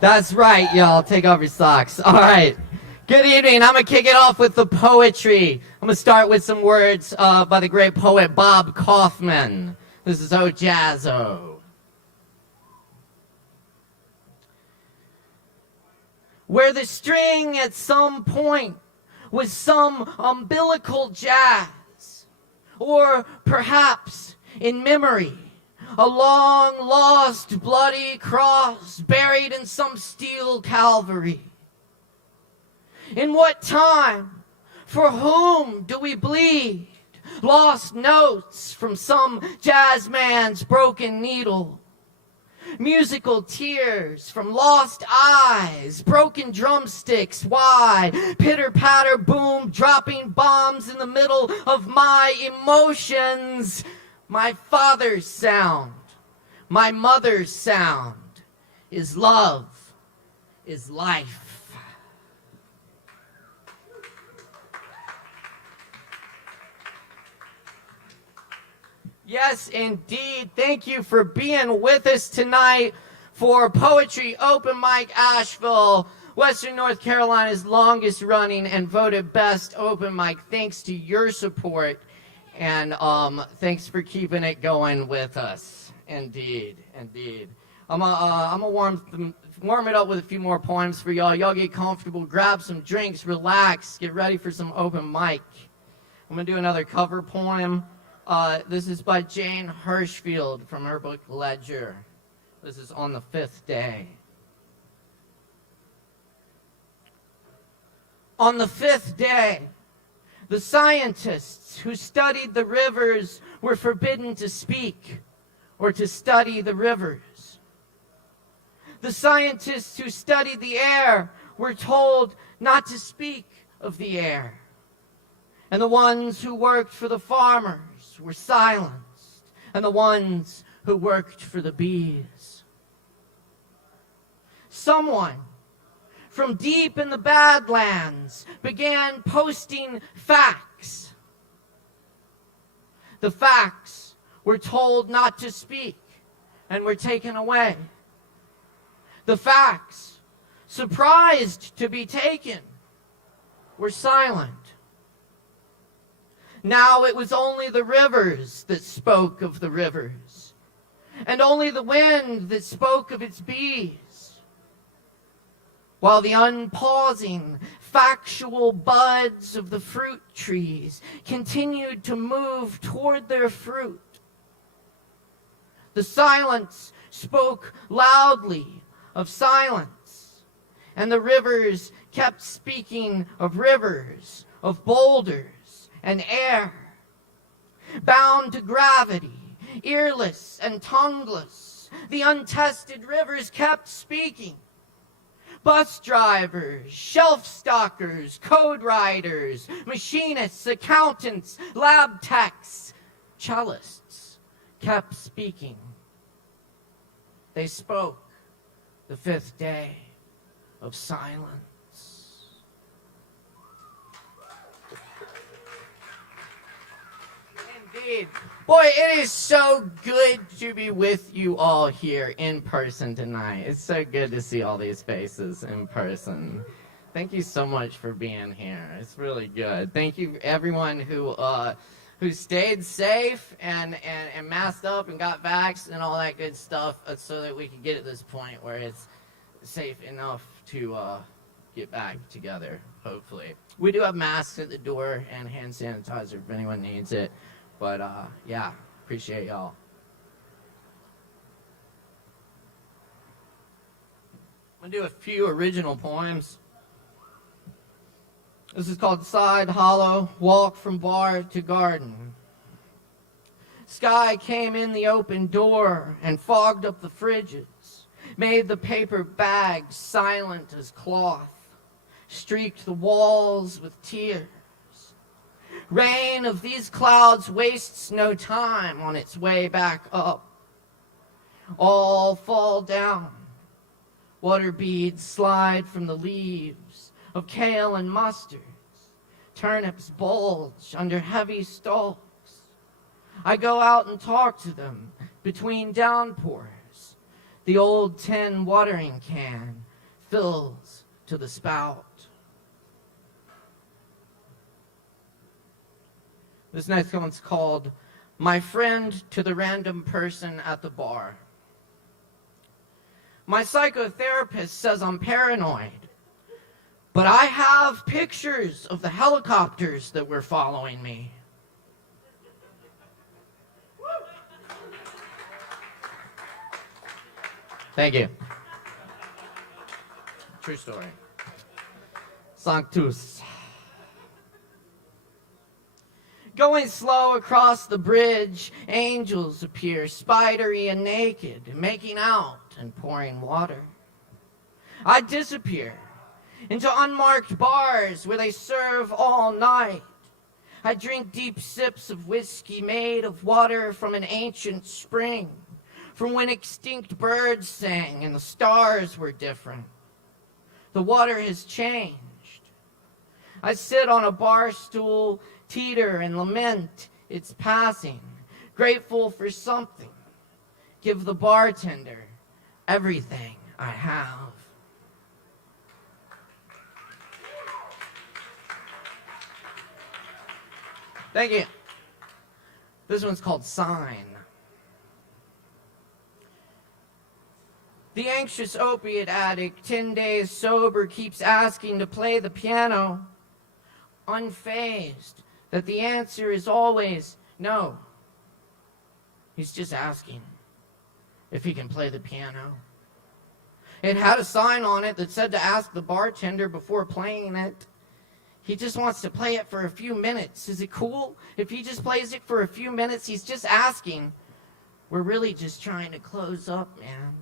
That's right, y'all. Take off your socks. All right. Good evening. I'm going to kick it off with the poetry. I'm going to start with some words by the great poet Bob Kaufman. This is O Jazzo. Where the string at some point was some umbilical jazz, or perhaps in memory, a long-lost bloody cross buried in some steel Calvary. In what time? For whom do we bleed? Lost notes from some jazz man's broken needle. Musical tears from lost eyes, broken drumsticks, why? Pitter-patter boom, dropping bombs in the middle of my emotions. My father's sound, my mother's sound, is love, is life. Yes, indeed. Thank you for being with us tonight for Poetry Open Mic Asheville, Western North Carolina's longest running and voted best open mic. Thanks to your support, and thanks for keeping it going with us. Indeed, indeed. I'm gonna warm it up with a few more poems for y'all. Y'all get comfortable, grab some drinks, relax, get ready for some open mic. I'm gonna do another cover poem. This is by Jane Hirschfield from her book Ledger. This is On the Fifth Day. On the fifth day, the scientists who studied the rivers were forbidden to speak or to study the rivers. The scientists who studied the air were told not to speak of the air. And the ones who worked for the farmers were silenced, and the ones who worked for the bees. Someone from deep in the Badlands began posting facts. The facts were told not to speak and were taken away. The facts, surprised to be taken, were silent. Now it was only the rivers that spoke of the rivers, and only the wind that spoke of its bees, while the unpausing, factual buds of the fruit trees continued to move toward their fruit. The silence spoke loudly of silence, and the rivers kept speaking of rivers, of boulders, and air. Bound to gravity, earless and tongueless, the untested rivers kept speaking. Bus drivers, shelf stockers, code writers, machinists, accountants, lab techs, cellists kept speaking. They spoke the fifth day of silence. Indeed. Boy, it is so good to be with you all here in person tonight. It's so good to see all these faces in person. Thank you so much for being here. It's really good. Thank you everyone who stayed safe and masked up and got vaxxed and all that good stuff so that we can get to this point where it's safe enough to get back together, hopefully. We do have masks at the door and hand sanitizer if anyone needs it. But, yeah, appreciate y'all. I'm going to do a few original poems. This is called Side Hollow, Walk from Bar to Garden. Sky came in the open door and fogged up the fridges, made the paper bags silent as cloth, streaked the walls with tears. Rain of these clouds wastes no time on its way back up. All fall down. Water beads slide from the leaves of kale and mustards. Turnips bulge under heavy stalks. I go out and talk to them between downpours. The old tin watering can fills to the spout. This next one's called My Friend to the Random Person at the Bar. My psychotherapist says I'm paranoid, but I have pictures of the helicopters that were following me. Thank you. True story. Sanctus. Going slow across the bridge, angels appear, spidery and naked, making out and pouring water. I disappear into unmarked bars where they serve all night. I drink deep sips of whiskey made of water from an ancient spring, from when extinct birds sang and the stars were different. The water has changed. I sit on a bar stool, teeter and lament its passing, grateful for something. Give the bartender everything I have. Thank you. This one's called Sign. The anxious opiate addict, 10 days sober, keeps asking to play the piano, unfazed that the answer is always no. He's just asking if he can play the piano. It had a sign on it that said to ask the bartender before playing it. He just wants to play it for a few minutes. Is it cool if he just plays it for a few minutes? He's just asking. We're really just trying to close up, man.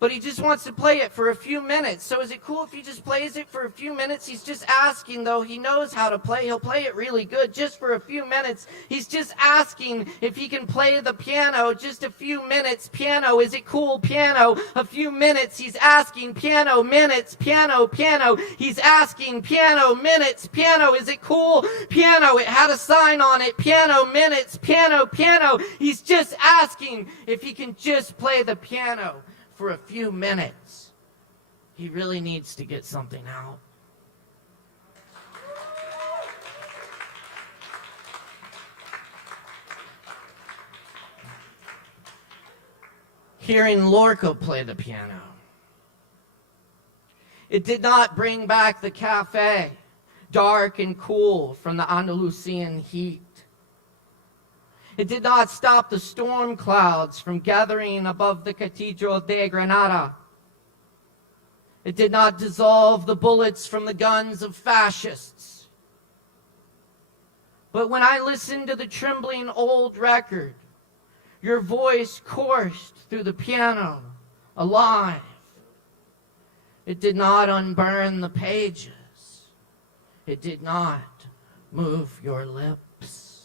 But he just wants to play it for a few minutes. So is it cool if he just plays it for a few minutes? He's just asking, though. He knows how to play. He'll play it really good just for a few minutes. He's just asking if he can play the piano just a few minutes. Piano, is it cool? Piano, a few minutes. He's asking, piano, minutes, piano, piano. He's asking, piano, minutes, piano, is it cool? Piano, it had a sign on it. Piano, minutes, piano, piano. He's just asking if he can just play the piano for a few minutes. He really needs to get something out. Hearing Lorca play the piano. It did not bring back the cafe, dark and cool from the Andalusian heat. It did not stop the storm clouds from gathering above the Cathedral de Granada. It did not dissolve the bullets from the guns of fascists. But when I listened to the trembling old record, your voice coursed through the piano, alive. It did not unburn the pages. It did not move your lips.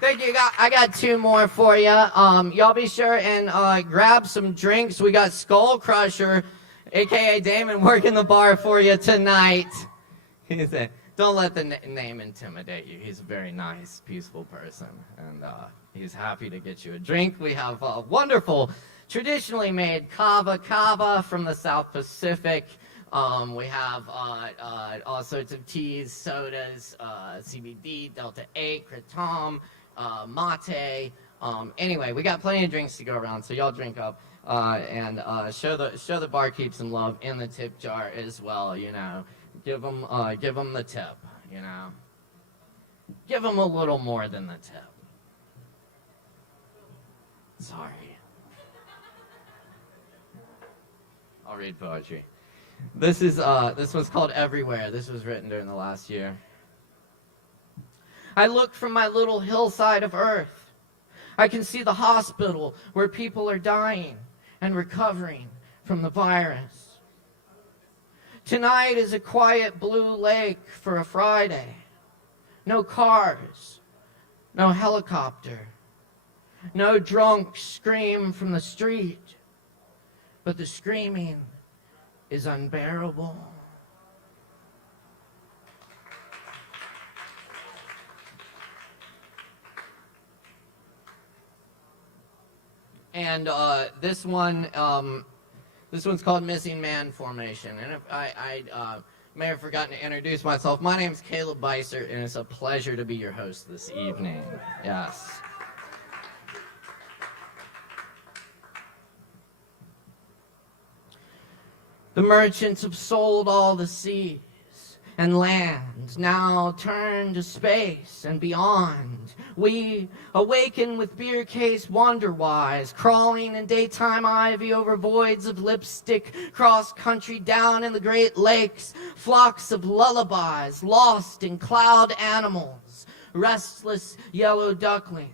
Thank you. I got two more for you. Y'all be sure and grab some drinks. We got Skull Crusher, a.k.a. Damon, working the bar for you tonight. He said, don't let the name intimidate you. He's a very nice, peaceful person, and he's happy to get you a drink. We have a wonderful, traditionally made Kava from the South Pacific. We have all sorts of teas, sodas, CBD, Delta 8, Kratom, mate. Anyway, we got plenty of drinks to go around, so y'all drink up and show the barkeep some love in the tip jar as well. You know, give them the tip. You know, give them a little more than the tip. Sorry. I'll read poetry. This one's called Everywhere. This was written during the last year. I look from my little hillside of earth. I can see the hospital where people are dying and recovering from the virus. Tonight is a quiet blue lake for a Friday. No cars, no helicopter, no drunk scream from the street, but the screaming is unbearable. And this one's called Missing Man Formation. And if I may have forgotten to introduce myself. My name's Caleb Beissert, and it's a pleasure to be your host this evening. Yes. The merchants have sold all the seas and land, now turn to space and beyond. We awaken with beer case wonder-wise, crawling in daytime ivy over voids of lipstick, cross-country down in the Great Lakes, flocks of lullabies, lost in cloud animals, restless yellow ducklings,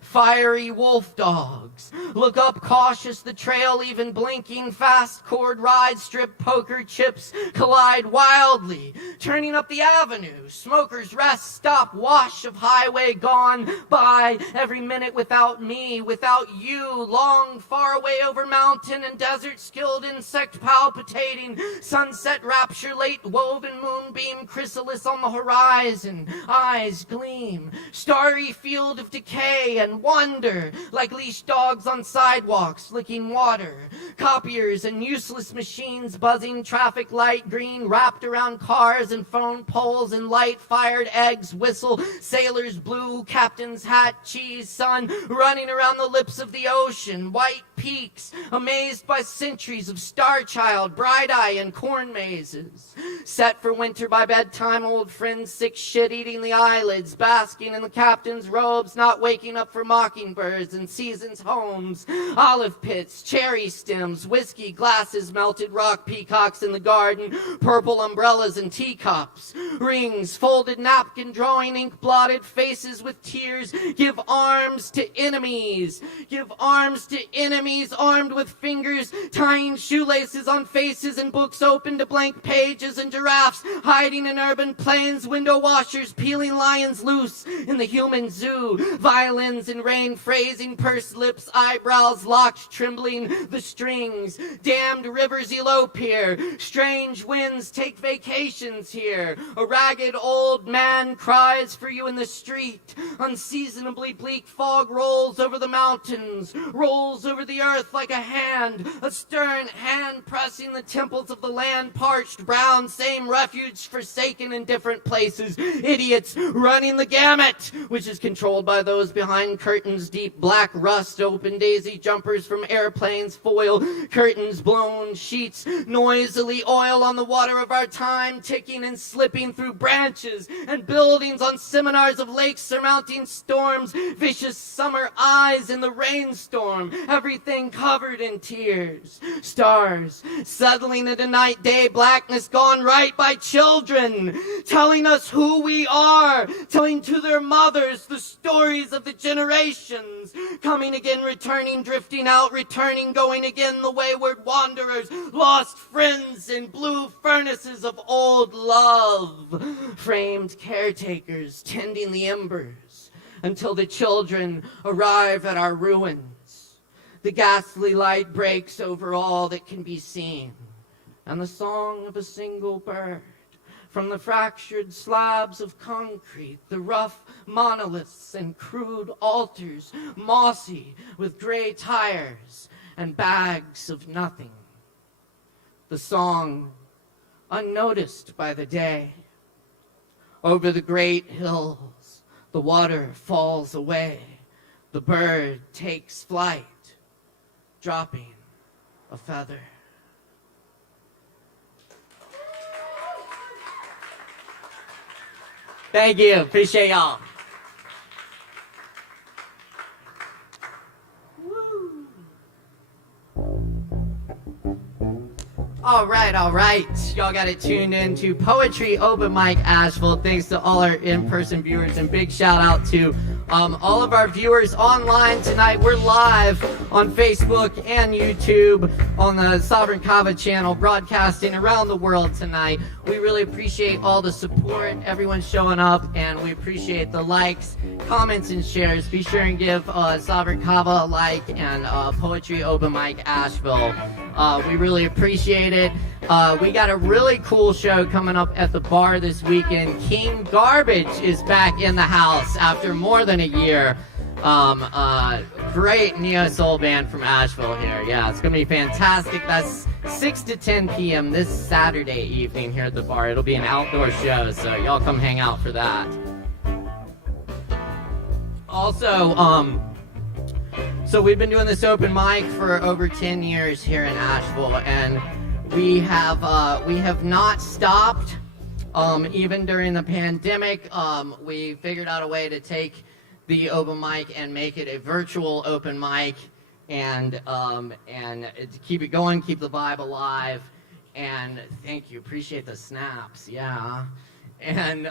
fiery wolf dogs. Look up cautious, the trail even blinking, fast cord ride, strip poker chips collide wildly, turning up the avenue, smokers rest, stop, wash of highway gone by, every minute without me, without you, long far away over mountain and desert, skilled insect palpitating, sunset rapture, late woven moonbeam, chrysalis on the horizon, eyes gleam, starry field of decay and wonder, like leash dogs on sidewalks licking water, copiers and useless machines buzzing, traffic light green wrapped around cars and phone poles, and light fired eggs whistle, sailors blue, captain's hat, cheese, sun running around the lips of the ocean, white peaks amazed by centuries of star child, bright eye and corn mazes, set for winter by bedtime, old friends sick shit eating the eyelids, basking in the captain's robes, not waking up for mockingbirds and seasons homes, olive pits, cherry stems, whiskey glasses, melted rock peacocks in the garden, purple umbrellas and teacups, rings, folded napkin, drawing ink blotted faces with tears, give arms to enemies, armed with fingers, tying shoelaces on faces and books open to blank pages, and giraffes hiding in urban plains, window washers peeling lions loose in the human zoo, violins in rain phrasing, pursed lips, eyebrows locked, trembling the strings, damned rivers elope here, strange winds take vacations here, a ragged old man cries for you in the street, unseasonably bleak fog rolls over the mountains, rolls over the earth like a stern hand pressing the temples of the land, parched, brown, same refuge forsaken in different places, idiots running the gamut, which is controlled by those behind curtains, deep black rust, open daisy jumpers from airplanes, foil curtains, blown sheets, noisily oil on the water of our time, ticking and slipping through branches and buildings on seminars of lakes surmounting storms, vicious summer eyes in the rainstorm, everything covered in tears, stars settling into night, day, blackness gone right by children, telling us who we are, telling to their mothers the stories of the generations, coming again, returning, drifting out, returning, going again, the wayward wanderers, lost friends in blue furnaces of old love, framed caretakers tending the embers until the children arrive at our ruins. The ghastly light breaks over all that can be seen, and the song of a single bird from the fractured slabs of concrete, the rough monoliths and crude altars, mossy with gray tires and bags of nothing. The song, unnoticed by the day. Over the great hills, the water falls away. The bird takes flight, dropping a feather. Thank you. Appreciate y'all. Woo. All right. Y'all got it tuned in to Poetry Open Mic Asheville. Thanks to all our in-person viewers, and big shout out to all of our viewers online tonight. We're live on Facebook and YouTube on the Sovereign Kava channel, broadcasting around the world tonight. We really appreciate all the support, everyone showing up, and we appreciate the likes, comments, and shares. Be sure and give Sovereign Kava a like, and Poetry Open Mic Asheville. We really appreciate it. We got a really cool show coming up at the bar this weekend. King Garbage is back in the house after more than a year. great neo-soul band from Asheville here. Yeah, it's going to be fantastic. That's 6 to 10 p.m. this Saturday evening here at the bar. It'll be an outdoor show, so y'all come hang out for that. Also, so we've been doing this open mic for over 10 years here in Asheville, and we have not stopped. Even during the pandemic, we figured out a way to take the open mic and make it a virtual open mic, and to keep it going, keep the vibe alive. And thank you, appreciate the snaps, yeah. And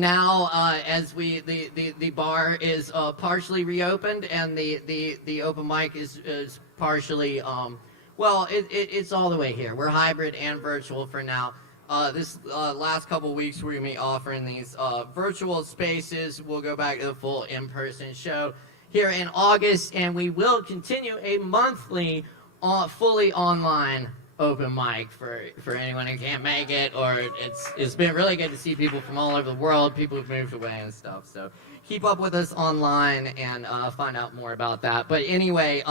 now as the bar is partially reopened, and the open mic is partially well, it's all the way here. We're hybrid and virtual for now. This last couple weeks, we're going to be offering these virtual spaces. We'll go back to the full in-person show here in August, and we will continue a monthly, fully online open mic for anyone who can't make it, or it's been really good to see people from all over the world, people who've moved away and stuff. So keep up with us online and find out more about that. But anyway,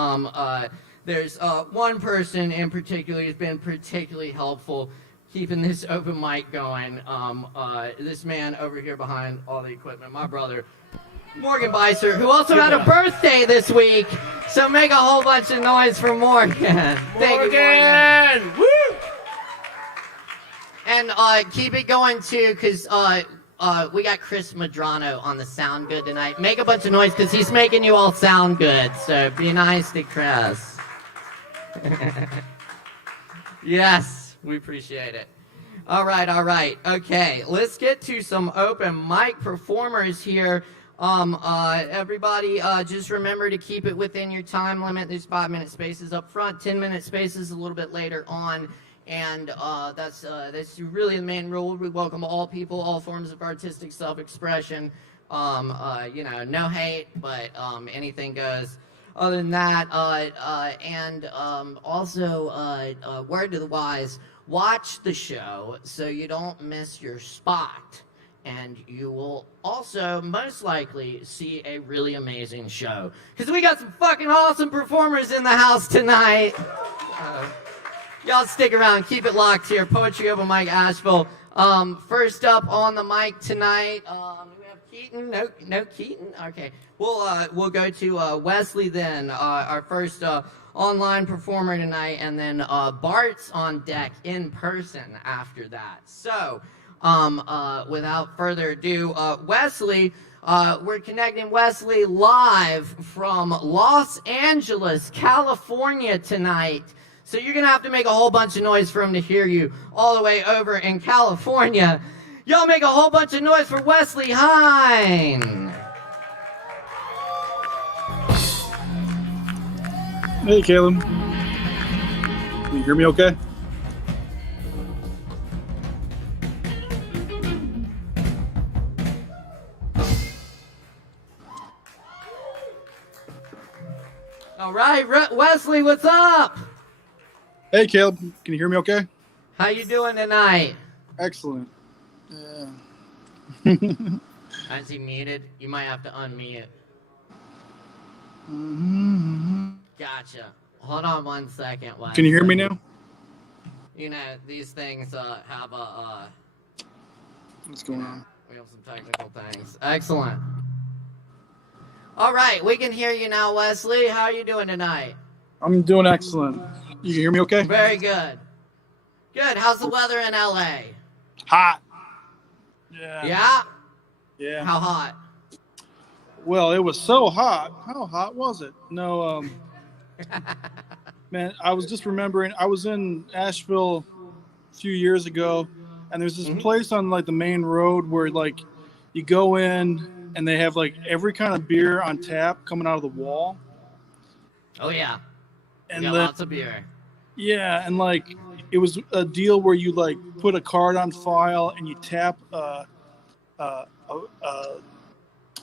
there's one person in particular who's been particularly helpful keeping this open mic going. This man over here behind all the equipment, my brother, Caleb Beissert, who also had a birthday this week. So make a whole bunch of noise for Morgan. Thank you, Morgan. Woo! And keep it going too, because we got Chris Madrano on the sound good tonight. Make a bunch of noise because he's making you all sound good. So be nice to Chris. Yes, we appreciate it. All right. Okay, let's get to some open mic performers here. Everybody, just remember to keep it within your time limit. There's 5-minute spaces up front, 10-minute spaces a little bit later on, and that's really the main rule. We welcome all people, all forms of artistic self-expression. No hate, but anything goes. Other than that, also, word to the wise, watch the show so you don't miss your spot. And you will also most likely see a really amazing show. Because we got some fucking awesome performers in the house tonight. Y'all stick around, keep it locked here. Poetry Open Mic Asheville. First up on the mic tonight, we have Keaton. No Keaton? Okay. We'll go to Wesley then, our first online performer tonight, and then Bart's on deck in person after that. So, without further ado, Wesley, we're connecting Wesley live from Los Angeles, California tonight. So you're going to have to make a whole bunch of noise for him to hear you all the way over in California. Y'all make a whole bunch of noise for Wesley Hine. Hey, Caleb. Can you hear me okay? All right, Wesley, what's up? Hey, Caleb. Can you hear me okay? How you doing tonight? Excellent. Yeah. Is he muted? You might have to unmute. Mm-hmm. Gotcha. Hold on 1 second, Wesley. Can you hear me now? You know, these things have a... What's going on? We have some technical things. Excellent. All right, we can hear you now, Wesley. How are you doing tonight? I'm doing excellent. You can hear me okay? Very good. Good. How's the weather in LA? Hot. Yeah. Yeah? Yeah. How hot? Well, it was so hot. How hot was it? No, man, I was just remembering, I was in Asheville a few years ago, and there's this place on, like, the main road where, like, you go in, and they have, like, every kind of beer on tap coming out of the wall. Oh, yeah. And got lots of beer. Yeah, and, like, it was a deal where you, like, put a card on file, and you tap a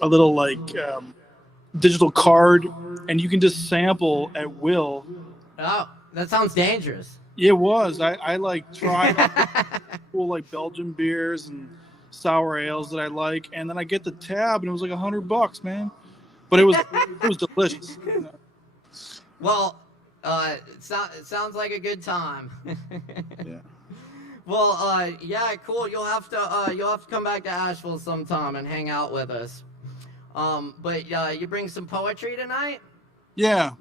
little, like, digital card, and you can just sample at will. Oh, that sounds dangerous. It was. I like, tried cool, like, Belgian beers and sour ales that I like, and then I get the tab, and it was like $100, man. but it was delicious. Well, it sounds like a good time. Yeah. Well, yeah, cool. You'll have to come back to Asheville sometime and hang out with us. But you bring some poetry tonight? Yeah.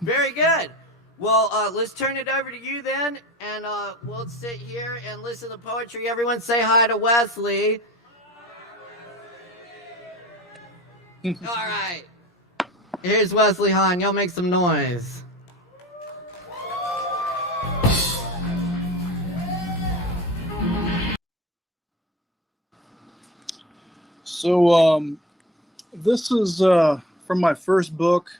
Very good. Well, let's turn it over to you then, and we'll sit here and listen to poetry. Everyone say hi to Wesley. All right. Here's Wesley Hahn. Y'all make some noise. So this is from my first book.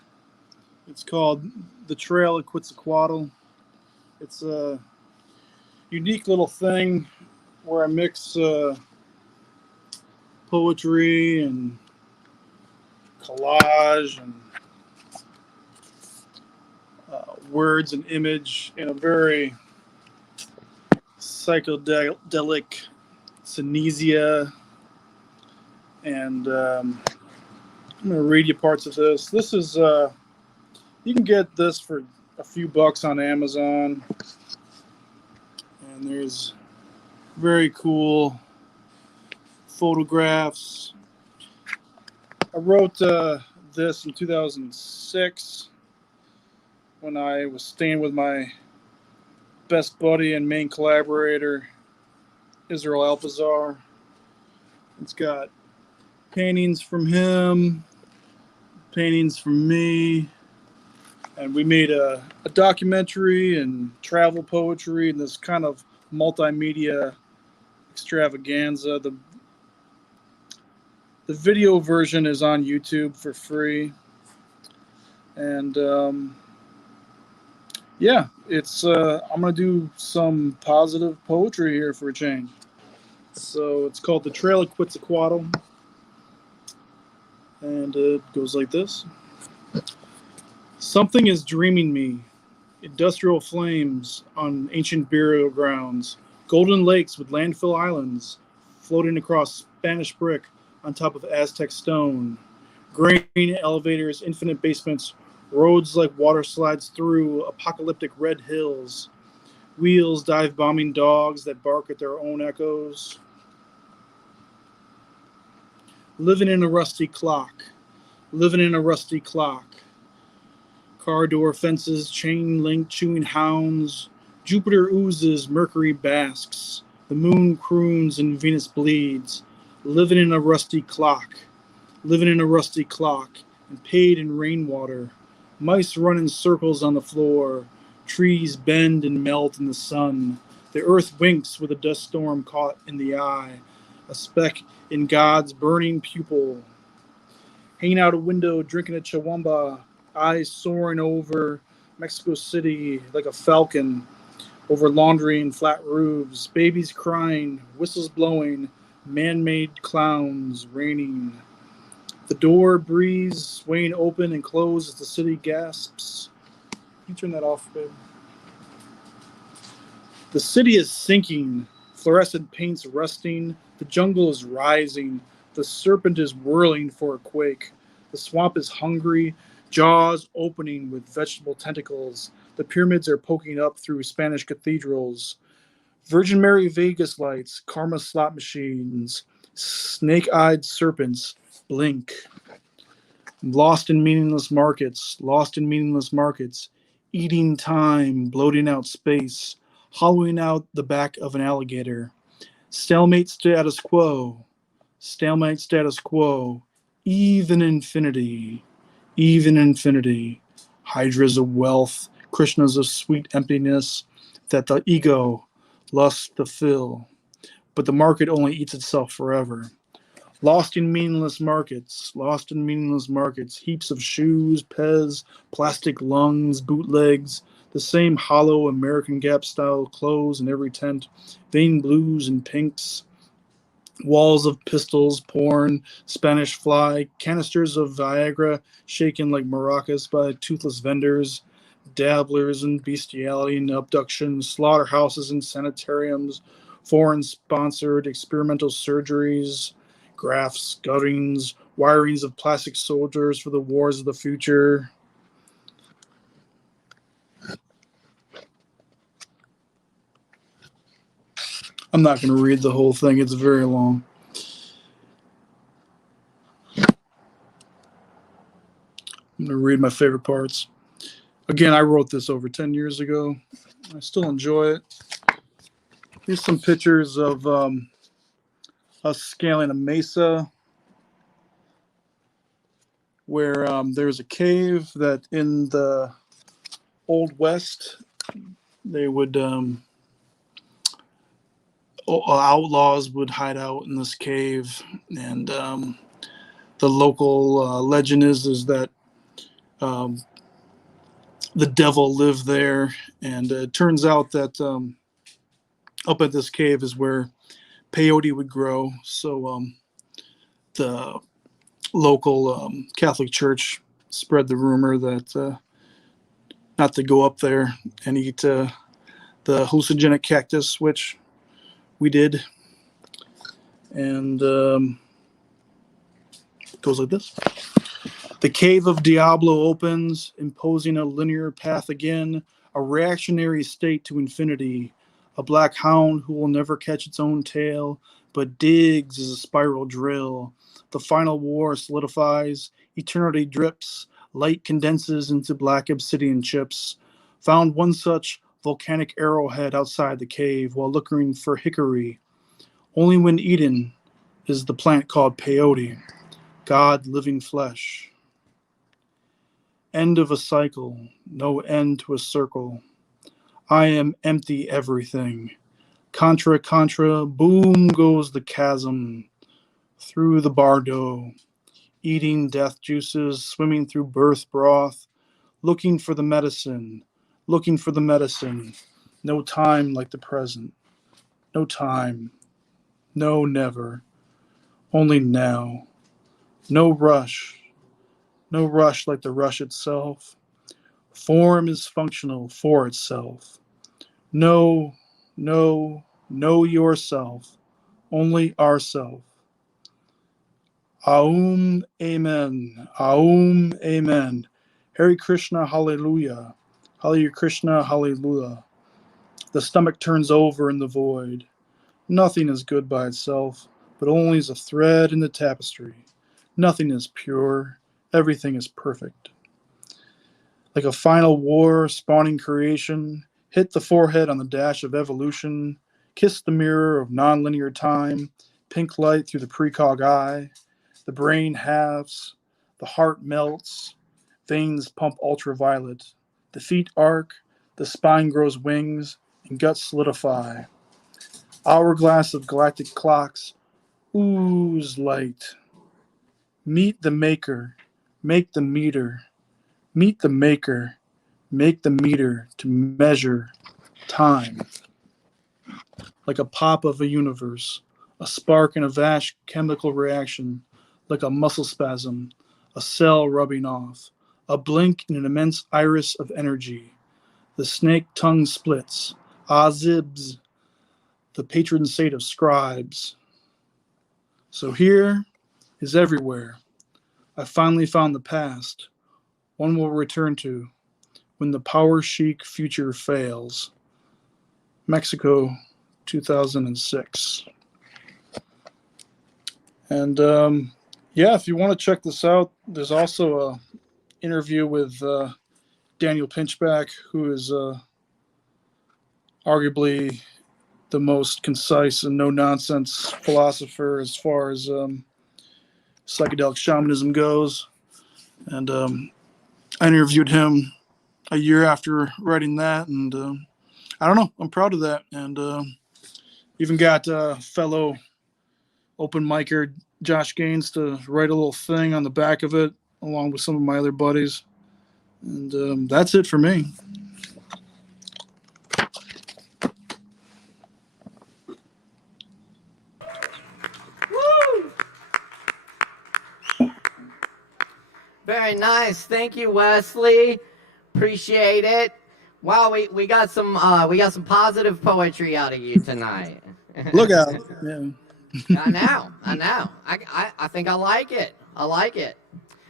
It's called The Trail of Quetzalcoatl. It's a unique little thing where I mix poetry and collage and words and image in a very psychedelic synesthesia. And I'm going to read you parts of this. This is, you can get this for a few bucks on Amazon. And there's very cool photographs. I wrote this in 2006 when I was staying with my best buddy and main collaborator, Israel Alpazar. It's got paintings from him, paintings from me, and we made a documentary and travel poetry and this kind of multimedia extravaganza. The video version is on YouTube for free, and yeah, it's I'm gonna do some positive poetry here for a change. So it's called The Trail of Quetzalcoatl, and it goes like this. Something is dreaming me. Industrial flames on ancient burial grounds. Golden lakes with landfill islands floating across Spanish brick on top of Aztec stone. Grain elevators, infinite basements, roads like water slides through apocalyptic red hills. Wheels dive bombing dogs that bark at their own echoes. Living in a rusty clock. Living in a rusty clock. Car door fences, chain link chewing hounds. Jupiter oozes, Mercury basks. The moon croons and Venus bleeds. Living in a rusty clock. Living in a rusty clock. And paid in rainwater. Mice run in circles on the floor. Trees bend and melt in the sun. The earth winks with a dust storm caught in the eye. A speck in God's burning pupil. Hanging out a window, drinking a chawamba. Eyes soaring over Mexico City like a falcon. Over laundry and flat roofs. Babies crying. Whistles blowing. Man-made clowns raining. The door breeze swaying open and closed as the city gasps. Can you turn that off, babe? The city is sinking. Fluorescent paints rusting. The jungle is rising. The serpent is whirling for a quake. The swamp is hungry. Jaws opening with vegetable tentacles. The pyramids are poking up through Spanish cathedrals. Virgin Mary Vegas lights. Karma slot machines. Snake-eyed serpents blink. Lost in meaningless markets. Lost in meaningless markets. Eating time. Bloating out space. Hollowing out the back of an alligator. Stalemate status quo. Stalemate status quo. Even infinity. Even infinity. Hydras of wealth. Krishnas of sweet emptiness that the ego lusts to fill. But the market only eats itself forever. Lost in meaningless markets. Lost in meaningless markets. Heaps of shoes, Pez, plastic lungs, bootlegs. The same hollow American Gap-style clothes in every tent. Vein blues and pinks. Walls of pistols, porn, Spanish fly, canisters of Viagra shaken like maracas by toothless vendors, dabblers in bestiality and abduction, slaughterhouses and sanitariums, foreign-sponsored experimental surgeries, grafts, guttings, wirings of plastic soldiers for the wars of the future. I'm not going to read the whole thing. It's very long. I'm going to read my favorite parts. Again, I wrote this over 10 years ago. I still enjoy it. Here's some pictures of us scaling a mesa where there's a cave that in the Old West, they would, outlaws would hide out in this cave. And the local legend is that the devil lived there. And it turns out that up at this cave is where peyote would grow. So the local Catholic Church spread the rumor that not to go up there and eat the hallucinogenic cactus, which we did. And it goes like this. The cave of Diablo opens, imposing a linear path again, a reactionary state to infinity, a black hound who will never catch its own tail, but digs as a spiral drill. The final war solidifies, eternity drips, light condenses into black obsidian chips. Found one such volcanic arrowhead outside the cave while looking for hickory. Only when eaten is the plant called peyote, God living flesh. End of a cycle, no end to a circle. I am empty everything. Contra, contra, boom goes the chasm. Through the bardo, eating death juices, swimming through birth broth, looking for the medicine, looking for the medicine. No time like the present. No time. No, never. Only now. No rush. No rush like the rush itself. Form is functional for itself. Know yourself. Only ourself. Aum, amen. Aum, amen. Hare Krishna, hallelujah. Hare Krishna, hallelujah. The stomach turns over in the void. Nothing is good by itself, but only as a thread in the tapestry. Nothing is pure. Everything is perfect. Like a final war spawning creation, hit the forehead on the dash of evolution, kiss the mirror of nonlinear time, pink light through the precog eye. The brain halves, the heart melts, veins pump ultraviolet, the feet arc, the spine grows wings, and guts solidify. Hourglass of galactic clocks ooze light. Meet the maker, make the meter. Meet the maker, make the meter to measure time. Like a pop of a universe, a spark in a vast chemical reaction, like a muscle spasm, a cell rubbing off, a blink in an immense iris of energy. The snake tongue splits, zibs, the patron saint of scribes. So here is everywhere. I finally found the past. One will return to when the power chic future fails. Mexico, 2006. And yeah, if you want to check this out, there's also a interview with Daniel Pinchback, who is arguably the most concise and no-nonsense philosopher as far as psychedelic shamanism goes. And I interviewed him a year after writing that, and I don't know, I'm proud of that. And even got fellow open micer Josh Gaines to write a little thing on the back of it, along with some of my other buddies. And that's it for me. Woo! Very nice. Thank you, Wesley. Appreciate it. Wow, we got some positive poetry out of you tonight. Look out. Yeah. I know. I think I like it. I like it.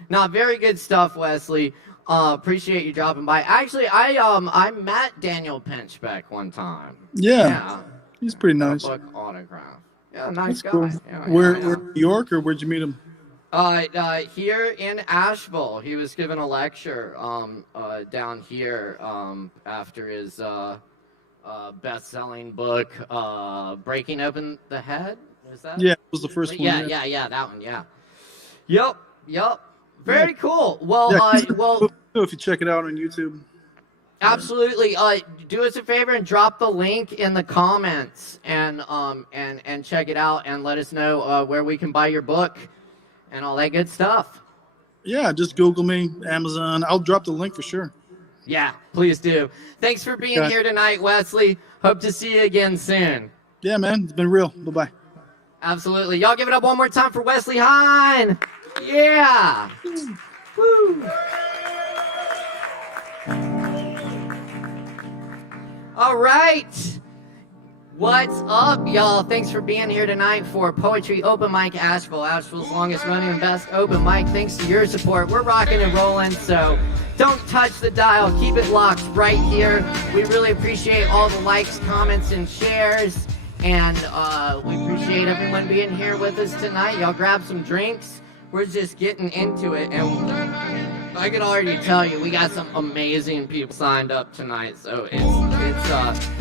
Now, very good stuff, Wesley. Appreciate you dropping by. Actually, I met Daniel Pinchbeck one time. Yeah. He's pretty nice. Book autograph. Yeah, nice guy. Cool. Yeah, Where New York, or where'd you meet him? Here in Asheville. He was giving a lecture down here after his best-selling book, Breaking Open the Head. Is that? Yeah, it was the first one. Yeah, that one. Yeah. Yep. Very cool. Well, if you check it out on YouTube. Absolutely. Do us a favor and drop the link in the comments and check it out and let us know where we can buy your book and all that good stuff. Yeah, just Google me, Amazon. I'll drop the link for sure. Yeah, please do. Thanks for being here tonight, Wesley. Hope to see you again soon. Yeah, man. It's been real. Bye-bye. Absolutely. Y'all give it up one more time for Wesley Hine. Yeah. Woo. All right. What's up, y'all? Thanks for being here tonight for Poetry Open Mic Asheville, Asheville's longest running and best open mic. Thanks to your support. We're rocking and rolling, so don't touch the dial. Keep it locked right here. We really appreciate all the likes, comments, and shares. And we appreciate everyone being here with us tonight. Y'all grab some drinks. We're just getting into it. And I can already tell you, we got some amazing people signed up tonight. So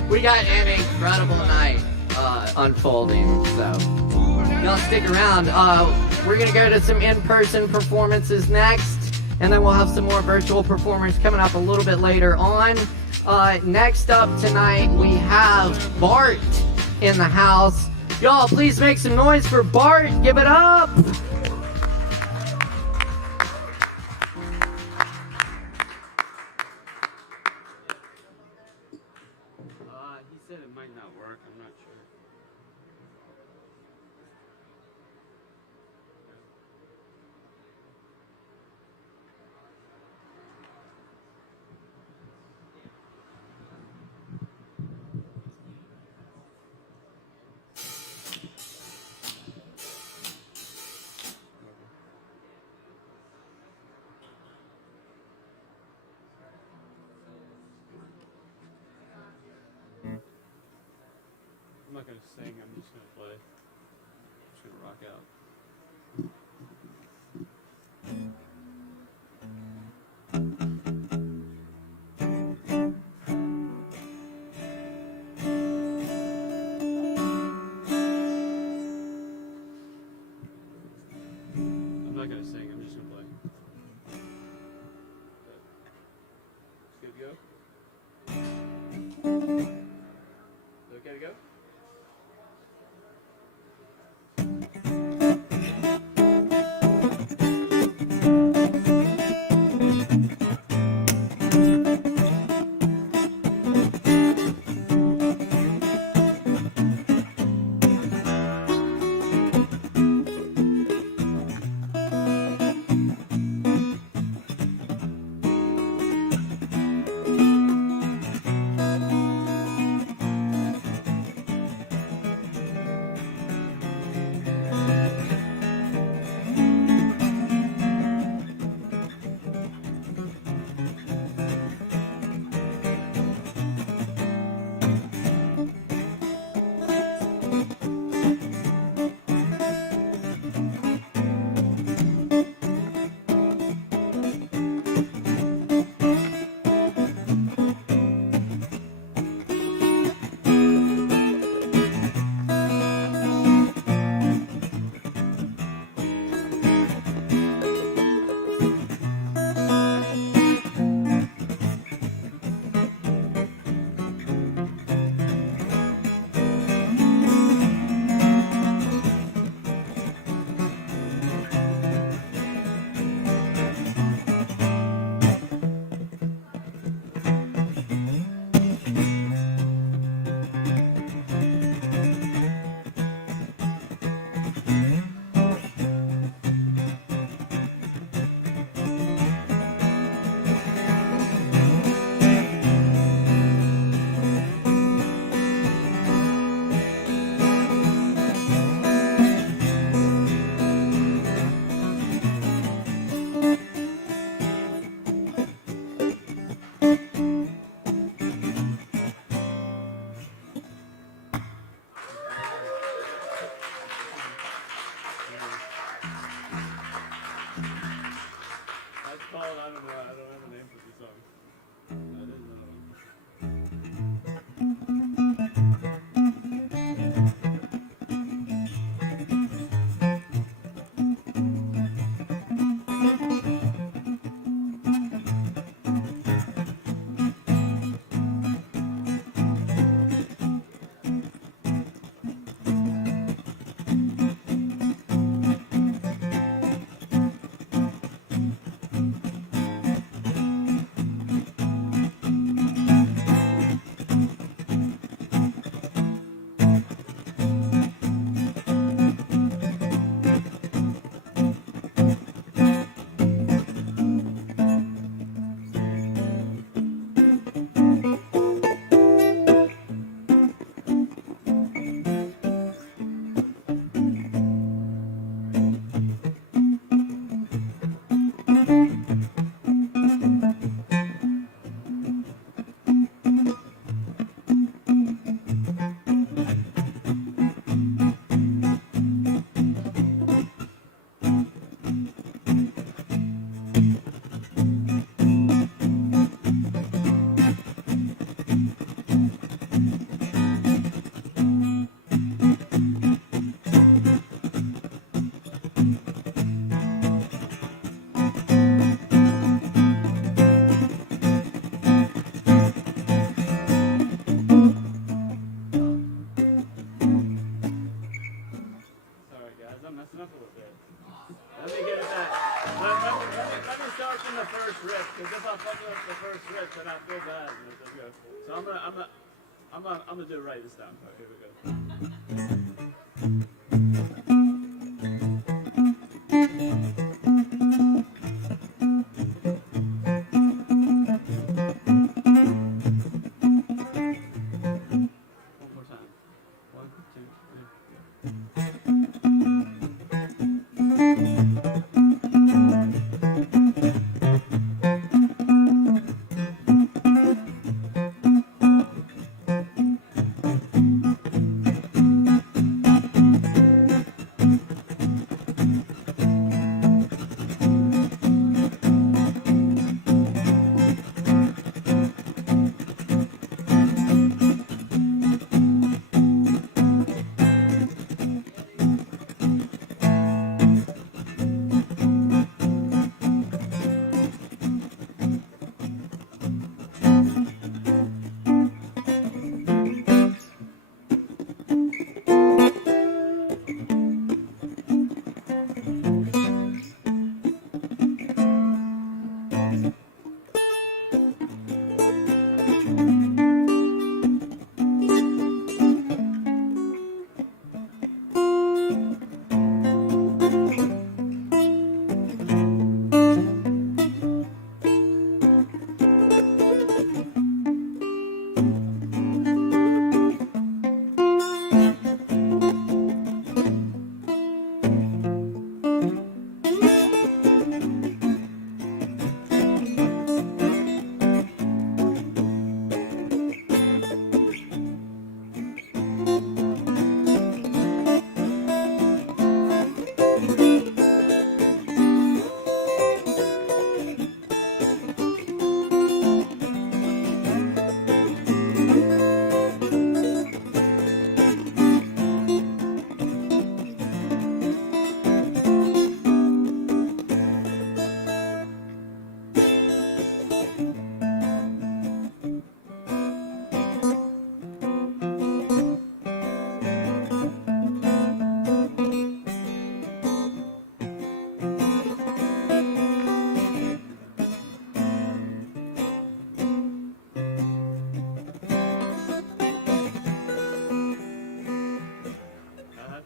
we got an incredible night unfolding. So y'all stick around. We're going to go to some in-person performances next. And then we'll have some more virtual performers coming up a little bit later on. Next up tonight, we have Bart in the house. Y'all, please make some noise for Bart. Give it up. He said it might not work. I'm not sure. I'm not gonna sing, I'm just gonna play. I'm just gonna rock out. I'm not gonna sing, I'm just gonna play. Good to go? Okay to go? Let me get it back. Let me start from the first riff, because if I fuck up the first riff, then I feel bad. So I'm gonna do it right this time. Okay, here we go. One more time. 1, 2, 3.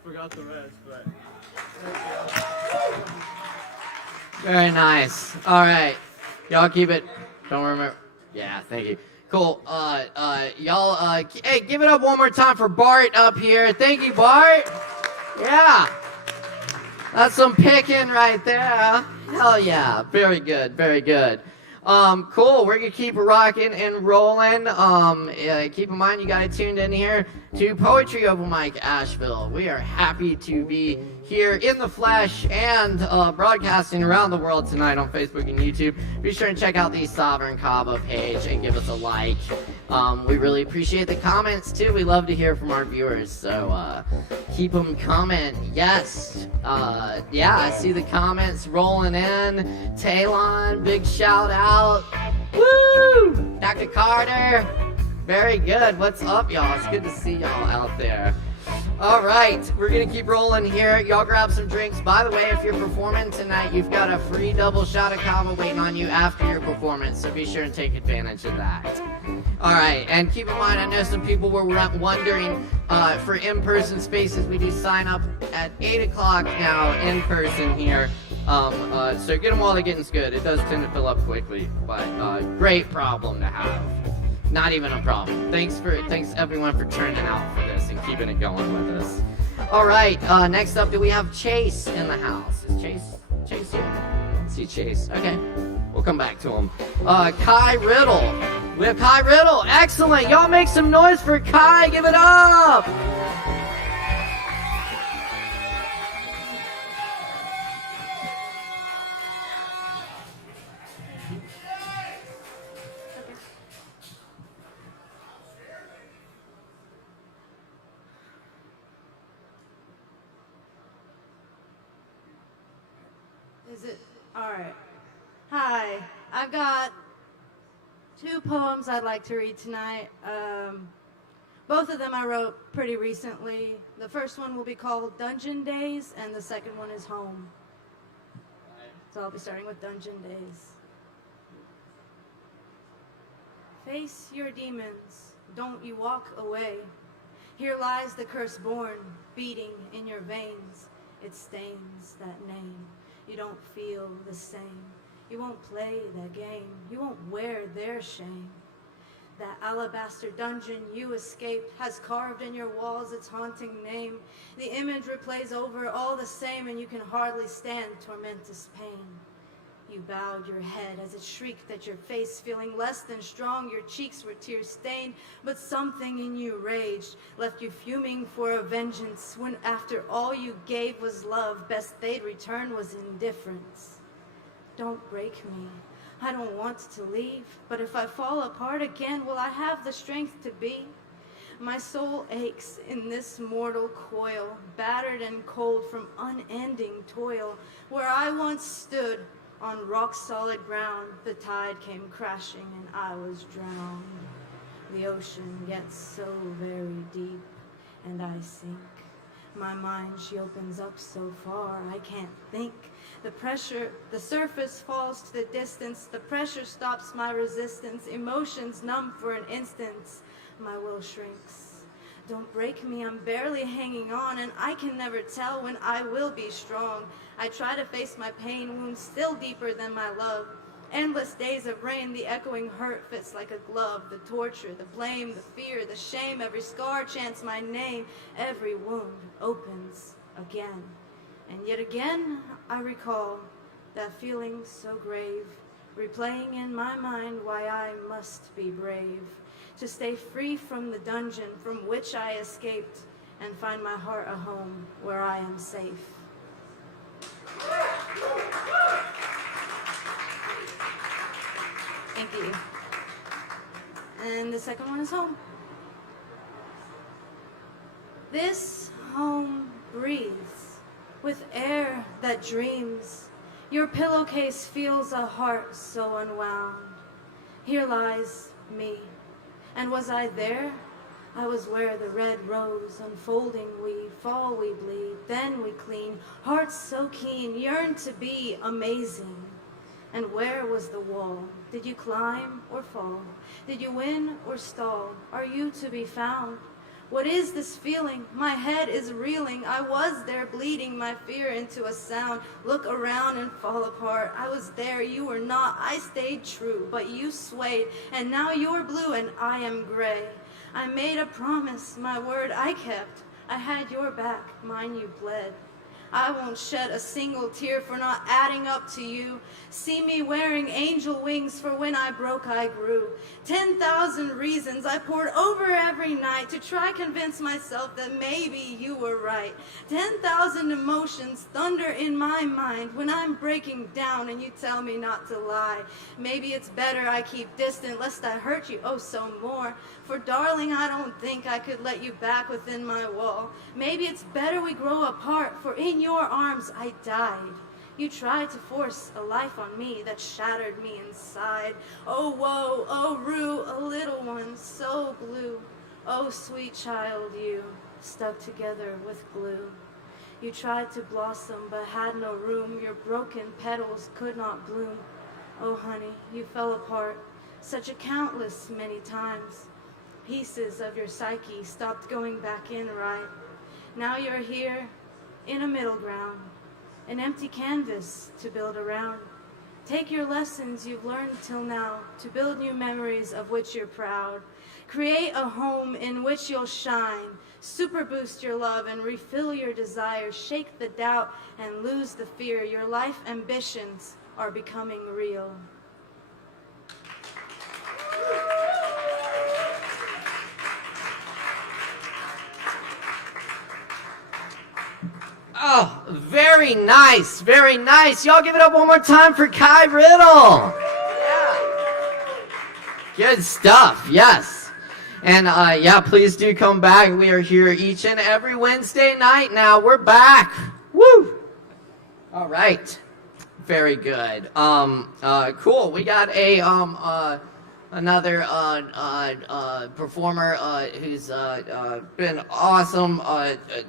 Forgot the rest, but Very nice. All right. Y'all keep it. Don't remember. Yeah, thank you. Cool. Y'all, hey, give it up one more time for Bart up here. Thank you, Bart. Yeah. That's some picking right there. Hell yeah. Very good. Very good. Cool. We're gonna keep rocking and rolling. Keep in mind you got it tuned in here to Poetry Open Mic Asheville. We are happy to be here in the flesh and broadcasting around the world tonight on Facebook and YouTube. Be sure and check out the Sovereign Kava page and give us a like. We really appreciate the comments too. We love to hear from our viewers, so keep them coming. Yes. Yeah, I see the comments rolling in. Talon, big shout out. Woo! Dr. Carter. Very good. What's up, y'all? It's good to see y'all out there. All right, we're gonna keep rolling here. Y'all grab some drinks. By the way, if you're performing tonight, you've got a free double shot of Kava waiting on you after your performance, so be sure and take advantage of that. All right, and keep in mind, I know some people were wondering for in-person spaces. We do sign up at 8 o'clock now in person here. So get them while the getting's good. It does tend to fill up quickly, but great problem to have. Not even a problem. Thanks everyone for turning out for this and keeping it going with us. All right, next up, do we have Chase in the house? Is Chase here? Let's see Chase. Okay, we'll come back to him. Kai Riddle. We have Kai Riddle. Excellent. Y'all make some noise for Kai. Give it up. Is it? All right. Hi. I've got 2 poems I'd like to read tonight. Both of them I wrote pretty recently. The first one will be called Dungeon Days, and the second one is Home. So I'll be starting with Dungeon Days. Face your demons, don't you walk away. Here lies the curse born, beating in your veins. It stains that name. You don't feel the same. You won't play that game. You won't wear their shame. That alabaster dungeon you escaped has carved in your walls its haunting name. The image replays over all the same, and you can hardly stand tormentous pain. You bowed your head as it shrieked at your face, feeling less than strong. Your cheeks were tear-stained, but something in you raged, left you fuming for a vengeance, when after all you gave was love, best they'd return was indifference. Don't break me. I don't want to leave, but if I fall apart again, will I have the strength to be? My soul aches in this mortal coil, battered and cold from unending toil. Where I once stood on rock-solid ground, the tide came crashing and I was drowned. The ocean gets so very deep, and I sink. My mind, she opens up so far, I can't think. The surface falls to the distance. The pressure stops my resistance. Emotions numb for an instant. My will shrinks. Don't break me, I'm barely hanging on, and I can never tell when I will be strong. I try to face my pain, wounds still deeper than my love. Endless days of rain, the echoing hurt fits like a glove. The torture, the blame, the fear, the shame, every scar chants my name. Every wound opens again. And yet again, I recall that feeling so grave, replaying in my mind why I must be brave, to stay free from the dungeon from which I escaped, and find my heart a home where I am safe. Thank you. And the second one is Home. This home breathes with air that dreams. Your pillowcase feels a heart so unwound. Here lies me. And was I there? I was where the red rose unfolding, we fall, we bleed, then we clean. Hearts so keen, yearn to be amazing. And where was the wall? Did you climb or fall? Did you win or stall? Are you to be found? What is this feeling? My head is reeling. I was there bleeding my fear into a sound. Look around and fall apart. I was there, you were not. I stayed true, but you swayed. And now you're blue and I am gray. I made a promise, my word I kept. I had your back, mine you bled. I won't shed a single tear for not adding up to you. See me wearing angel wings, for when I broke I grew. 10,000 reasons I poured over every night to try convince myself that maybe you were right. 10,000 emotions thunder in my mind when I'm breaking down and you tell me not to lie. Maybe it's better I keep distant lest I hurt you oh so more. For darling, I don't think I could let you back within my wall. Maybe it's better we grow apart, for in your arms I died. You tried to force a life on me that shattered me inside. Oh woe, oh rue, a little one so blue. Oh sweet child, you stuck together with glue. You tried to blossom but had no room. Your broken petals could not bloom. Oh honey, you fell apart such a countless many times. Pieces of your psyche stopped going back in right. Now you're here in a middle ground, an empty canvas to build around. Take your lessons you've learned till now to build new memories of which you're proud. Create a home in which you'll shine. Super boost your love and refill your desires. Shake the doubt and lose the fear. Your life ambitions are becoming real. Oh, very nice, very nice. Y'all give it up one more time for Kai Riddle. Yeah. Good stuff, yes. And yeah, please do come back. We are here each and every Wednesday night now. We're back. Woo! All right. Very good. Cool. We got a another performer who's been awesome,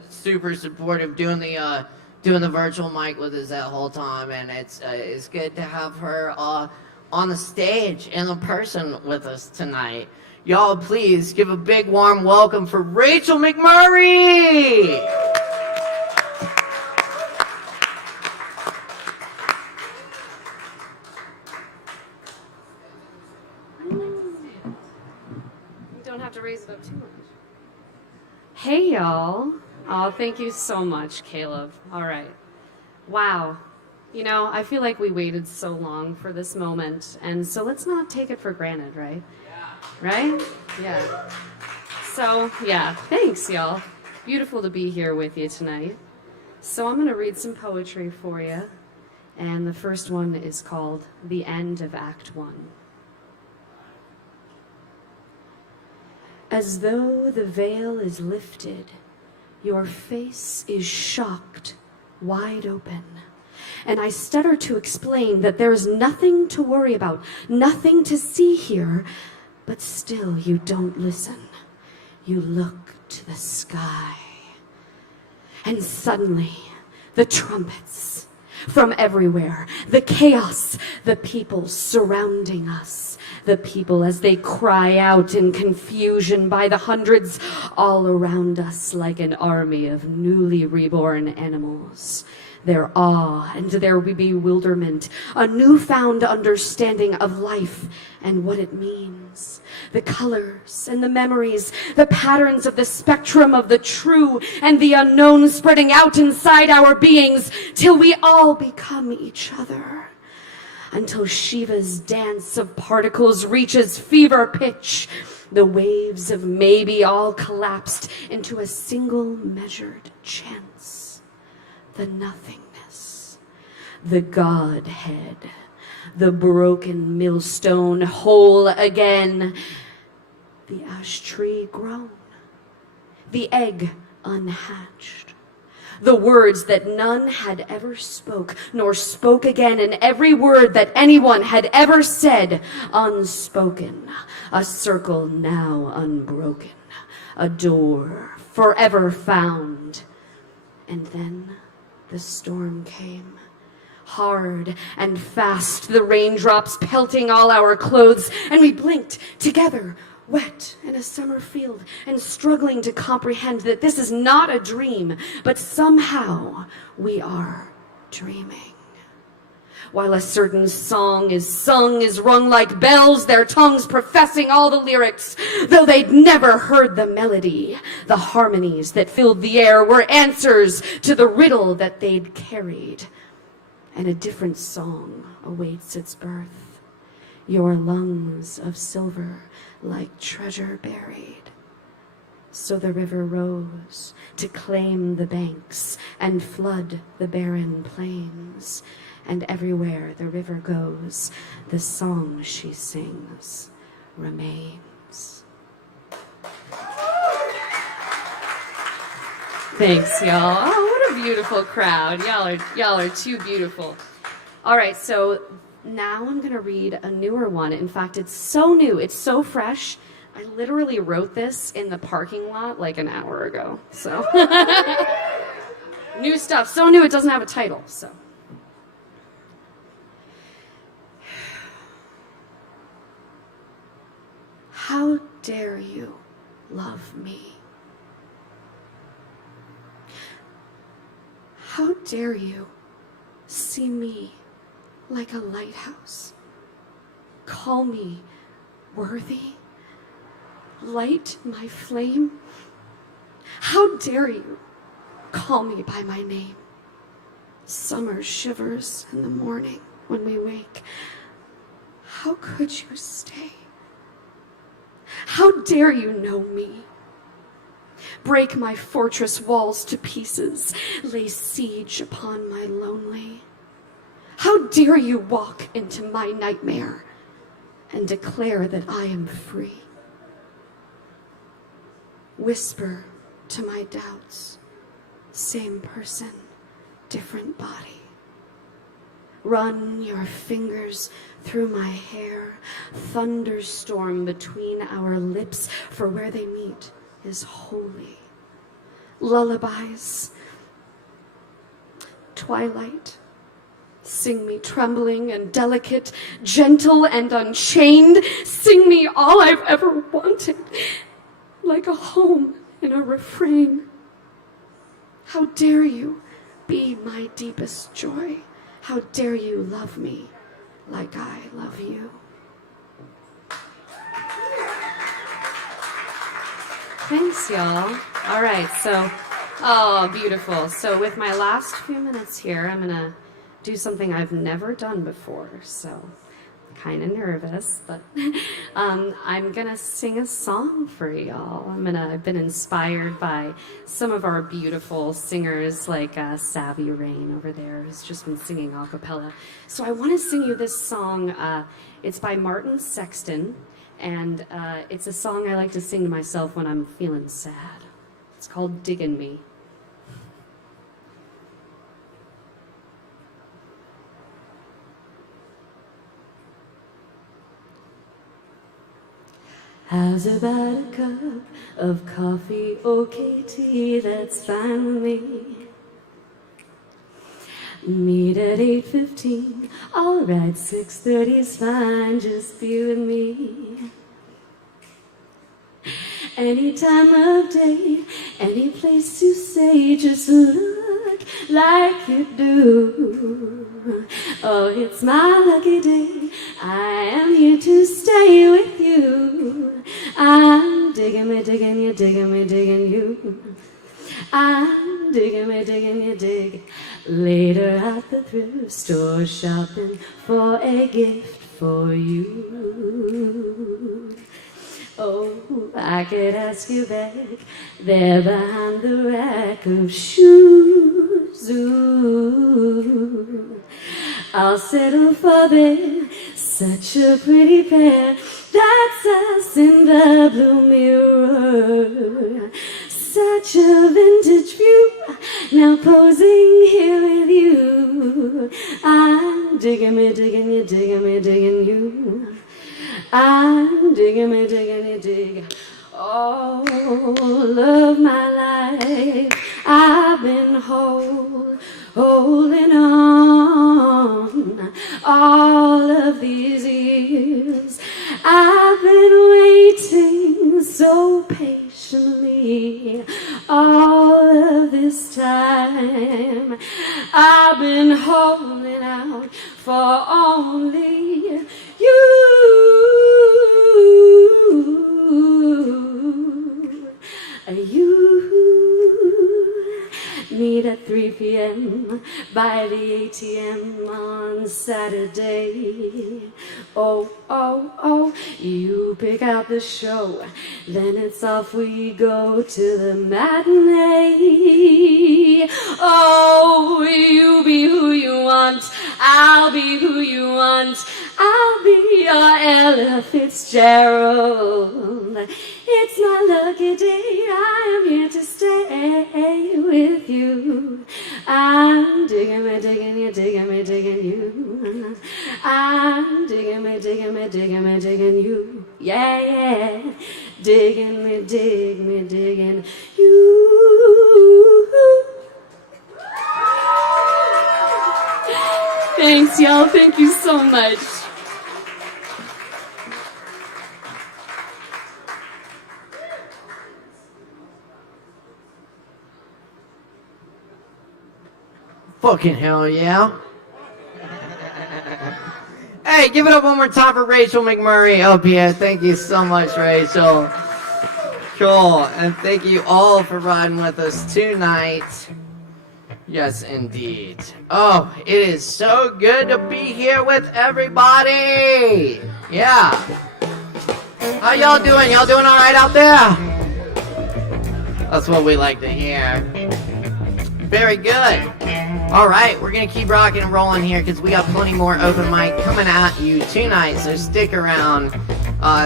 super supportive, doing the virtual mic with us that whole time, and it's good to have her on the stage in person with us tonight. Y'all, please give a big warm welcome for Rachel McMurray. To raise it up too much. Hey y'all. Oh, thank you so much, Caleb. All right. Wow. You know, I feel like we waited so long for this moment, and so let's not take it for granted, right? Yeah. Right? Yeah. So, yeah, thanks y'all. Beautiful to be here with you tonight. So I'm going to read some poetry for you, and the first one is called The End of Act 1. As though the veil is lifted, your face is shocked, wide open. And I stutter to explain that there is nothing to worry about, nothing to see here, but still you don't listen. You look to the sky. And suddenly, the trumpets from everywhere, the chaos, the people surrounding us, the people as they cry out in confusion by the hundreds all around us like an army of newly reborn animals. Their awe and their bewilderment, a newfound understanding of life and what it means. The colors and the memories, the patterns of the spectrum of the true and the unknown spreading out inside our beings till we all become each other. Until Shiva's dance of particles reaches fever pitch, the waves of maybe all collapsed into a single measured chance. The nothingness, the Godhead, the broken millstone whole again, the ash tree grown, the egg unhatched, the words that none had ever spoke, nor spoke again, and every word that anyone had ever said unspoken, a circle now unbroken, a door forever found. And then the storm came, hard and fast, the raindrops pelting all our clothes, and we blinked together, wet in a summer field, and struggling to comprehend that this is not a dream, but somehow we are dreaming. While a certain song is sung, is rung like bells, their tongues professing all the lyrics, though they'd never heard the melody. The harmonies that filled the air were answers to the riddle that they'd carried. And a different song awaits its birth. Your lungs of silver like treasure buried. So the river rose to claim the banks and flood the barren plains. And everywhere the river goes, the song she sings remains. Thanks, y'all. Oh, what a beautiful crowd. Y'all are too beautiful. All right, so now I'm gonna read a newer one. In fact, it's so new, it's so fresh. I literally wrote this in the parking lot like an hour ago. So new stuff, so new it doesn't have a title. So. How dare you love me? How dare you see me like a lighthouse? Call me worthy? Light my flame? How dare you call me by my name? Summer shivers in the morning when we wake. How could you stay? How dare you know me? Break my fortress walls to pieces, lay siege upon my lonely. How dare you walk into my nightmare and declare that I am free? Whisper to my doubts, same person, different body. Run your fingers through my hair, thunderstorm between our lips, for where they meet is holy. Lullabies, twilight, sing me trembling and delicate, gentle and unchained. Sing me all I've ever wanted, like a home in a refrain. How dare you be my deepest joy? How dare you love me like I love you? Thanks, y'all. All right, so, oh, beautiful. So with my last few minutes here, I'm going to do something I've never done before, so kind of nervous, but I'm gonna sing a song for y'all. I've been inspired by some of our beautiful singers like Savvy Rain over there, who's just been singing a cappella. So I want to sing you this song. It's by Martin Sexton, and it's a song I like to sing to myself when I'm feeling sad. It's called Diggin' Me. How's about a cup of coffee, okay, tea, that's fine with me. Meet at 8:15, alright, 6:30's fine, just be with me. Any time of day, any place to say, just look like you do. Oh, it's my lucky day, I am here to stay with you. I'm digging me, digging you, digging me, digging you. I'm digging me, digging you, dig. Later at the thrift store, shopping for a gift for you. Oh, I could ask you back there behind the rack of shoes. Ooh, I'll settle for them, such a pretty pair. That's us in the blue mirror. Such a vintage view, now posing here with you. I'm digging me, digging you, digging me, digging you. I'm digging me, digging you, dig. All of my life I've been holding on. All of these years I've been waiting so patiently. All of this time I've been holding out for only you. Meet at 3 p.m. by the ATM on Saturday. Oh, oh, oh, you pick out the show, then it's off we go to the matinee. Oh, you be who you want, I'll be who you want. I'll be your Ella Fitzgerald. It's my lucky day, I am here to stay with you. I'm digging me, digging you, digging me, digging you. I'm digging me, digging me, digging me, digging you. Yeah, yeah. Digging me, digging you. Thanks, y'all. Thank you so much. Fucking hell yeah. Hey, give it up one more time for Rachel McMurray up here. Thank you so much, Rachel. Cool. And thank you all for riding with us tonight. Yes, indeed. Oh, it is so good to be here with everybody. Yeah. How y'all doing? Y'all doing all right out there? That's what we like to hear. Very good. All right, we're going to keep rocking and rolling here because we got plenty more open mic coming at you tonight, so stick around.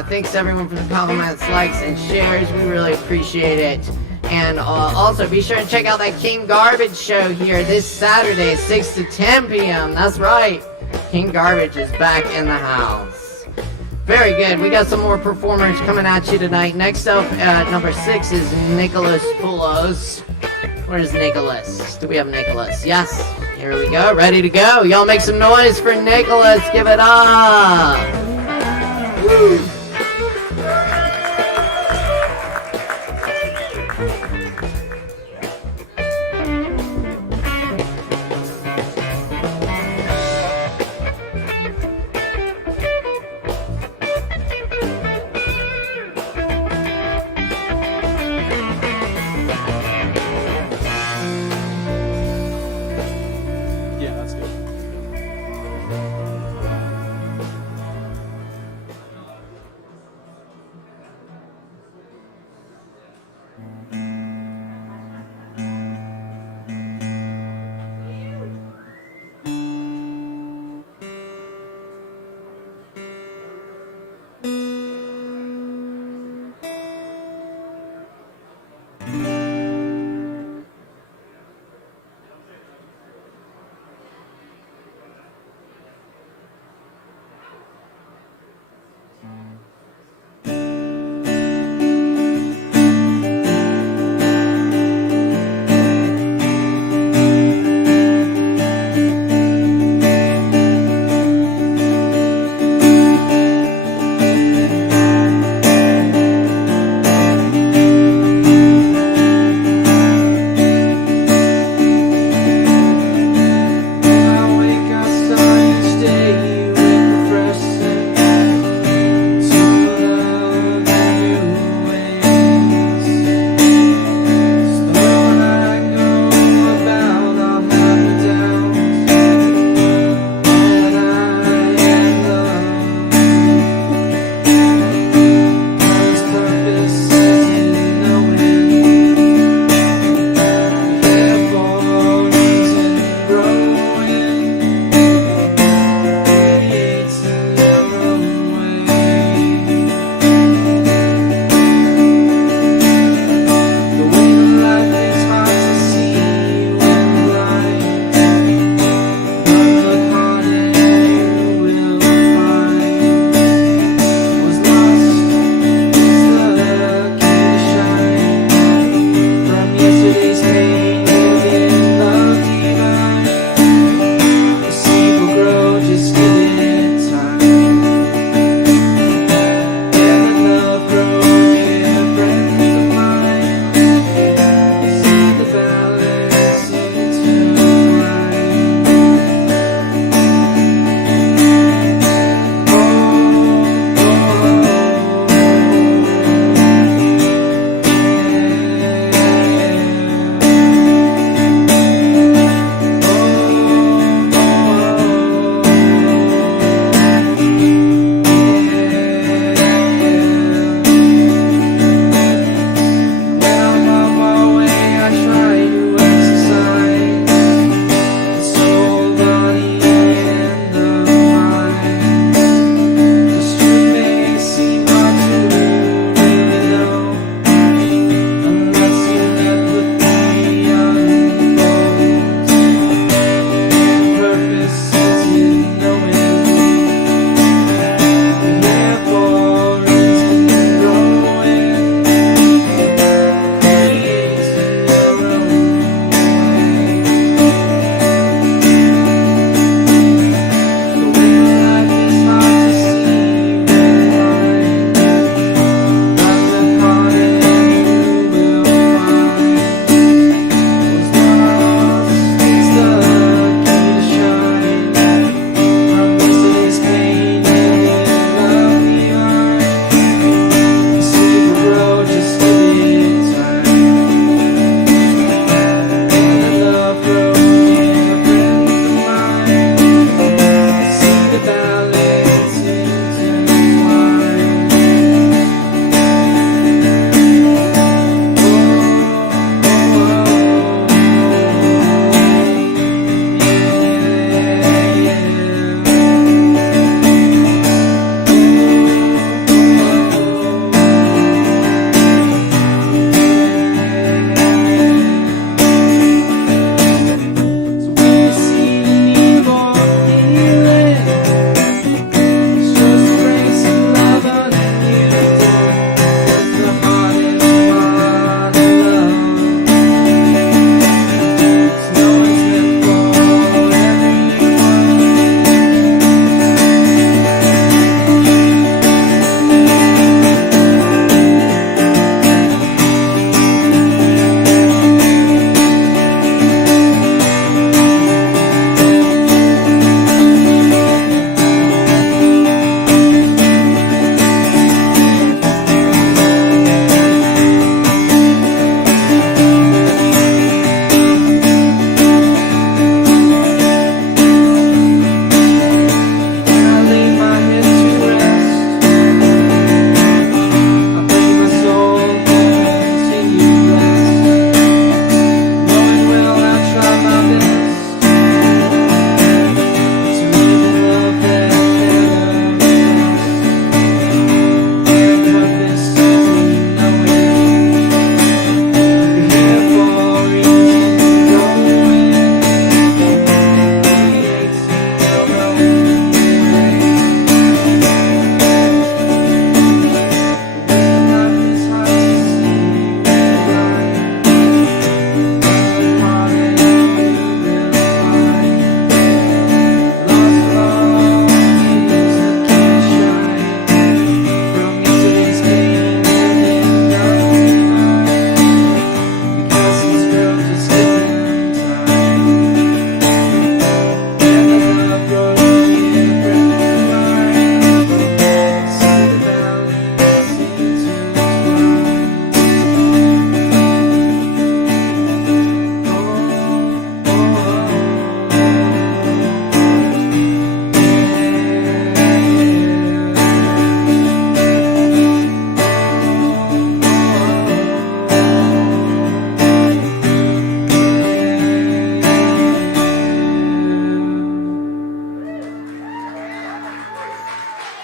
Thanks to everyone for the compliments, likes, and shares. We really appreciate it. And also be sure to check out that King Garbage show here this Saturday, 6 to 10 p.m. That's right. King Garbage is back in the house. Very good. We got some more performers coming at you tonight. Next up at number 6 is Nicholas Poulos. Where's Nicholas? Do we have Nicholas? Yes. Here we go. Ready to go. Y'all make some noise for Nicholas. Give it up. Woo. Yeah, that's good.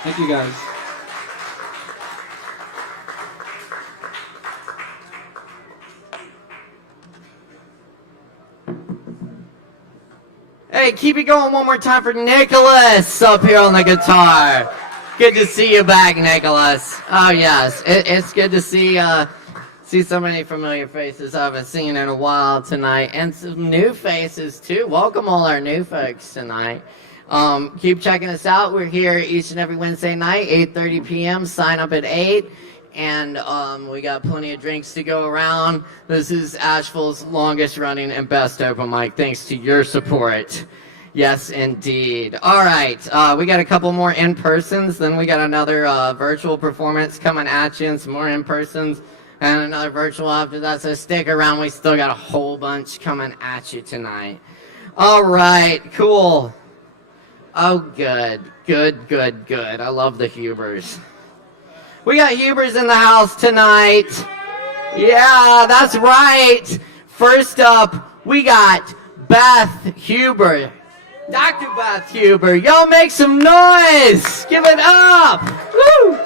Thank you, guys. Hey, keep it going one more time for Nicholas up here on the guitar. Good to see you back, Nicholas. Oh, yes. It's good to see so many familiar faces I haven't seen in a while tonight, and some new faces, too. Welcome all our new folks tonight. Keep checking us out. We're here each and every Wednesday night, 8:30 p.m. Sign up at 8. And we got plenty of drinks to go around. This is Asheville's longest running and best open mic, thanks to your support. Yes, indeed. All right, we got a couple more in-persons, then we got another virtual performance coming at you, and some more in-persons, and another virtual after that, so stick around. We still got a whole bunch coming at you tonight. All right, cool. Oh, good. I love the Hubers. We got Hubers in the house tonight. Yeah, that's right. First up, we got Beth Huber. Dr. Beth Huber. Y'all make some noise. Give it up. Woo!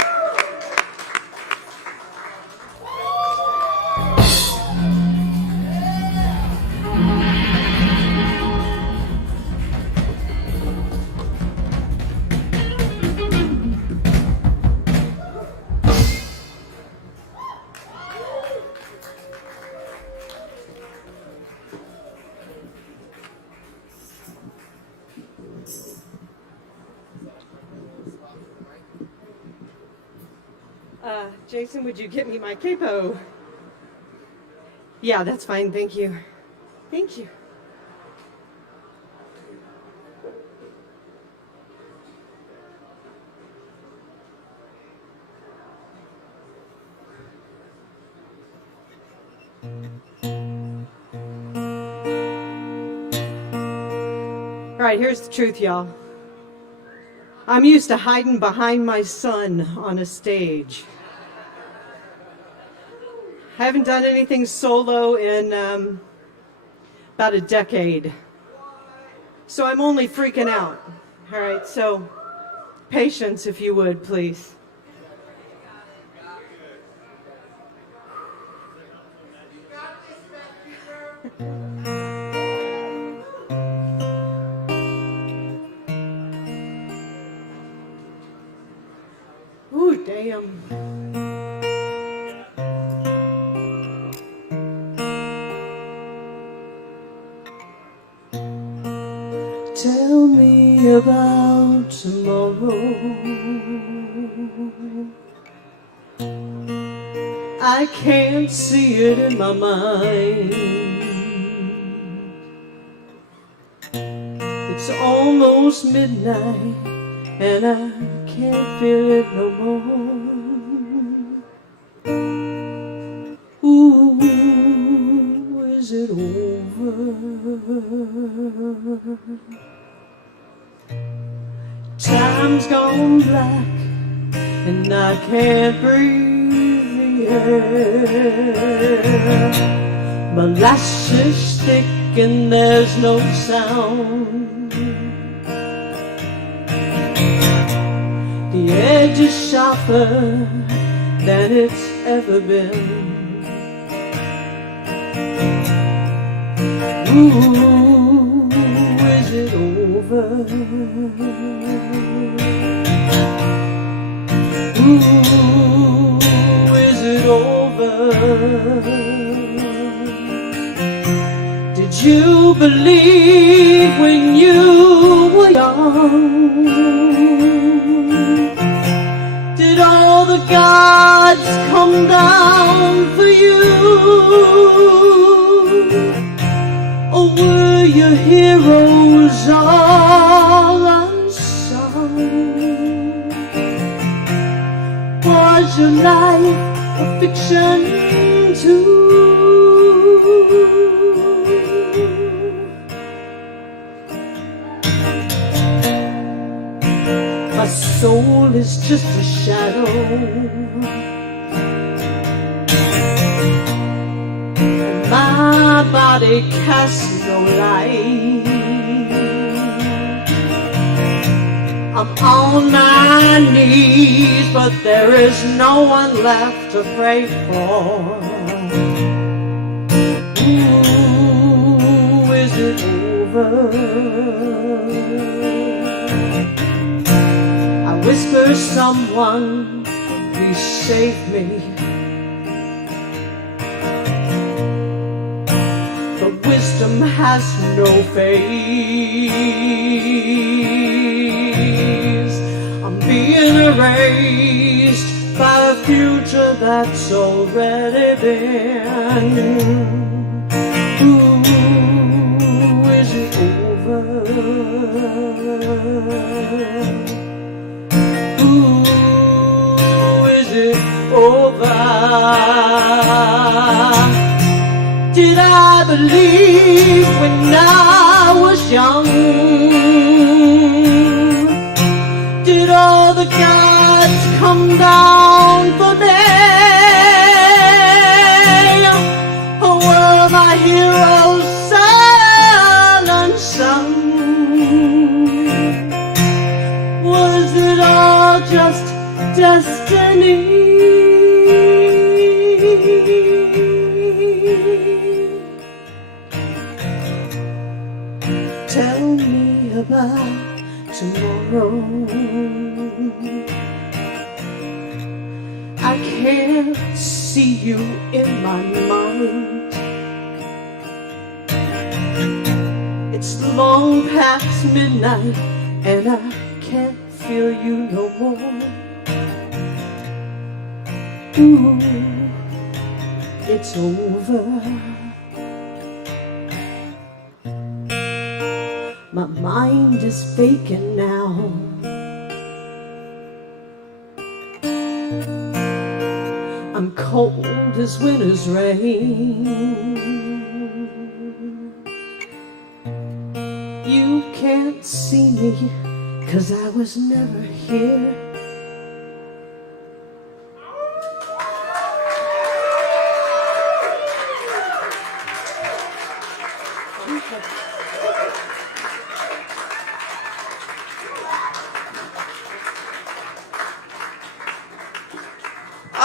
Jason, would you get me my capo? Yeah, that's fine. Thank you. Thank you. All right, here's the truth, y'all. I'm used to hiding behind my son on a stage. I haven't done anything solo in about a decade. So I'm only freaking out. All right, so patience if you would, please. Ooh, damn. Tell me about tomorrow. I can't see it in my mind. It's almost midnight and I can't feel it no more. Ooh, is it over? Time's gone black and I can't breathe the air. My lash is thick and there's no sound. The edge is sharper than it's ever been. Ooh, is it over? Ooh, is it over? Did you believe when you were young? Did all the gods come down for you? Or were your heroes all unsung? Was your life a fiction too? My soul is just a shadow. My body casts no light. I'm on my knees, but there is no one left to pray for. Ooh, is it over? I whisper, someone, please save me. But wisdom has no face. I'm being erased by a future that's already been. Ooh, is it over? Ooh, is it over? Did I believe when I was young? Did all the gods come down for me? Or were my heroes sad unsung? Was it all just destiny? Tell me about tomorrow. I can't see you in my mind. It's long past midnight and I can't feel you no more. Ooh, it's over. My mind is vacant now. I'm cold as winter's rain. You can't see me 'cause I was never here.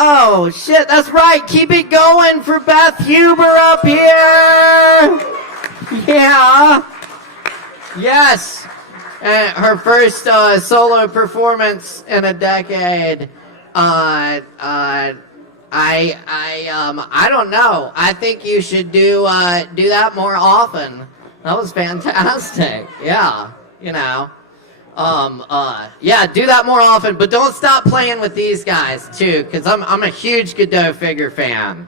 Oh, shit, that's right. Keep it going for Beth Huber up here. Yeah. Yes. Her first solo performance in a decade. I don't know. I think you should do that more often. That was fantastic. Yeah, you know. Yeah, do that more often, but don't stop playing with these guys too, because I'm a huge Godot figure fan.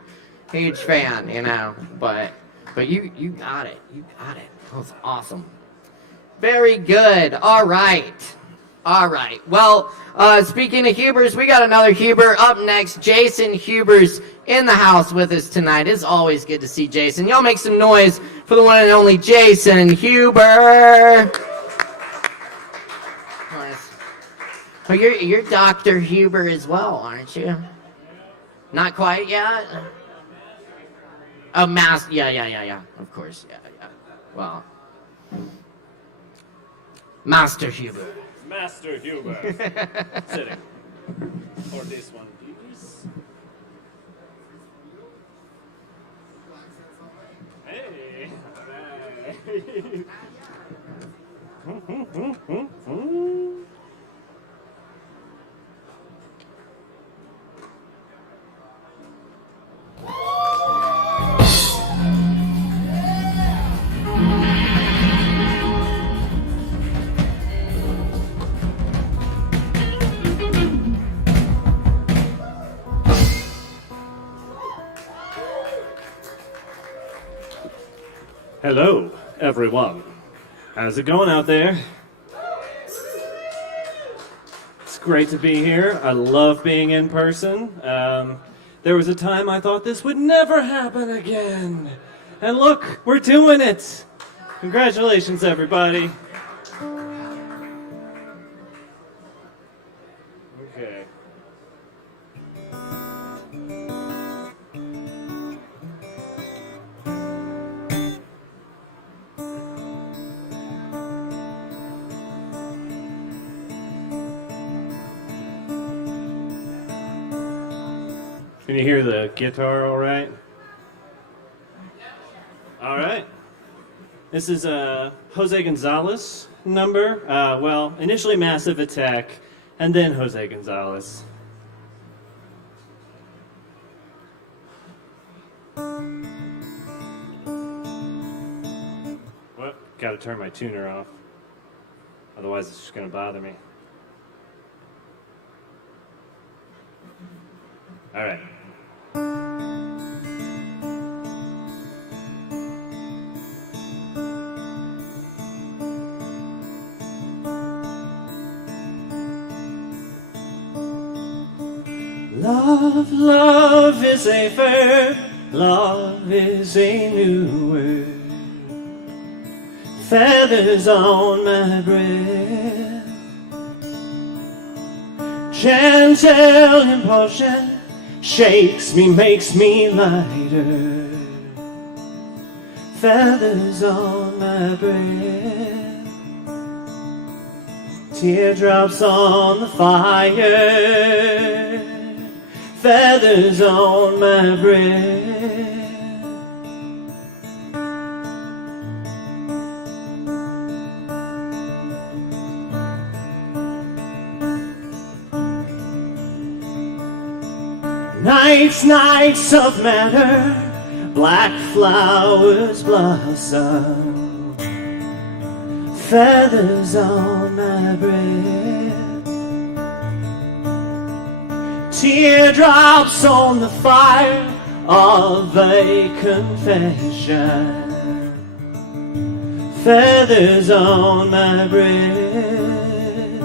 Huge fan, you know. But you got it. You got it. That was awesome. Very good. All right. Well, speaking of Hubers, we got another Huber up next. Jason Huber's in the house with us tonight. It's always good to see Jason. Y'all make some noise for the one and only Jason Huber. Nice. Well, you're Dr. Huber as well, aren't you? Not quite yet? Oh, yeah. Of course, yeah. Well, Master Huber. Master Huber. Sitting. For this one, please. Hey. Hello, everyone. How's it going out there? It's great to be here. I love being in person. There was a time I thought this would never happen again. And look, we're doing it. Congratulations, everybody. Okay. Can you hear the guitar all right? All right. This is a Jose Gonzalez number. Well, initially Massive Attack, and then Jose Gonzalez. Well, gotta turn my tuner off. Otherwise it's just gonna bother me. All right. Love, love is a verb, love is a new word. Feathers on my breath, gentle impulsion shakes me, makes me lighter. Feathers on my breath, teardrops on the fire. Feathers on my breath. Nights, nights of matter, black flowers blossom. Feathers on my breath. Teardrops on the fire of a confession. Feathers on my breath.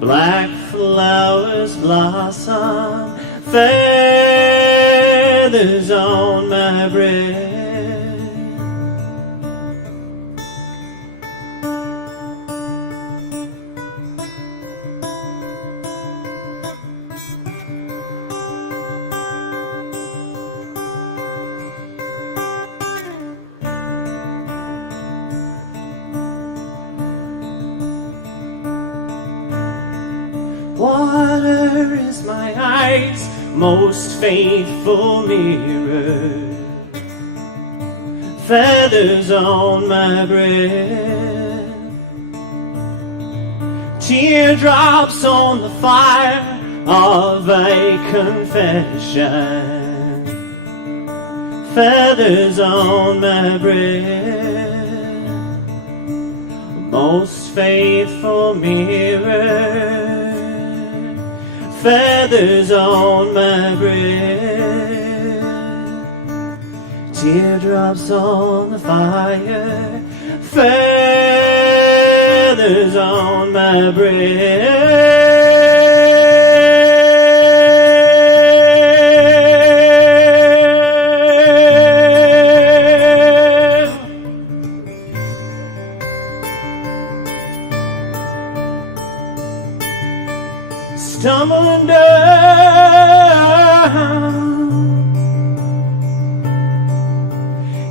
Black flowers blossom. Feathers on my breath. Water is my eyes' most faithful mirror. Feathers on my breath. Teardrops on the fire of a confession. Feathers on my breath. Most faithful mirror. Feathers on my breath. Teardrops on the fire. Feathers on my breath. Stumbling down,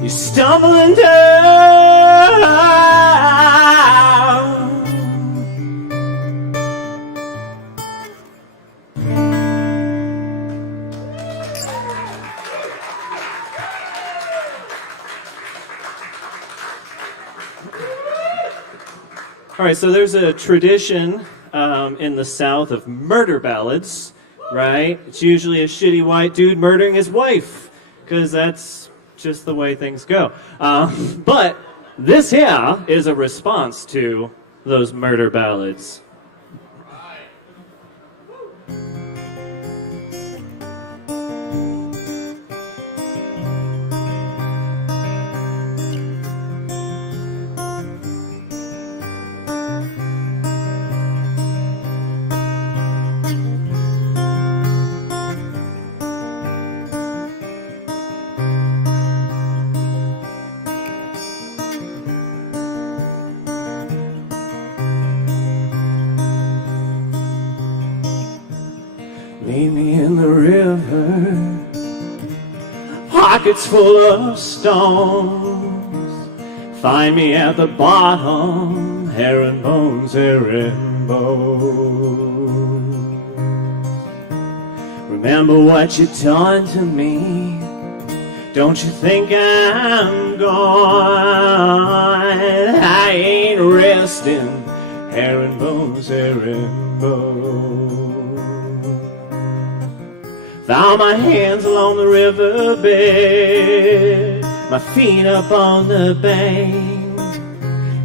you're stumbling down. All right, so there's a tradition in the South of murder ballads, right? It's usually a shitty white dude murdering his wife, because that's just the way things go. But this here is a response to those murder ballads. Leave me in the river, pockets full of stones. Find me at the bottom, herring bones, herring bones. Remember what you done to me. Don't you think I'm gone? I ain't resting. Herringbones, herringbones. Found my hands along the riverbed, my feet up on the bank.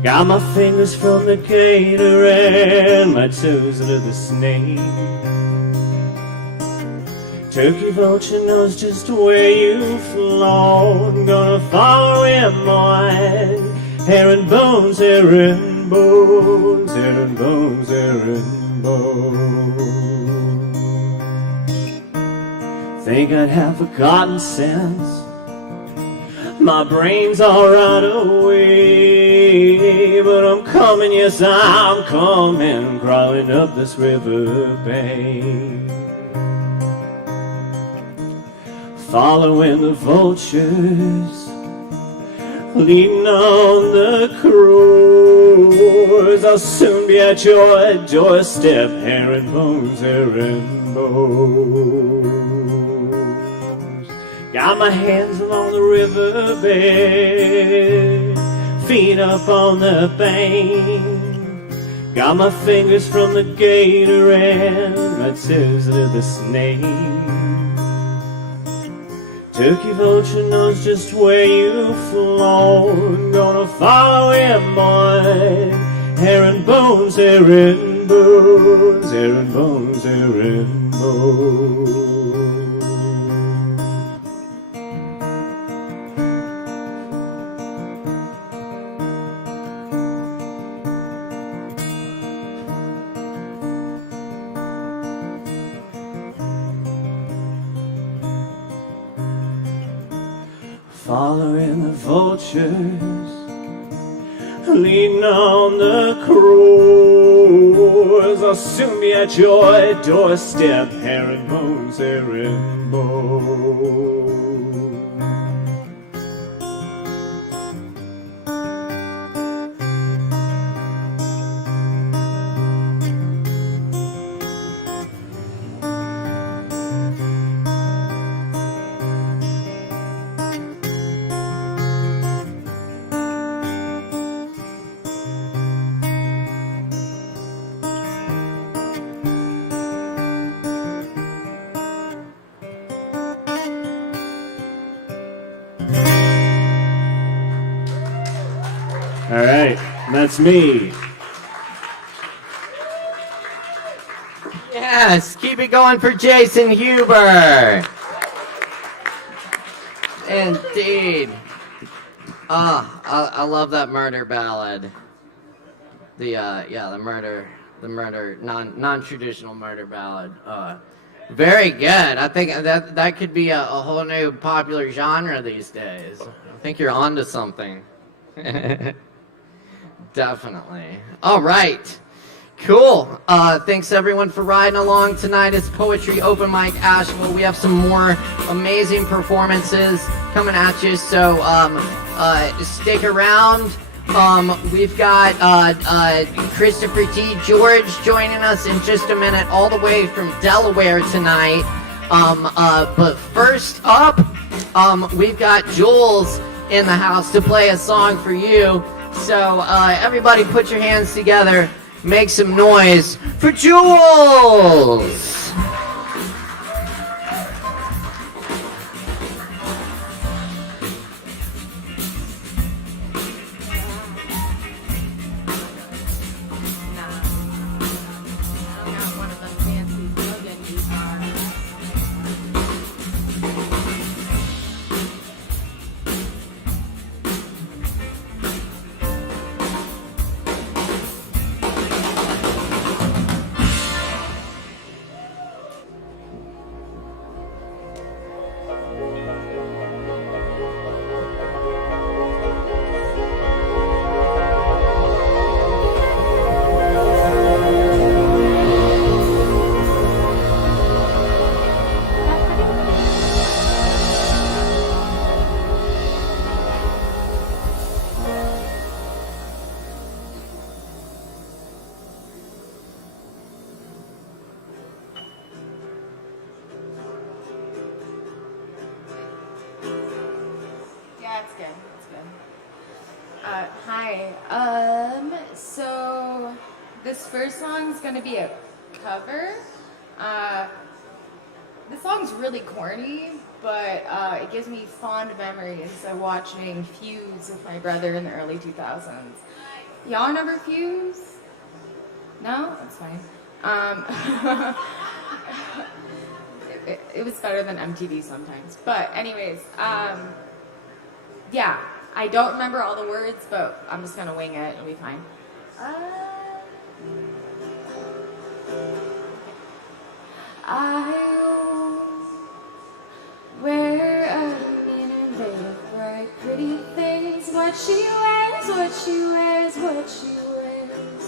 Got my fingers from the gator and my toes to the snake. Turkey vulture knows just where you've flown. Gonna follow him on. Herringbones, herringbones, herringbones, herringbones. Think I'd have forgotten sense. My brain's all right away, but I'm coming, yes I'm coming, crawling up this river bank. Following the vultures, leading on the crows. I'll soon be at your doorstep, herringbones, herringbones. Got my hands along the riverbed, feet up on the bank. Got my fingers from the gator and my toes to the snake. Turkey vulture knows just where you've flown. Gonna follow him on. Herringbones, herringbones, herringbones, herringbones. Following the vultures, leaning on the crows. I'll soon be at your doorstep, herringbones, herringbones. All right, that's me. Yes, keep it going for Jason Huber. Indeed. I love that murder ballad. The murder, non-traditional murder ballad. Very good. I think that could be a whole new popular genre these days. I think you're onto something. Definitely. All right. Cool. Thanks everyone for riding along tonight. It's Poetry Open Mic Asheville. We have some more amazing performances coming at you, so stick around. We've got Christopher T. George joining us in just a minute, all the way from Delaware tonight. But first up, we've got Jules in the house to play a song for you. So everybody put your hands together, make some noise for Jules! good. That's good. Hi. So this first song is gonna be a cover. This song's really corny, but it gives me fond memories of watching Fuse with my brother in the early 2000s. Y'all remember Fuse? No? That's fine. It was better than MTV sometimes. But anyways, yeah, I don't remember all the words, but I'm just gonna wing it. It'll be fine. I wear a meaner veil, bright pretty things. What she wears, what she wears, what she wears.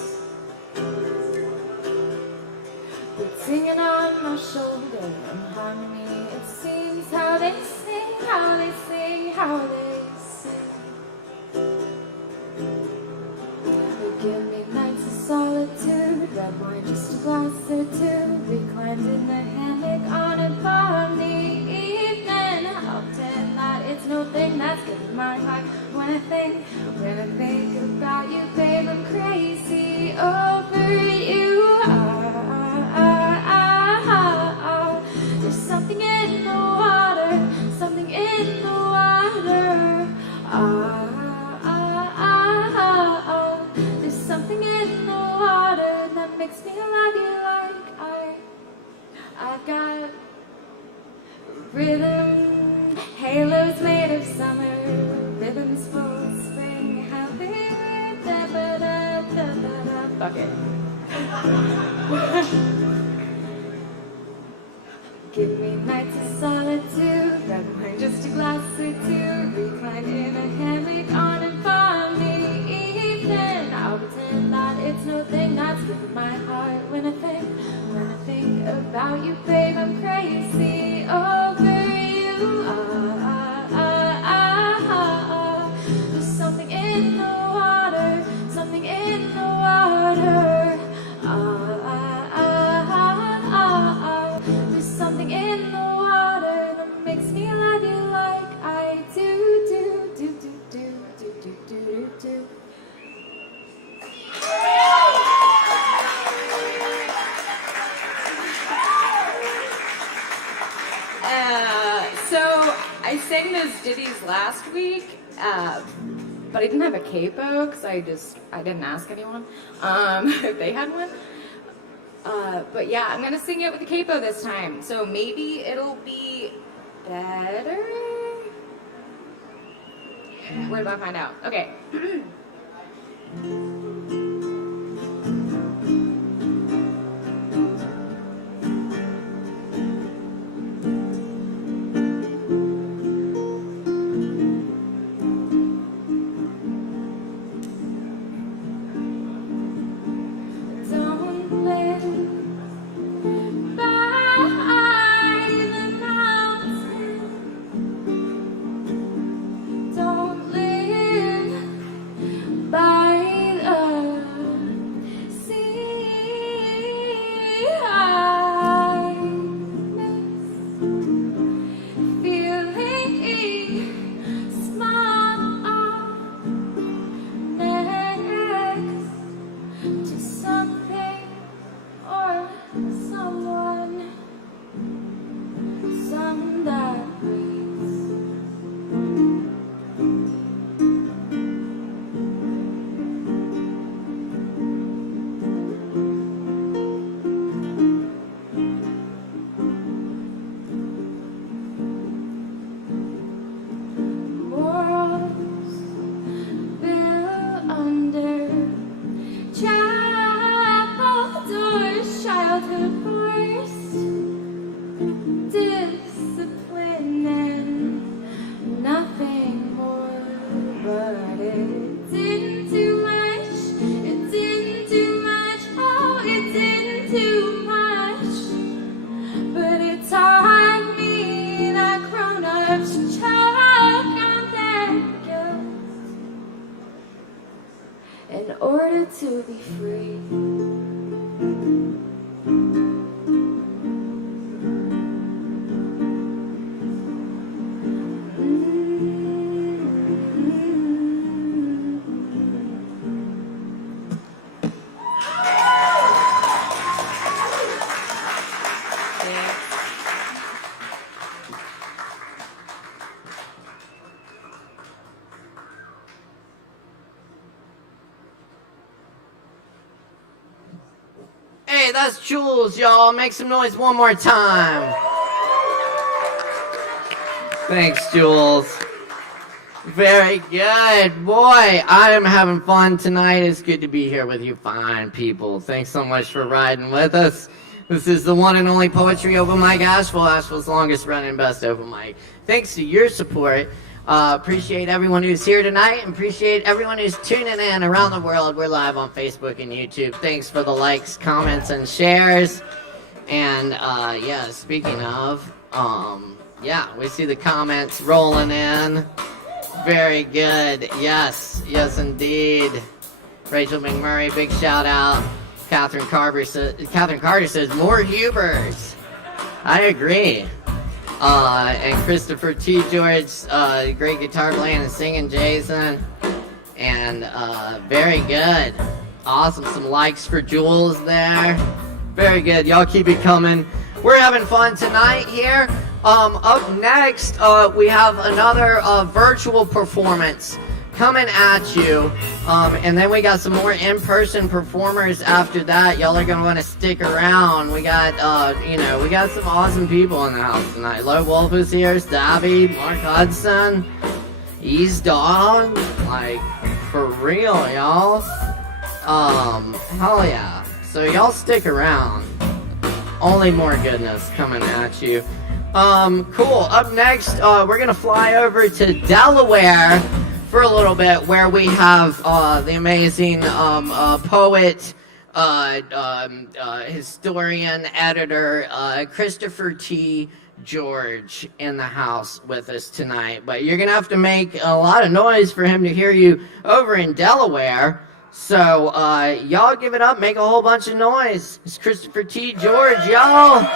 But singing on my shoulder in harmony, it seems how they sing, how they sing, how they sing. They give me nights of solitude, red wine, just a glass or two, reclined in the hammock on a balmy evening. I'll pretend that it's no thing that's good in my heart. When I think about you, babe, I'm crazy over you. There's something in the water, something in the water. There's something in the water that makes me love you like I've got rhythm, halos made of summer, rhythms full of spring, how they da ba da da da da. Fuck it. Give me nights of solitude, red wine, just a glass or two, recline in a hammock on a balmy evening. I'll pretend that it's no thing that's good in my heart. When I think about you, babe, I'm crazy over you. There's something in the water, something in the water. There's something in the water that makes me love you like I do, do, do, do, do, do, do, do, do, do. So I sang those ditties last week, but I didn't have a capo because I didn't ask anyone if they had one. But yeah, I'm gonna sing it with a capo this time, so maybe it'll be better. Where do I find out? Okay. In order to be free. That's Jules, y'all. Make some noise one more time. Thanks, Jules. Very good. Boy, I am having fun tonight. It's good to be here with you fine people. Thanks so much for riding with us. This is the one and only Poetry Open Mic Asheville, Asheville's longest running best open mic. Thanks to your support. Appreciate everyone who's here tonight, and appreciate everyone who's tuning in around the world. We're live on Facebook and YouTube. Thanks for the likes, comments, and shares. And yeah, speaking of, yeah, we see the comments rolling in. Very good. Yes, yes indeed. Rachel McMurray, big shout out. Catherine Carter says more Hubers. I agree. And Christopher T. George, great guitar playing and singing, Jason. And very good. Awesome. Some likes for Jules there. Very good. Y'all keep it coming. We're having fun tonight here. Up next, we have another virtual performance coming at you. And then we got some more in-person performers after that. Y'all are going to want to stick around. We got, we got some awesome people in the house tonight. Low Wolf is here, Stabby, Mark Hudson, Ease Dog. Like, for real, y'all. Hell yeah. So y'all stick around. Only more goodness coming at you. Cool. Up next, we're going to fly over to Delaware for a little bit, where we have the amazing poet, historian, editor, Christopher T. George in the house with us tonight. But you're going to have to make a lot of noise for him to hear you over in Delaware. So y'all give it up, make a whole bunch of noise. It's Christopher T. George, y'all.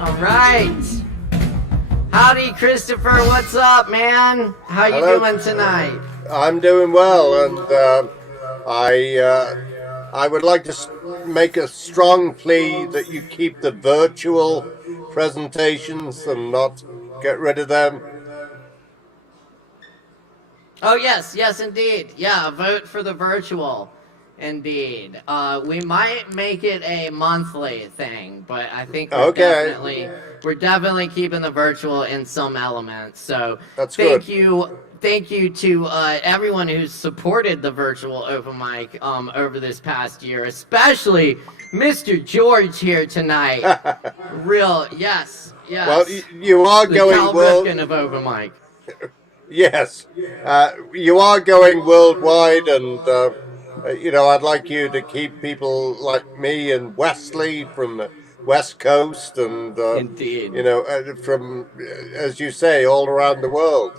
All right. Howdy, Christopher. What's up, man? How you doing tonight? I'm doing well, and I would like to make a strong plea that you keep the virtual presentations and not get rid of them. Oh, yes, indeed. Yeah, vote for the virtual. Indeed. We might make it a monthly thing, but I think we're definitely keeping the virtual in some elements. So that's thank you to everyone who's supported the virtual open mic over this past year, especially Mr. George here tonight. Yes. Well, you are the going Cal Rifkin of open mic. Yes, you are going worldwide, and I'd like you to keep people like me and Wesley from the West Coast, and indeed, from, as you say, all around the world.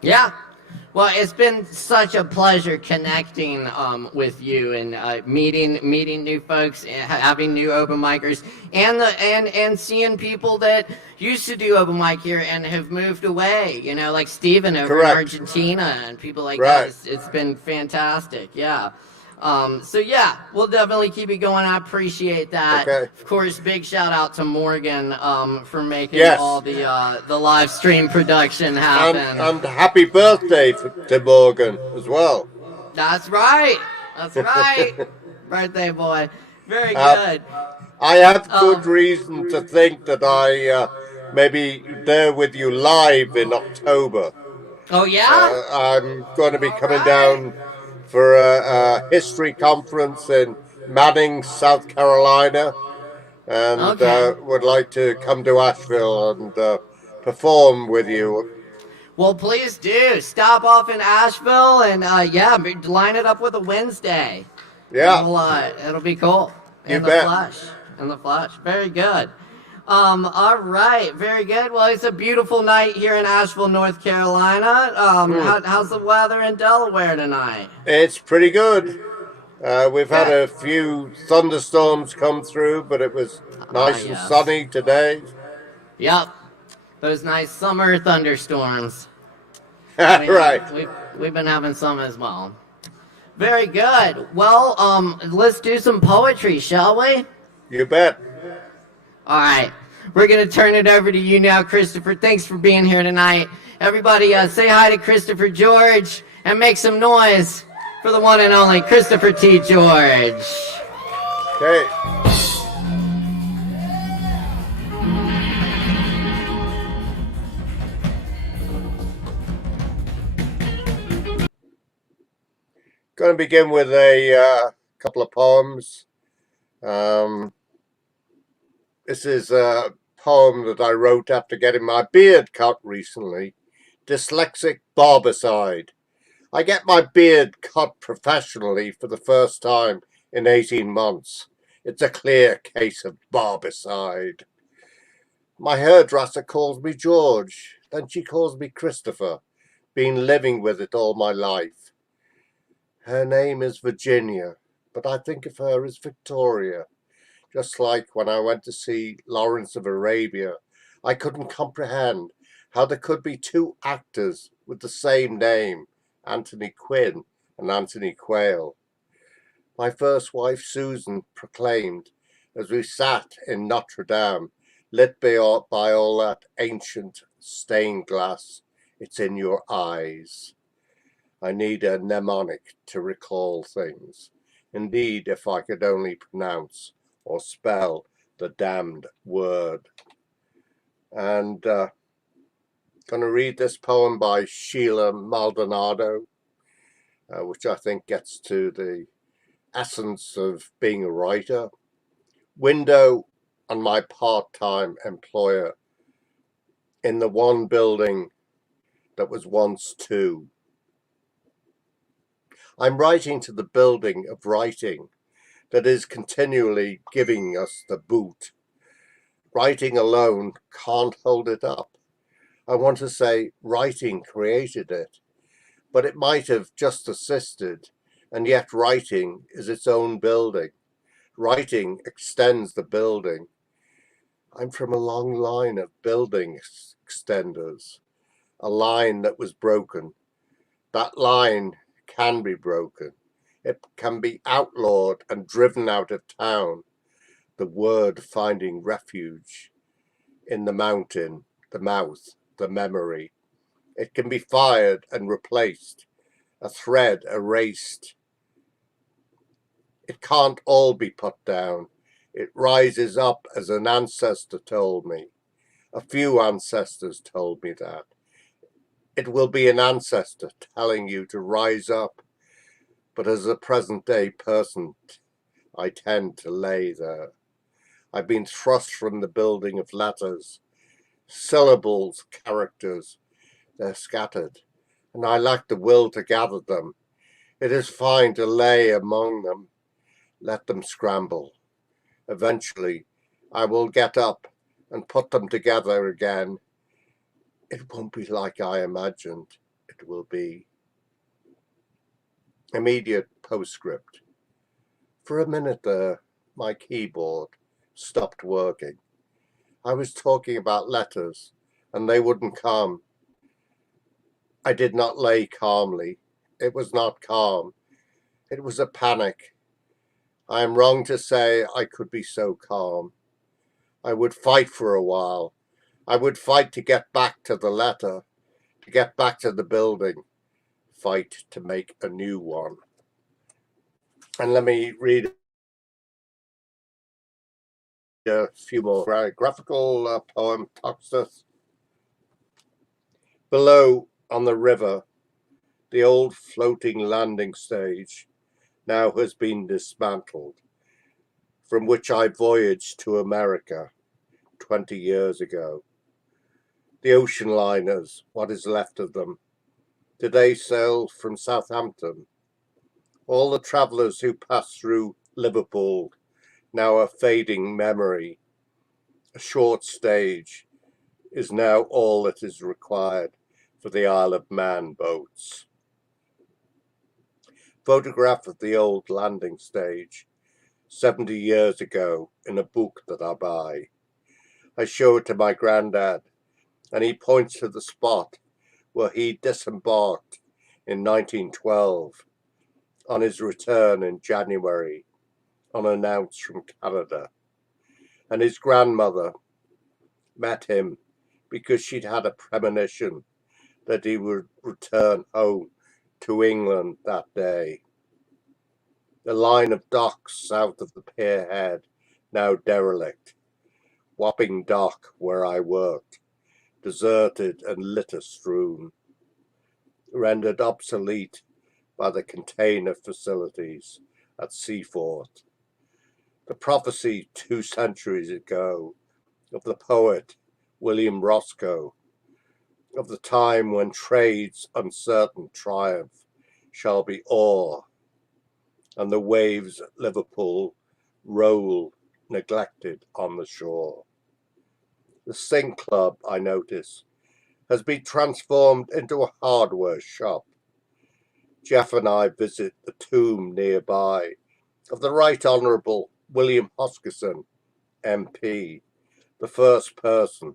Yeah. Well, it's been such a pleasure connecting with you and meeting new folks, and having new open micers, and seeing people that used to do open mic here and have moved away. Like Steven over in Argentina and people like that. It's been fantastic. Yeah. So yeah, we'll definitely keep it going. I appreciate that. Okay. Of course, big shout out to Morgan for making all the live stream production happen. And happy birthday to Morgan as well. That's right. Birthday boy. Very good. I have good reason to think that I may be there with you live in October. Oh yeah? I'm going to be coming down for a history conference in Manning, South Carolina, and would like to come to Asheville and perform with you. Well, please do. Stop off in Asheville and, line it up with a Wednesday. Yeah. It'll be cool. You bet. In the flesh. Very good. All right. Very good. Well, it's a beautiful night here in Asheville, North Carolina. How's the weather in Delaware tonight? It's pretty good. We've had a few thunderstorms come through, but it was nice and sunny today. Yep. Those nice summer thunderstorms. Right. We've been having some as well. Very good. Well, let's do some poetry, shall we? You bet. All right. We're going to turn it over to you now, Christopher. Thanks for being here tonight. Everybody say hi to Christopher George and make some noise for the one and only Christopher T. George. Okay. Going to begin with a couple of poems. This is a poem that I wrote after getting my beard cut recently. Dyslexic Barbicide. I get my beard cut professionally for the first time in 18 months. It's a clear case of barbicide. My hairdresser calls me George, then she calls me Christopher. Been living with it all my life. Her name is Virginia, but I think of her as Victoria. Just like when I went to see Lawrence of Arabia, I couldn't comprehend how there could be two actors with the same name, Anthony Quinn and Anthony Quayle. My first wife, Susan, proclaimed, as we sat in Notre Dame, lit by all that ancient stained glass, it's in your eyes. I need a mnemonic to recall things. Indeed, if I could only pronounce or spell the damned word. And going to read this poem by Sheila Maldonado, which I think gets to the essence of being a writer. Window on my part-time employer in the one building that was once two. I'm writing to the building of writing that is continually giving us the boot. Writing alone can't hold it up. I want to say writing created it, but it might have just assisted, and yet writing is its own building. Writing extends the building. I'm from a long line of building extenders, a line that was broken. That line can be broken. It can be outlawed and driven out of town. The word finding refuge in the mountain, the mouth, the memory. It can be fired and replaced, a thread erased. It can't all be put down. It rises up, as an ancestor told me. A few ancestors told me that. It will be an ancestor telling you to rise up. But as a present day person, I tend to lay there. I've been thrust from the building of letters, syllables, characters. They're scattered, and I lack the will to gather them. It is fine to lay among them. Let them scramble. Eventually, I will get up and put them together again. It won't be like I imagined it will be. Immediate postscript. For a minute there, my keyboard stopped working. I was talking about letters, and they wouldn't come. I did not lay calmly. It was not calm. It was a panic. I am wrong to say I could be so calm. I would fight for a while. I would fight to get back to the letter, to get back to the building. Fight to make a new one. And let me read a few more. Graphical poem, Toxus. Below on the river, the old floating landing stage now has been dismantled, from which I voyaged to America 20 years ago. The ocean liners, what is left of them, today sail from Southampton. All the travellers who passed through Liverpool, now a fading memory. A short stage is now all that is required for the Isle of Man boats. Photograph of the old landing stage 70 years ago in a book that I buy. I show it to my granddad, and he points to the spot where he disembarked in 1912 on his return in January, unannounced from Canada. And his grandmother, met him because she'd had a premonition that he would return home to England that day. The line of docks south of the pier head, now derelict. Wapping Dock, where I worked, deserted and litter-strewn, rendered obsolete by the container facilities at Seafort. The prophecy 2 centuries ago of the poet William Roscoe, of the time when trade's uncertain triumph shall be o'er, and the waves at Liverpool roll neglected on the shore. The Sing Club, I notice, has been transformed into a hardware shop. Jeff and I visit the tomb nearby of the Right Honourable William Hoskinson, MP, the first person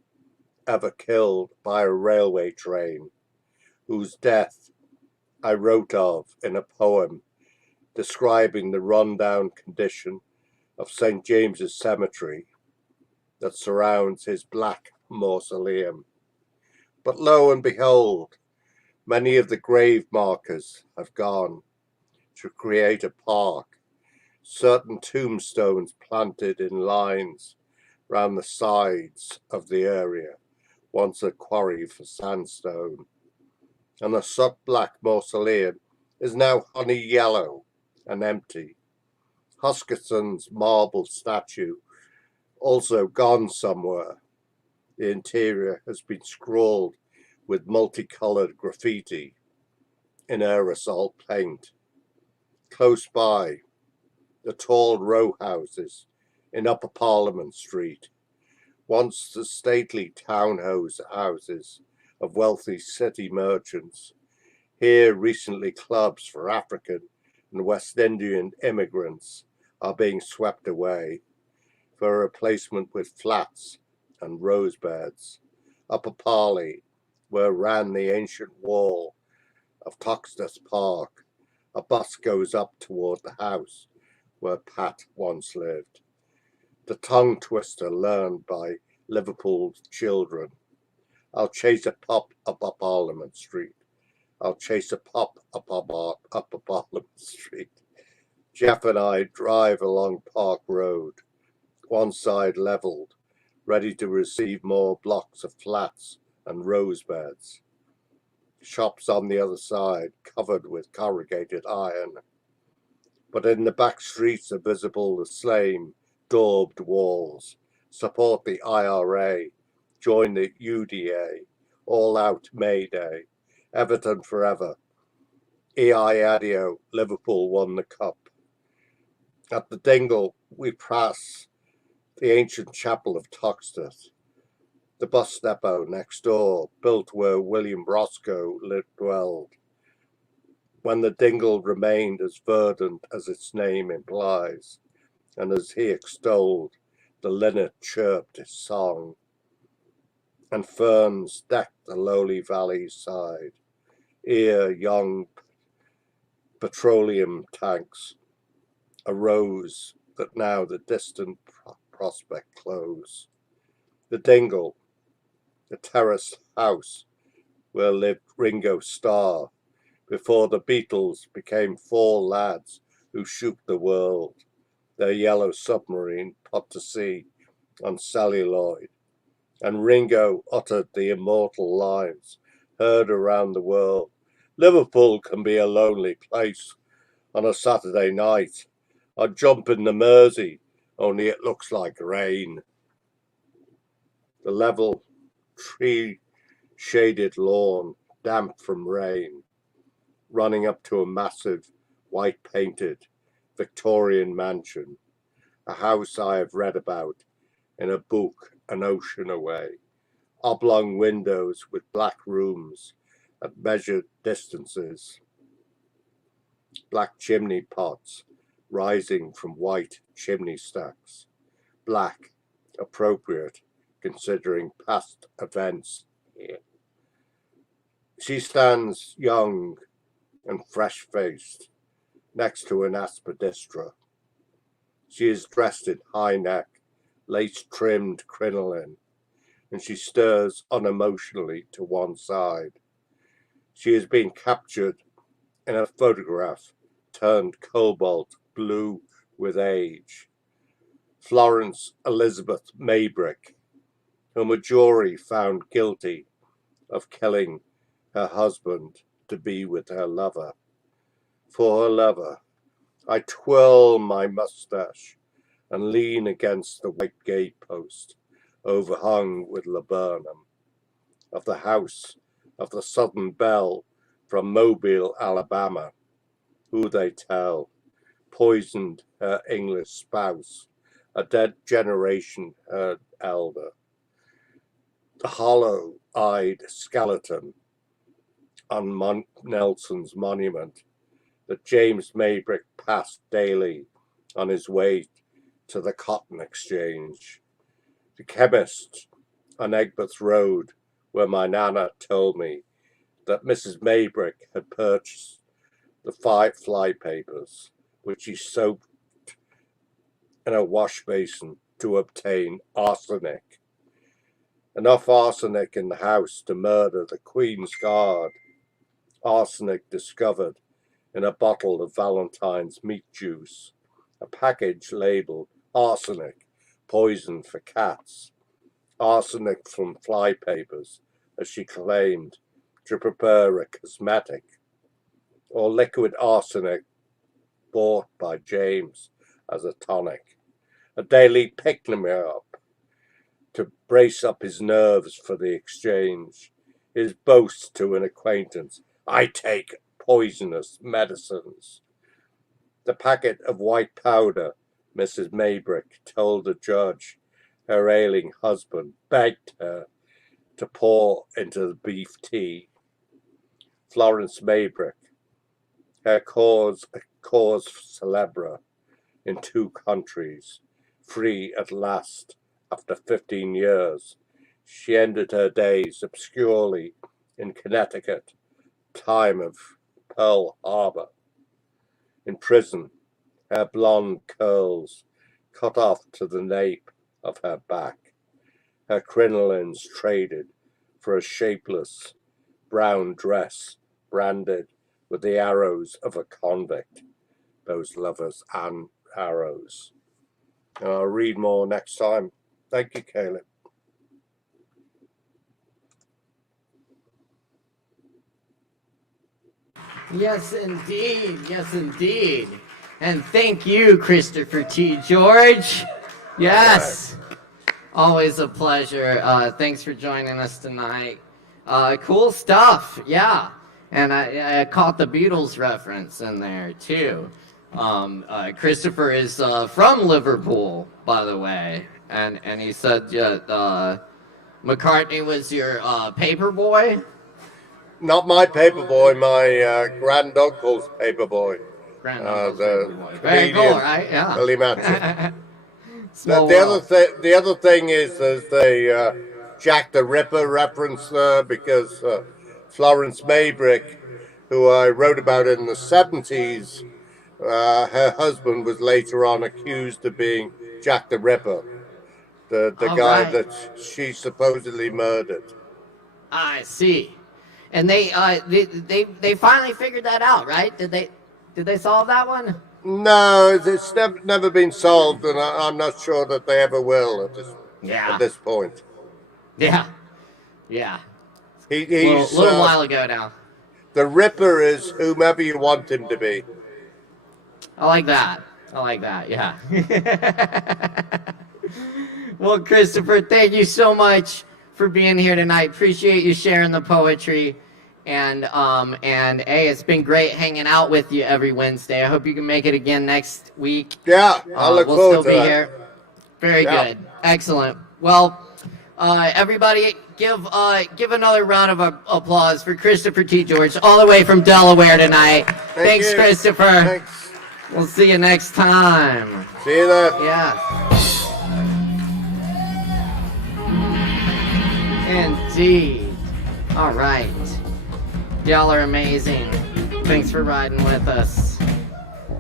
ever killed by a railway train, whose death I wrote of in a poem describing the run-down condition of St. James's Cemetery that surrounds his black mausoleum. But lo and behold, many of the grave markers have gone to create a park. Certain tombstones planted in lines round the sides of the area, once a quarry for sandstone. And the sub-black mausoleum is now honey yellow and empty. Huskinson's marble statue also gone somewhere. The interior has been scrawled with multicoloured graffiti in aerosol paint. Close by, the tall row houses in Upper Parliament Street, once the stately townhouse houses of wealthy city merchants, here recently clubs for African and West Indian immigrants, are being swept away for a replacement with flats and rose beds. Upper Parley, where ran the ancient wall of Toxteth Park, a bus goes up toward the house where Pat once lived. The tongue twister learned by Liverpool's children. I'll chase a pup up Parliament Street. I'll chase a pup up Parliament Street. Jeff and I drive along Park Road, one side levelled, ready to receive more blocks of flats and rose beds. Shops on the other side covered with corrugated iron. But in the back streets are visible the same daubed walls. Support the IRA, join the UDA, all out May Day, Everton forever. EI Adio, Liverpool won the cup. At the Dingle, we pass the ancient chapel of Toxteth, the bus depot next door, built where William Roscoe dwelled, when the Dingle remained as verdant as its name implies, and as he extolled, the linnet chirped his song, and ferns decked the lowly valley's side, ere young petroleum tanks arose that now the distant prospect close. The Dingle, the terraced house where lived Ringo Starr before the Beatles became 4 lads who shook the world, their yellow submarine put to sea on celluloid, and Ringo uttered the immortal lines heard around the world. Liverpool can be a lonely place on a Saturday night. I'd jump in the Mersey, only it looks like rain. The level, tree-shaded lawn, damp from rain, running up to a massive, white-painted Victorian mansion, a house I have read about in a book an ocean away, oblong windows with black rooms at measured distances, black chimney pots rising from white chimney stacks, black, appropriate, considering past events here. She stands young and fresh-faced next to an aspidistra. She is dressed in high neck, lace-trimmed crinoline, and she stirs unemotionally to one side. She has been captured in a photograph turned cobalt blue with age. Florence Elizabeth Maybrick, whom a jury found guilty of killing her husband to be with her lover. For her lover, I twirl my mustache and lean against the white gatepost overhung with laburnum of the house of the Southern Belle from Mobile, Alabama, who they tell poisoned her English spouse, a dead generation her elder. The hollow-eyed skeleton on Nelson's monument that James Maybrick passed daily on his way to the Cotton Exchange. The chemist on Egbert Road, where my nana told me that Mrs. Maybrick had purchased the 5 fly papers, which he soaked in a wash basin to obtain arsenic. Enough arsenic in the house to murder the Queen's Guard. Arsenic discovered in a bottle of Valentine's meat juice, a package labeled arsenic, poison for cats. Arsenic from fly papers, as she claimed, to prepare a cosmetic, or liquid arsenic bought by James as a tonic, a daily pick-me-up to brace up his nerves for the exchange. His boast to an acquaintance, I take poisonous medicines. The packet of white powder, Mrs. Maybrick told the judge, her ailing husband begged her to pour into the beef tea. Florence Maybrick, her cause célèbre in 2 countries, free at last after 15 years. She ended her days obscurely in Connecticut, time of Pearl Harbor. In prison, her blonde curls cut off to the nape of her back, her crinolines traded for a shapeless brown dress branded with the arrows of a convict, those lovers and arrows. And I'll read more next time. Thank you, Caleb. Yes, indeed. Yes, indeed. And thank you, Christopher T. George. Yes. Always a pleasure. Thanks for joining us tonight. Cool stuff. Yeah. And I caught the Beatles reference in there, too. Christopher is from Liverpool, by the way. And he said McCartney was your paper boy? Not my paperboy, my granduncle's paperboy. Granduncle's paperboy. Very cool, right? Yeah. Billy Manson. The other thing is there's the Jack the Ripper reference there, because Florence Maybrick, who I wrote about in the 70s, her husband was later on accused of being Jack the Ripper, the guy that she supposedly murdered. I see. And they finally figured that out, right? Did they solve that one? No, it's never been solved, and I'm not sure that they ever will at this point. Yeah. Yeah. He's a little while ago now. The Ripper is whomever you want him to be. I like that, yeah. Well, Christopher, thank you so much for being here tonight. Appreciate you sharing the poetry. And hey, it's been great hanging out with you every Wednesday. I hope you can make it again next week. Yeah, I'll look forward to We'll still be here. Very good. Excellent. Well, everybody, give another round of applause for Christopher T. George, all the way from Delaware tonight. Thanks, you. Christopher. Thanks. We'll see you next time. See you then. Yeah. Indeed. All right. Y'all are amazing. Thanks for riding with us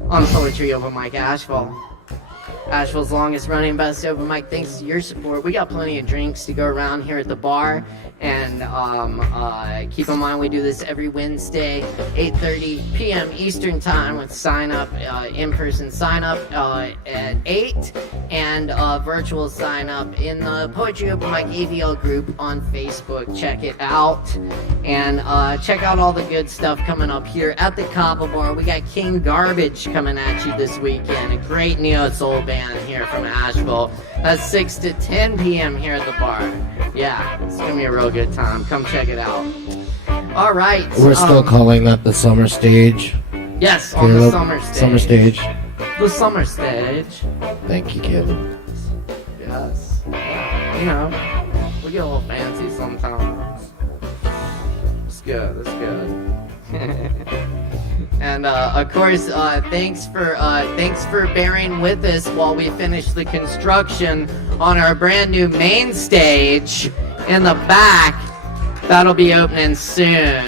on Poetry Over Mike ASHEViLLE. Asheville's longest running best open mic. Thanks to your support, we got plenty of drinks to go around here at the bar. And keep in mind, we do this every Wednesday, 8:30 p.m. Eastern Time, with in-person sign-up at 8, and virtual sign-up in the Poetry Open Mic AVL group on Facebook. Check it out, and check out all the good stuff coming up here at the Kava Bar. We got King Garbage coming at you this weekend, a great neo-soul band here from Asheville. That's 6 to 10 p.m. here at the bar. Yeah, it's gonna be a real good time. Come check it out. All right. We're still calling that the summer stage. Yes, on the summer stage. Summer stage. The summer stage. Thank you, Caleb. Yes. You know, we get a little fancy sometimes. It's good. It's good. And of course, thanks for bearing with us while we finish the construction on our brand new main stage in the back. That'll be opening soon.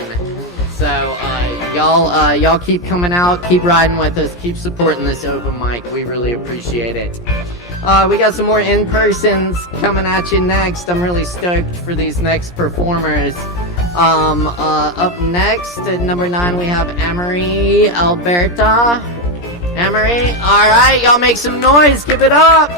So y'all keep coming out, keep riding with us, keep supporting this open mic. We really appreciate it. We got some more in-persons coming at you next. I'm really stoked for these next performers. Up next at number 9 we have Emery Alberta. Emery, all right, y'all make some noise, give it up.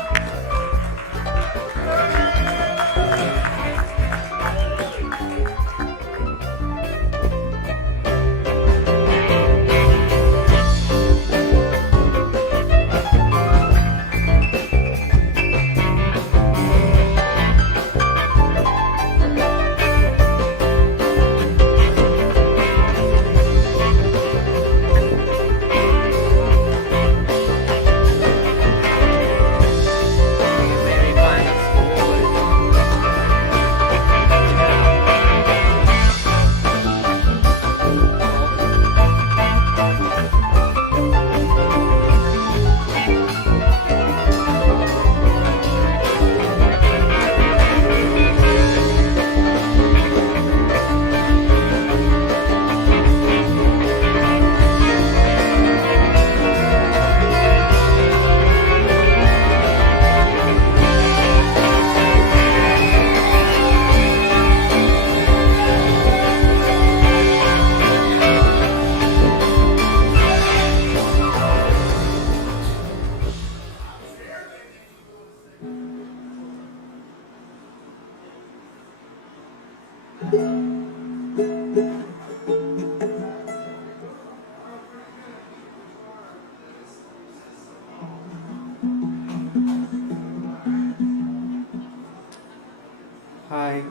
Hi,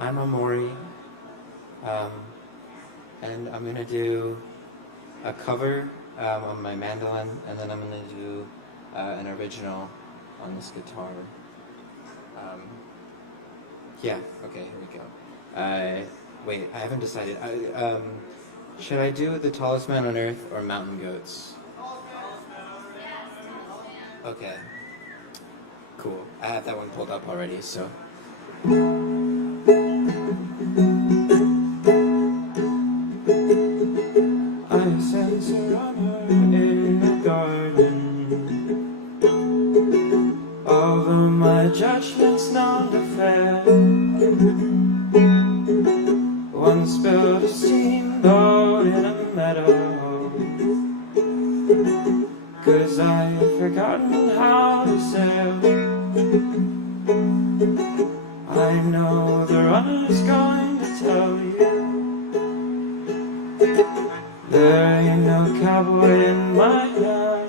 I'm Amori, and I'm going to do a cover on my mandolin, and then I'm going to do an original on this guitar. Yeah, okay, here we go. Wait, I haven't decided. Should I do The Tallest Man on Earth or Mountain Goats? Okay, cool. I have that one pulled up already, so... I sense a runner in the garden. All of my judgments non-fair. One spilled a steamboat in a meadow, 'cause I had forgotten how to sail. I know the runner's going to tell you there ain't no cowboy in my head.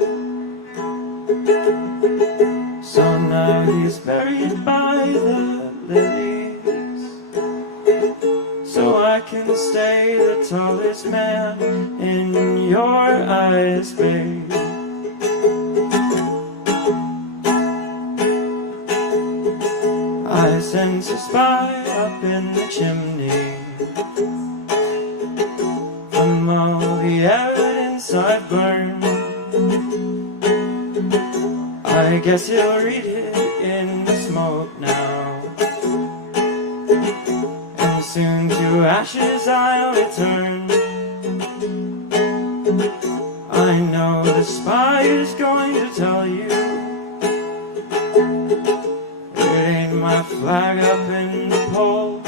So now he's buried by the lilies, so I can stay the tallest man in your eyes, babe. I sense a spy up in the chimney. From all the evidence I've burned, I guess he'll read it in the smoke now, and soon to ashes I'll return. I know the spy is going to tell you flag up in the pole.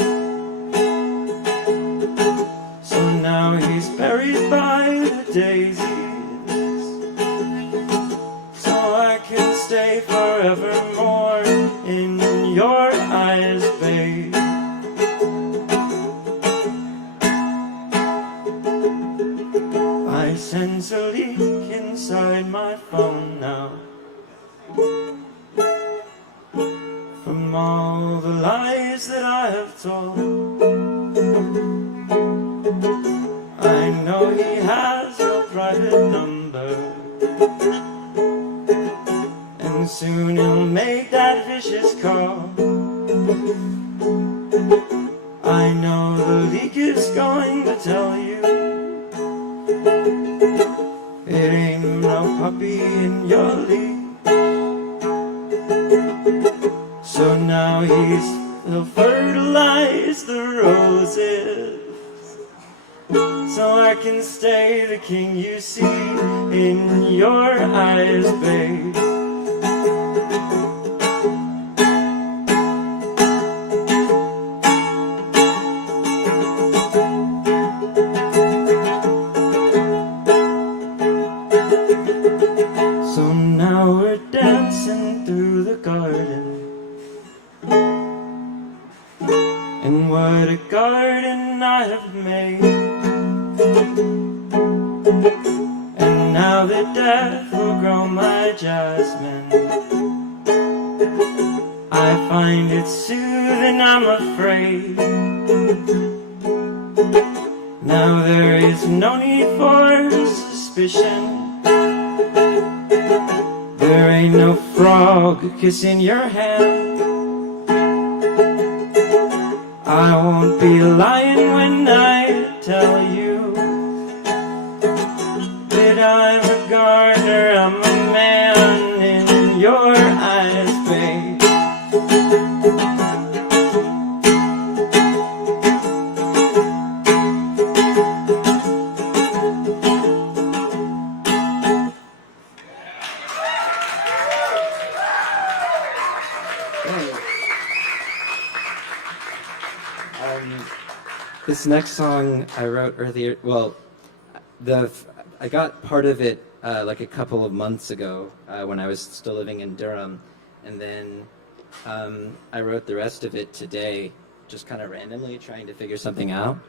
So now he's buried by the daisies, so I can stay forevermore in your eyes, babe. I sense a leak inside my phone now, from all the lies that I have told. I know he has your private number, and soon he'll make that vicious call. I know the leak is going to tell you it ain't no puppy in your league. So now he'll fertilize the roses, so I can stay the king you see in your eyes, babe. So now we're dancing through the garden, and what a garden I have made. And now that death will grow my jasmine, I find it soothing, I'm afraid. Now there is no need for suspicion, there ain't no frog kissing your hand. I won't be lying when I tell you that I'm a gardener, I'm a man in your eyes, babe. This next song I wrote earlier, well, I got part of it like a couple of months ago when I was still living in Durham, and then I wrote the rest of it today, just kind of randomly trying to figure something out,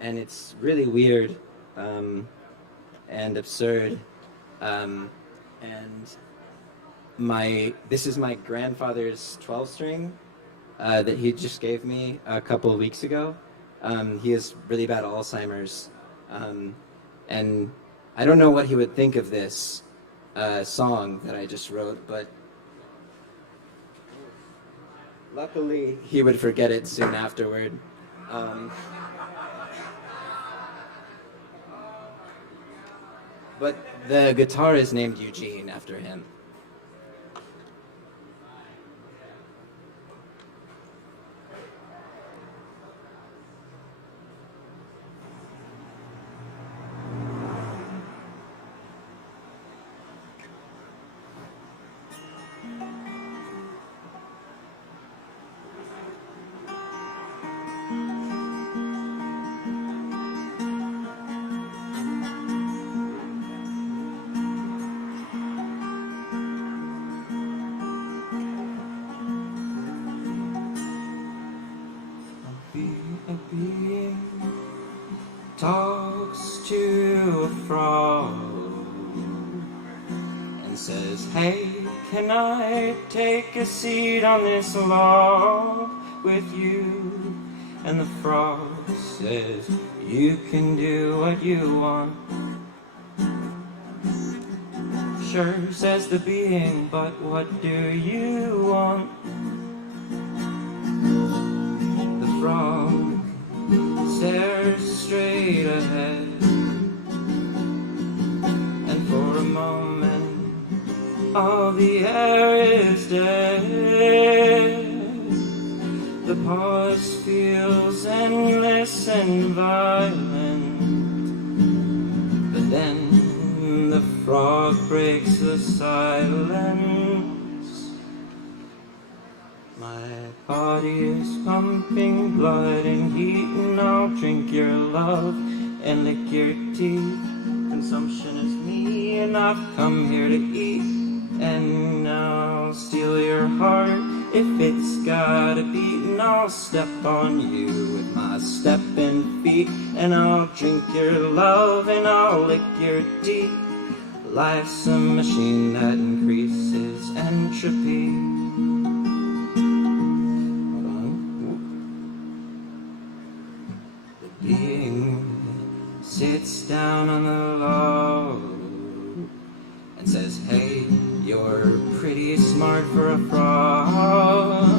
and it's really weird and absurd, and this is my grandfather's 12-string that he just gave me a couple of weeks ago. He has really bad Alzheimer's, and I don't know what he would think of this song that I just wrote, but luckily he would forget it soon afterward. But the guitar is named Eugene after him. A being talks to a frog and says, "Hey, can I take a seat on this log with you?" And the frog says, "You can do what you want." "Sure," says the being, "but what do you want?" The frog stares straight ahead, and for a moment all the air is dead. The pause feels endless and violent, but then the frog breaks the silence. My body is pumping blood and heat, and I'll drink your love and lick your teeth. Consumption is me, and I've come here to eat, and I'll steal your heart if it's gotta beat, and I'll step on you with my stepping feet, and I'll drink your love and I'll lick your teeth. Life's a machine that increases entropy. Hold on. The being sits down on the log and says, hey, you're pretty smart for a frog.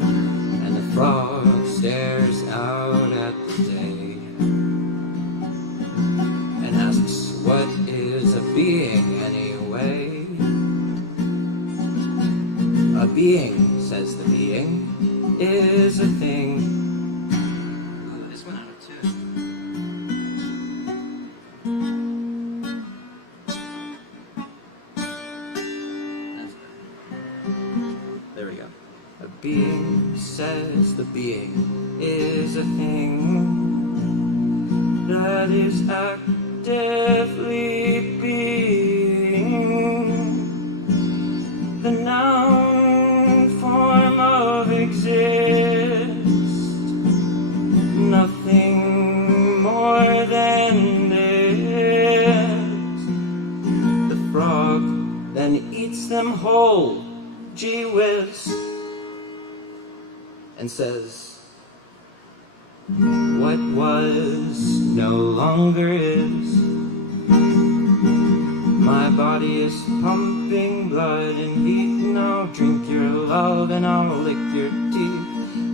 And the frog stares out at the day and asks, what is a being anyway? A being, says the being, is a thing. Ooh, this went out of tune. There we go. A being, says the being, is a thing that is actively being. The noun form of exist, nothing more than this. The frog then eats them whole, gee whiz, and says, what was no longer is. My body is pumping blood and heat, and I'll drink your love and I'll lick your teeth.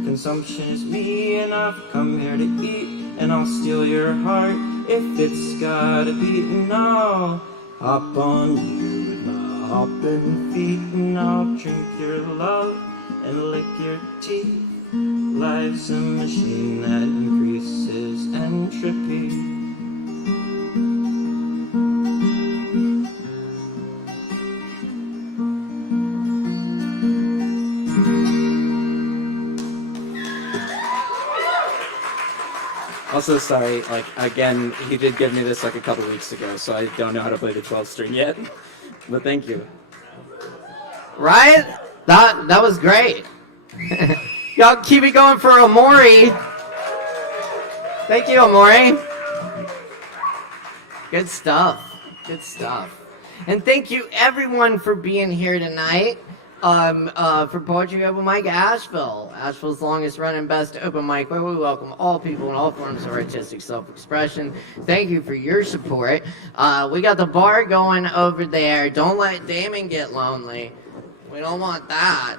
Consumption is me, and I've come here to eat, and I'll steal your heart if it's gotta beat, and I'll hop on you with my hopping feet, and I'll drink your love and lick your teeth. Life's a machine that increases entropy. Also, sorry, like, again, he did give me this like a couple weeks ago, so I don't know how to play the 12 string yet. But thank you. Right? That was great. Y'all keep it going for Omori. Thank you, Omori. Good stuff. Good stuff. And thank you, everyone, for being here tonight. For Poetry Open Mic Asheville, Asheville's longest running best open mic, where we welcome all people in all forms of artistic self-expression. Thank you for your support. We got the bar going over there. Don't let Damon get lonely. We don't want that.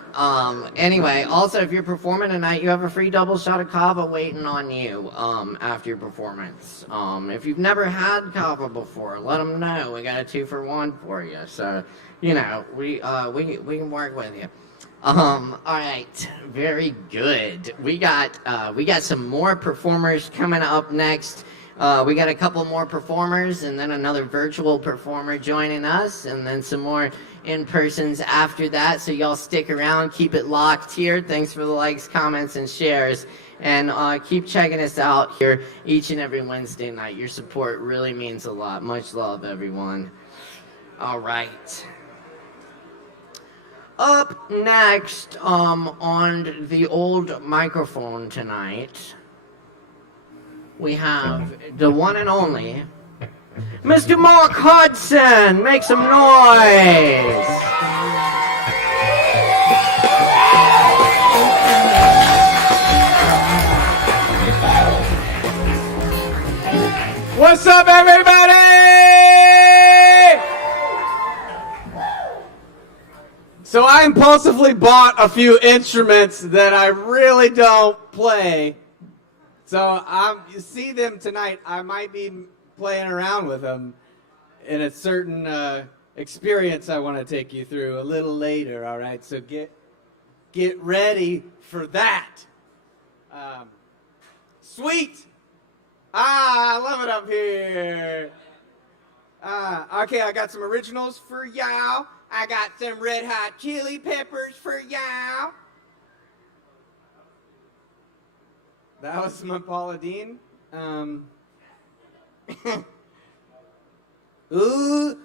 Anyway, also, if you're performing tonight, you have a free double shot of Kava waiting on you after your performance. If you've never had Kava before, let them know. We got a 2-for-1 for you. So, you know, we can work with you. All right, very good. We got some more performers coming up next. We got a couple more performers, and then another virtual performer joining us, and then some more in-persons after that. So y'all stick around, keep it locked here. Thanks for the likes, comments, and shares. And keep checking us out here each and every Wednesday night. Your support really means a lot. Much love, everyone. All right. Up next, on the old microphone tonight, we have the one and only Mr. Mark Hudson. Make some noise. What's up, everybody? So I impulsively bought a few instruments that I really don't play. So you see them tonight. I might be playing around with them in a certain experience I want to take you through a little later, all right? So get ready for that. Sweet. I love it up here. Okay, I got some originals for y'all. I got some Red Hot Chili Peppers for y'all. That was my Paula Deen. Ooh,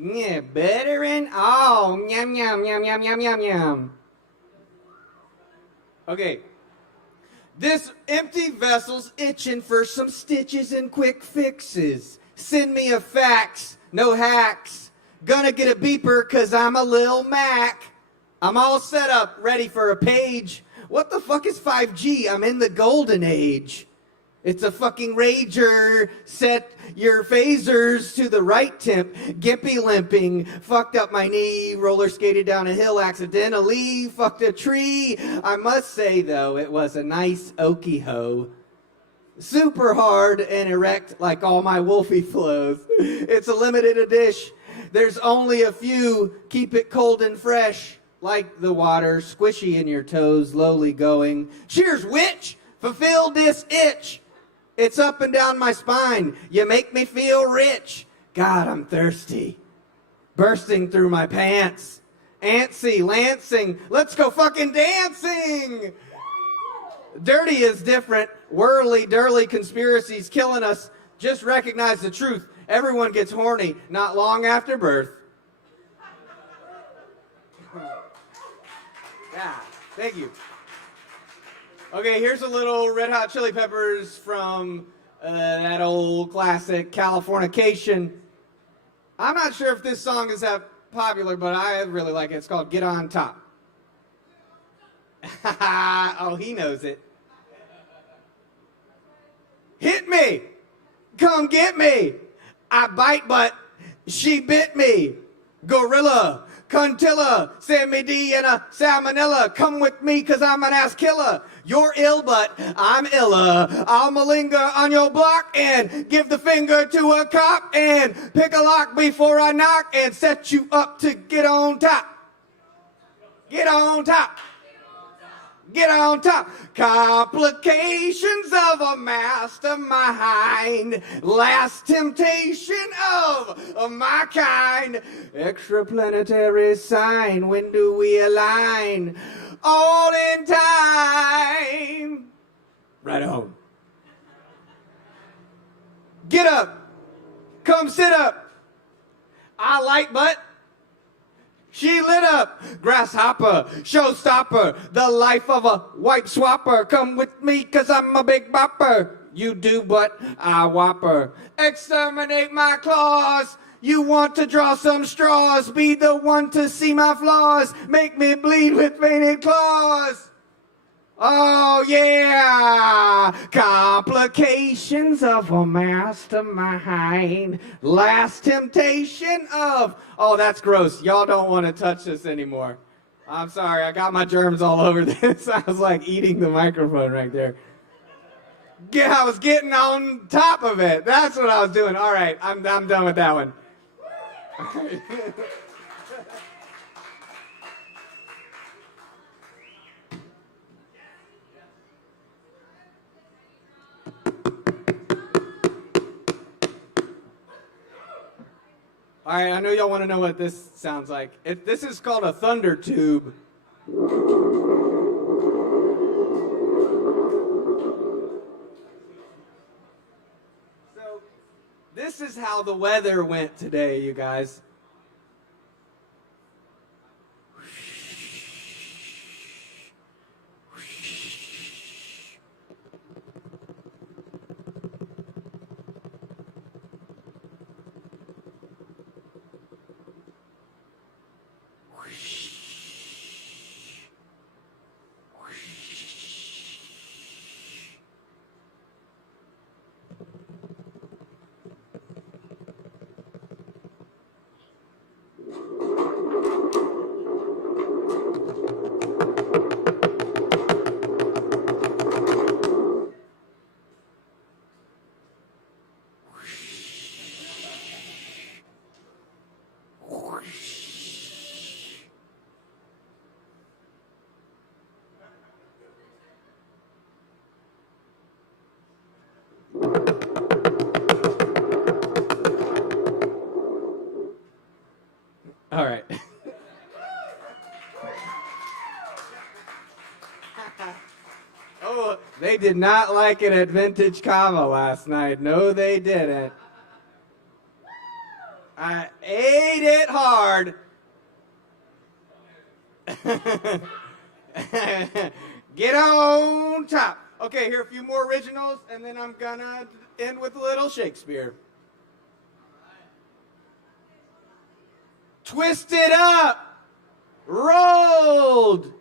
yeah, better and oh, yum, yum, yum, yum, yum, yum, yum. Okay. This empty vessel's itching for some stitches and quick fixes. Send me a fax, no hacks. Gonna get a beeper cause I'm a Lil Mac. I'm all set up, ready for a page. What the fuck is 5G? I'm in the golden age. It's a fucking rager. Set your phasers to the right temp. Gimpy limping. Fucked up my knee. Roller skated down a hill accidentally. Fucked a tree. I must say, though, it was a nice oaky hoe. Super hard and erect like all my Wolfie flows. It's a limited edition. There's only a few. Keep it cold and fresh. Like the water. Squishy in your toes. Slowly going. Cheers, witch! Fulfill this itch. It's up and down my spine. You make me feel rich. God, I'm thirsty. Bursting through my pants. Antsy, lancing. Let's go fucking dancing. Dirty is different. Whirly, dirly conspiracies killing us. Just recognize the truth. Everyone gets horny not long after birth. Yeah, thank you. Okay, here's a little Red Hot Chili Peppers from that old classic, Californication. I'm not sure if this song is that popular, but I really like it. It's called Get On Top. Oh, he knows it. Hit me! Come get me! I bite, but she bit me. Gorilla, Cuntilla, Sammy D and a salmonella. Come with me, cause I'm an ass killer. You're ill, but I'm illa. I'll malinger on your block and give the finger to a cop and pick a lock before I knock and set you up to get on top. Get on top. Get on top. Complications of a mastermind. Last temptation of my kind. Extraplanetary sign. When do we align? All in time. Right on. Get up. Come sit up. I like butt. She lit up, grasshopper, showstopper, the life of a white swapper. Come with me, cause I'm a big bopper. You do, but I whopper. Exterminate my claws. You want to draw some straws. Be the one to see my flaws. Make me bleed with painted claws. Oh, yeah. Complications of a mastermind. Last temptation of... Oh, that's gross. Y'all don't want to touch this anymore. I'm sorry. I got my germs all over this. I was like eating the microphone right there. Yeah, I was getting on top of it. That's what I was doing. All right. I'm done with that one. All right, I know y'all want to know what this sounds like. This is called a thunder tube. So, this is how the weather went today, you guys. did not like it at Vintage Kava last night. No, they didn't. I ate it hard. Get on top. Okay, here are a few more originals, and then I'm gonna end with a little Shakespeare. Twisted up, rolled.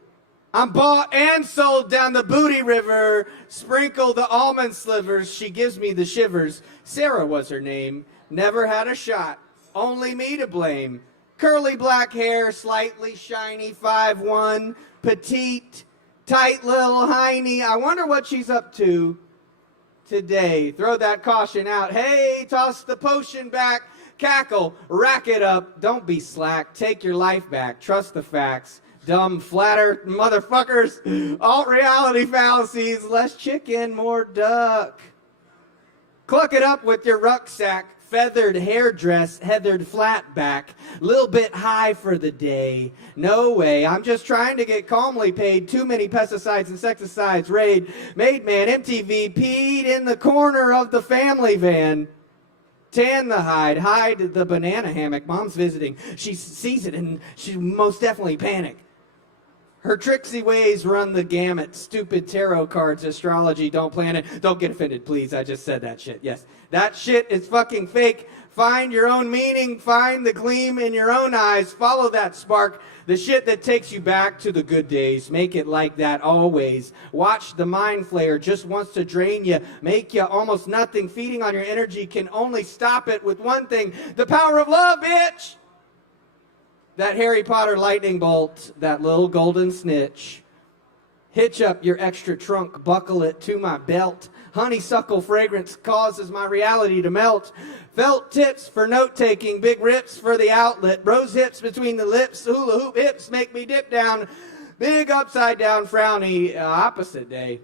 I'm bought and sold down the booty river. Sprinkle the almond slivers. She gives me the shivers. Sarah was her name. Never had a shot. Only me to blame. Curly black hair, slightly shiny, 5'1", petite, tight little hiney. I wonder what she's up to today. Throw that caution out. Hey, toss the potion back. Cackle, rack it up. Don't be slack. Take your life back. Trust the facts. Dumb, flatter motherfuckers. Alt reality fallacies. Less chicken, more duck. Cluck it up with your rucksack. Feathered hairdress, heathered flat back, little bit high for the day. No way, I'm just trying to get calmly paid. Too many pesticides, insecticides, raid. Made man, MTV, peed in the corner of the family van. Tan the hide the banana hammock. Mom's visiting. She sees it and she most definitely panic. Her tricksy ways run the gamut. Stupid tarot cards, astrology, don't plan it. Don't get offended, please. I just said that shit. Yes, that shit is fucking fake. Find your own meaning. Find the gleam in your own eyes. Follow that spark. The shit that takes you back to the good days. Make it like that always. Watch the mind flayer. Just wants to drain you. Make you almost nothing. Feeding on your energy can only stop it with one thing. The power of love, bitch! That Harry Potter lightning bolt, that little golden snitch. Hitch up your extra trunk, buckle it to my belt. Honeysuckle fragrance causes my reality to melt. Felt tips for note-taking, big rips for the outlet. Rose hips between the lips, hula hoop hips make me dip down. Big upside down frowny, opposite day.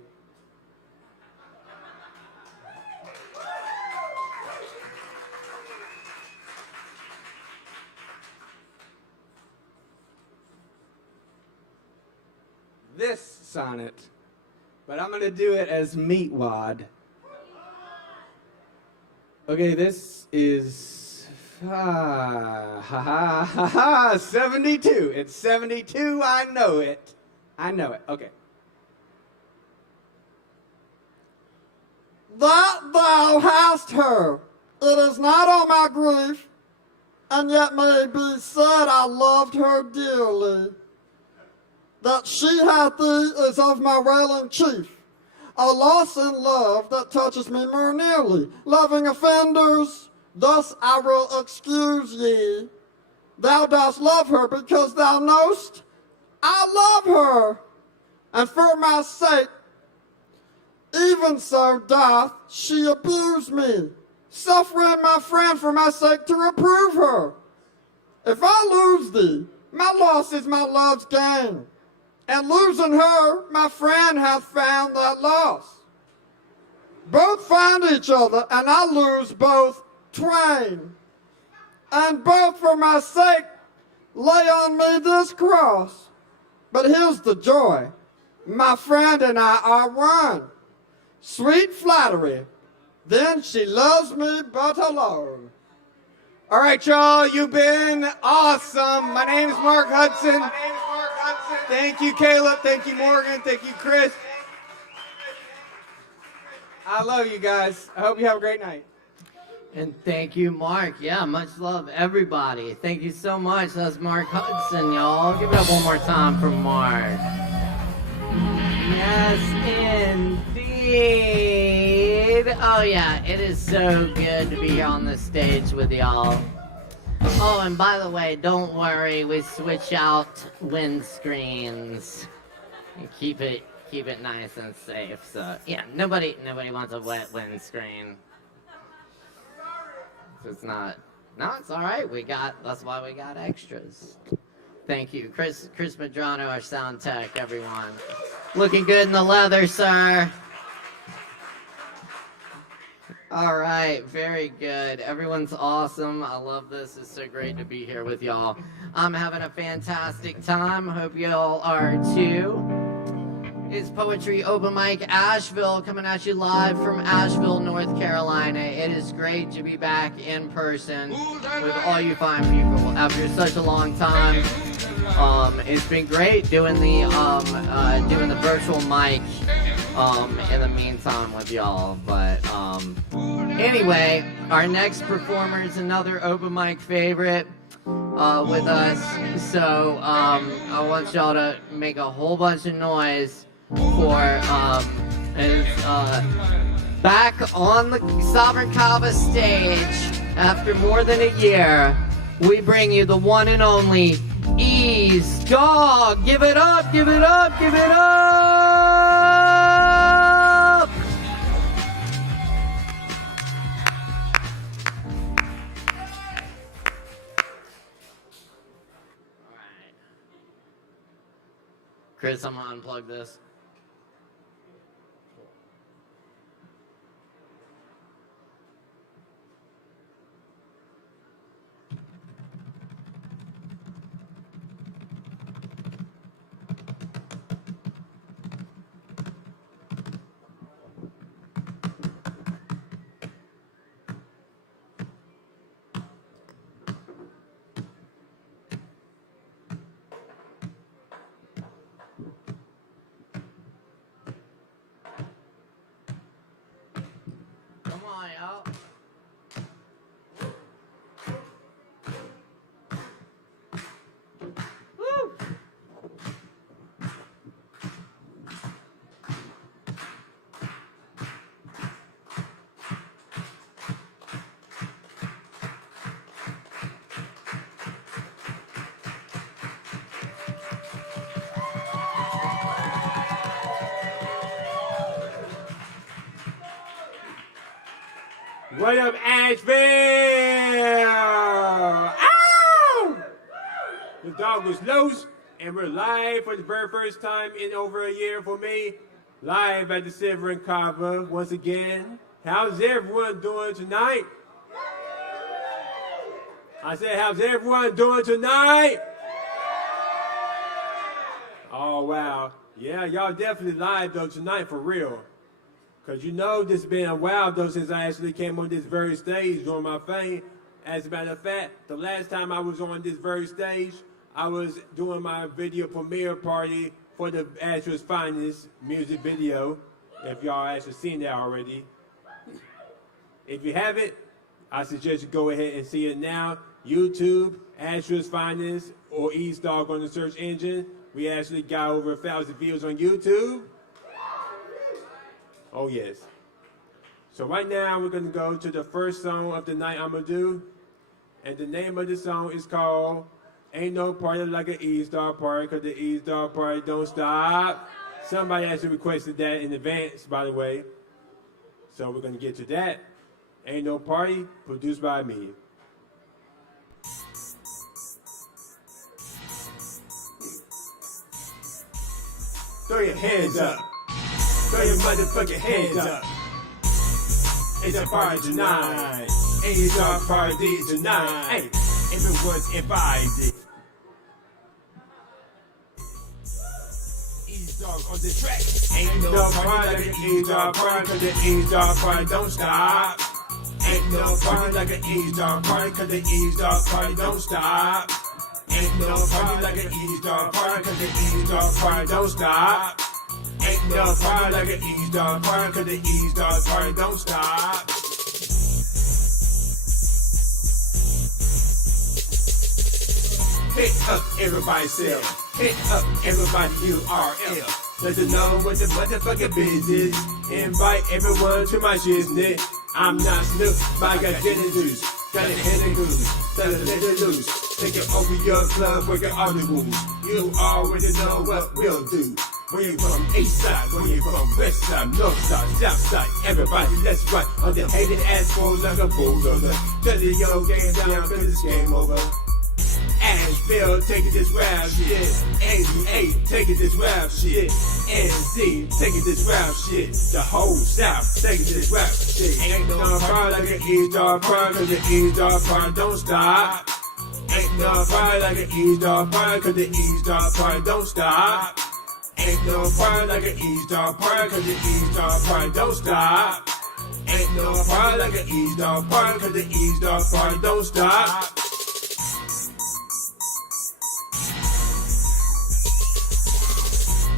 This sonnet, but I'm going to do it as meatwad. Okay, this is 72. It's 72. I know it. Okay. That thou hast her, it is not all my grief, and yet may be said I loved her dearly. That she hath thee is of my wailing chief, a loss in love that touches me more nearly. Loving offenders, thus I will excuse ye. Thou dost love her because thou know'st I love her, and for my sake, even so doth she abuse me, suffering my friend for my sake to reprove her. If I lose thee, my loss is my love's gain. And losing her, my friend hath found that loss. Both find each other, and I lose both twain. And both for my sake lay on me this cross. But here's the joy, my friend and I are one. Sweet flattery, then she loves me but alone. All right, y'all, you've been awesome. My name is Mark Hudson. Thank you, Caleb. Thank you, Morgan. Thank you, Chris. I love you guys. I hope you have a great night. And thank you, Mark. Yeah, much love, everybody. Thank you so much. That's Mark Hudson, y'all. Give it up one more time for Mark. Yes, indeed. Oh, yeah, it is so good to be here on the stage with y'all. Oh, and by the way, don't worry, we switch out windscreens. Keep it nice and safe. So yeah, nobody wants a wet windscreen. So it's not. No, it's all right. That's why we got extras. Thank you, Chris Madrano, our sound tech, everyone. Looking good in the leather, sir. All right, very good. Everyone's awesome. I love this. It's so great to be here with y'all. I'm having a fantastic time. Hope y'all are too. It's Poetry Open Mic Asheville, coming at you live from Asheville, North Carolina. It is great to be back in person with all you fine people after such a long time. It's been great doing the virtual mic in the meantime with y'all. But anyway, our next performer is another open mic favorite with us. So I want y'all to make a whole bunch of noise for back on the Sovereign Kava stage after more than a year. We bring you the one and only Ease Dog. Give it up, give it up, give it up! Alright. Chris, I'm gonna unplug this. What up, Asheville? Ow! The dog was loose, and we're live for the very first time in over a year for me. Live at the Silver and Kava once again. How's everyone doing tonight? I said, how's everyone doing tonight? Oh, wow. Yeah, y'all definitely live, though, tonight, for real. Because you know this has been a while, though, since I actually came on this very stage doing my thing. As a matter of fact, the last time I was on this very stage, I was doing my video premiere party for the ASHEVILLE's Finest music video, if y'all actually seen that already. If you haven't, I suggest you go ahead and see it now. YouTube, ASHEVILLE's Finest, or East Dog on the search engine. We actually got over 1,000 views on YouTube. Oh, yes. So right now, we're going to go to the first song of the night I'm going to do. And the name of the song is called Ain't No Party Like an E-Star Party, because the E-Star Party don't stop. Somebody actually requested that in advance, by the way. So we're going to get to that. Ain't No Party, produced by me. Throw your hands up. Throw your motherfucking hands up. It's a party tonight. It's our party tonight. Hey, everyone's invited. E-Dog on the track. Ain't no party like an E-Dog party, cause the E-Dog party don't stop. Ain't no party like an E-Dog party, cause the E-Dog party don't stop. Ain't no party like an E-Dog party, cause the E-Dog party don't stop. Ain't no party like an E-Star party, cause the E-Star party don't stop. Hit up everybody self. Hit up everybody URL. Let them know what the motherfucking business. Invite everyone to my shiznit. I'm not Snoop, but I got gin and juice. Got a hand and goose, let it loose. Take it over your club, working all the wounds. You already know what we'll do. Where you from, east side, where you from, west side, north side, south side. Everybody, let's rock on them hated assholes like a bulldozer. Tell the yo game down, cause it's game over. Asheville, taking this rap shit. 88, taking this rap shit. NC, taking this rap shit. The whole South, taking this rap shit. Ain't no party like an E-Star party, cause the E-Star party don't stop. Ain't no party like an E-Star party, cause the E-Star party don't stop. Ain't no party like an East-Dog party, cause the East-Dog party don't stop. Ain't no party like an East-Dog party, cause the East-Dog party don't stop.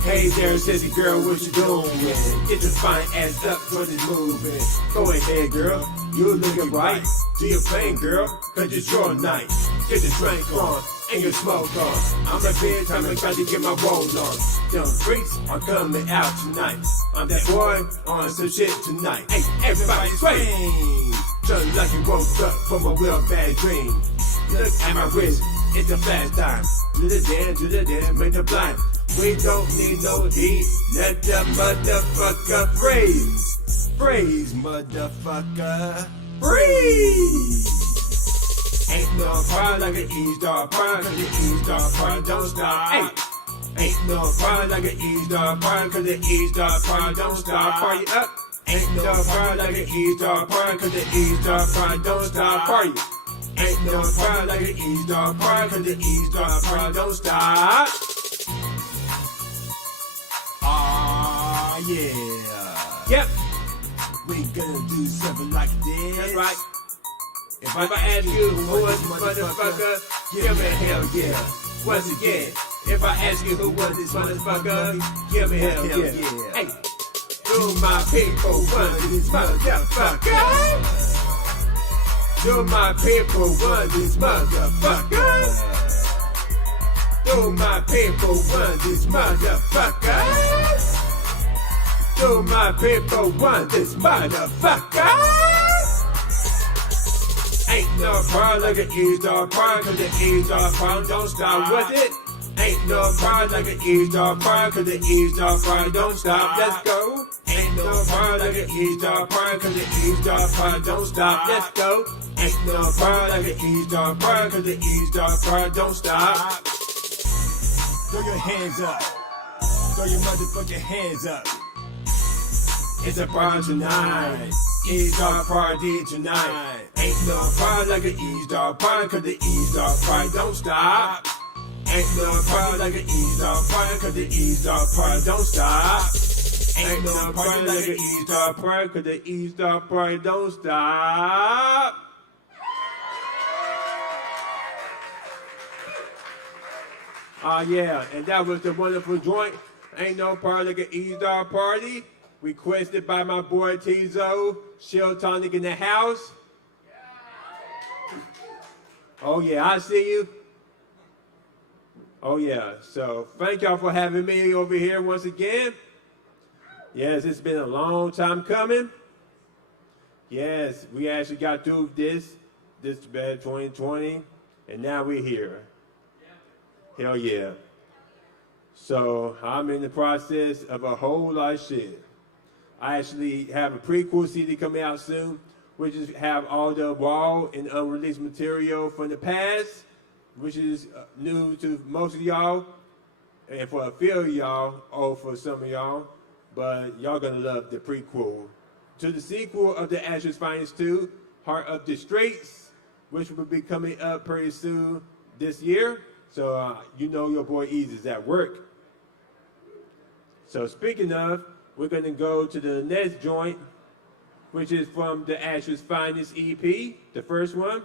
Hey there, sexy girl, what you doing? Get your fine ass up for this moving. Go ahead, girl, you looking right. Do your thing, girl, cause it's your night. Get the drink on and your smoke on. I'm a bitch, I'm about to get my roll on. Them freaks are coming out tonight. I'm that boy on some shit tonight. Hey, everybody scream! Just like you woke up from a real bad dream. Look at my wrist, it's a fast time. Do the dance, make the blind. We don't need no heat, let the motherfucker freeze. Freeze, motherfucker, freeze. Ain't no party like an East-Dog party, cause the East-Dog party don't stop. Hey. Ain't no party like an East-Dog party, cause the East-Dog party don't stop. Party up. Ain't no party like an East-Dog party, cause the East-Dog party don't stop. Party. Ain't no party like an East-Dog party, cause the East-Dog party don't stop. Ah, yeah. Yep. We gonna do something like this. That's right. If I ask you who was this motherfucker, give me hell yeah. Once again, if I ask you who was this motherfucker, give me hell yeah. Hey, do my people want this motherfucker? Do my people want this motherfucker? Do my people want this motherfucker? Do my people want this motherfucker? Ain't no party like an East-Dog party, cause the East-Dog party don't stop, was it? Ain't no party like an East-Dog party, cause the East-Dog party don't stop, let's go. Ain't no party like an East-Dog party, cause the East-Dog party don't stop, let's go. Ain't no party like an East-Dog party, cause the East-Dog party don't stop. Throw your hands up. Throw your motherfucking hands up. It's a party tonight. East-Dog party tonight. Ain't no party like an East-Dog party, cause the East-Dog party don't stop. Ain't no party like an East-Dog party, cause the East-Dog party don't stop. Ain't no party like an East-Dog party, cause the East-Dog party don't stop. Yeah, and that was the wonderful joint. Ain't no party like an East-Dog party. Requested by my boy Tizo. Chill Tonic in the house. Oh yeah, I see you. Oh yeah, so thank y'all for having me over here once again. Yes, it's been a long time coming. Yes, we actually got through this bad 2020, and now we're here. Hell yeah. So I'm in the process of a whole lot of shit. I actually have a prequel CD coming out soon, which is have all the raw and unreleased material from the past, which is new to most of y'all, and for a few of y'all, or for some of y'all, but y'all gonna love the prequel to the sequel of the ASHEVILLE Finest 2, Heart of the Straits, which will be coming up pretty soon this year. So you know your boy Ease is at work. So speaking of, we're gonna go to the next joint, which is from the ASHEVILLE Finest EP, the first one.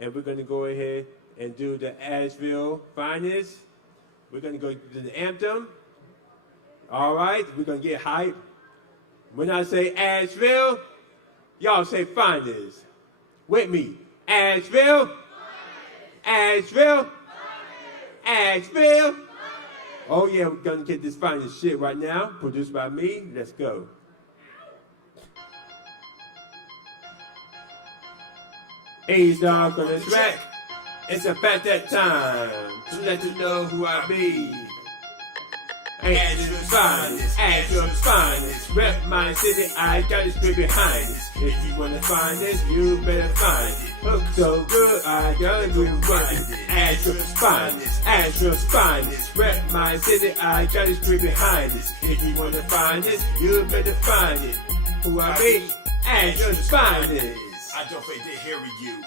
And we're gonna go ahead and do the ASHEVILLE Finest. We're gonna go to the anthem. All right, we're gonna get hype. When I say ASHEVILLE, y'all say Finest. With me, ASHEVILLE. ASHEVILLE. ASHEVILLE. Oh yeah, we're gonna get this finest shit right now, produced by me. Let's go. East-Dog on the track. It's about that time to let you know who I be. ASHEVILLE Finest, ASHEVILLE Finest. Rep my city, I got it straight behind it. If you wanna find this, you better find it. Look so good, I gotta go find it. ASHEVILLE Finest, ASHEVILLE Finest. Rep my city, I got it straight behind it. If you wanna find this, you better find it. Who I be? ASHEVILLE Finest. I don't fake to hear you.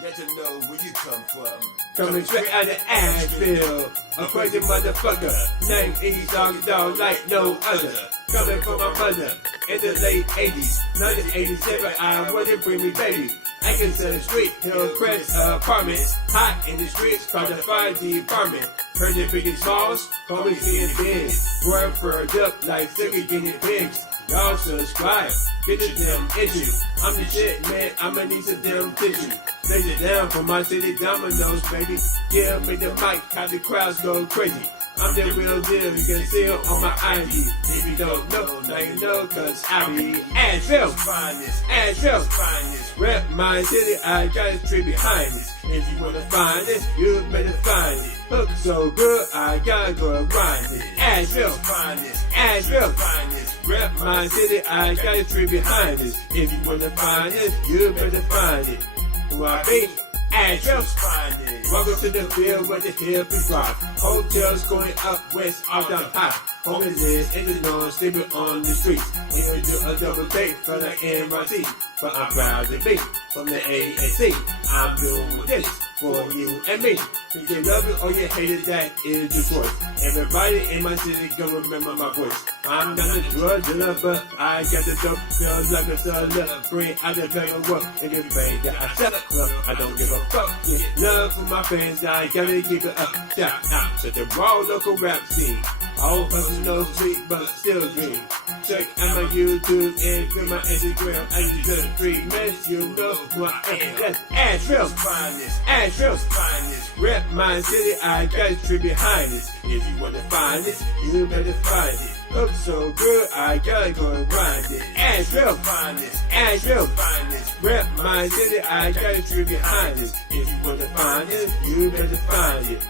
Let them know where you come from. Coming straight out of Asheville, a crazy motherfucker named East Dog like no other. Coming from my mother in the late 80s, 1987, I wouldn't bring me baby. Anchors in the street, Hillcrest apartments, hot in the streets, trying to find the apartment. Heard the big and smalls, always being big. Word furred up like silly guinea pigs. Y'all subscribe, get the damn issue. I'm the shit, man, I'ma need some damn tissue. Lays it down for my city dominoes, baby. Give me the mic, how the crowds go crazy. I'm the real deal, you can see it on my ID. If you don't know, now you know, cause I be Asheville, finest, Asheville, finest. Rep my city, I got a tree behind this. If you wanna find this, you better find it. Look so good, I gotta go grind it. Asheville, finest, Asheville, finest. Rep my city, I got a tree behind this. If you wanna find this, you better find it. Who I be? Asheville's finest. Welcome to the field where the hippies rock. Hotels going up west, all down high. Homeless in the north, sleeping on the streets. We do a double date for the NYC, but I'm proud to be from the ANC. I'm doing this for you and me. If you love it or you hate it, that is your choice. Everybody in my city gonna remember my voice. I'm not a drug dealer, but I got the dope. Feels like a seller. Bring out the bag of work. And if it that I sell it, well, I don't give a fuck. Yeah, love for my fans, I gotta keep it up. Shout out to the raw local rap scene. All hustle, no sleep, but still dream. Check out my YouTube and feel my Instagram. I use the 3 minutes, you know who I am. That's Asheville's finest, Asheville's finest. Rep my city, I got a tree behind this. If you wanna find this, you better find it. Look so good, I gotta go and grind it. Asheville finest, Asheville finest. Rep my city, I got a tree behind this. If you wanna find it, you better find it.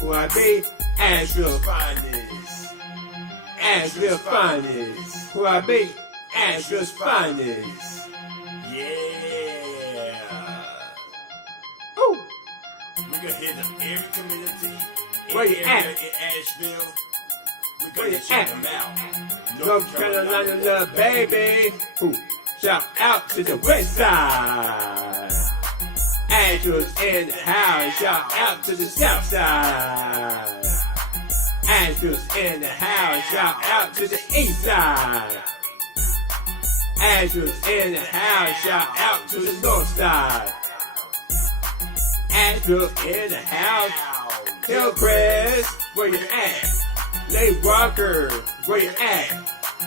Who I be? Asheville finest. Asheville finest. Who I be? Asheville's finest. Yeah. Ooh. We gonna hit up every community. Where you at? In Asheville. We Where you gonna check at? them out. North Carolina, love baby. Ooh. Shout out to the west side. Asheville's in the house. Shout out to the south side. Asheville's in the house. Shout out to the east side. Asheville's in the house. Shout out to the north side. Asheville in the house. Hillcrest, where you at? Lake Walker, where you at?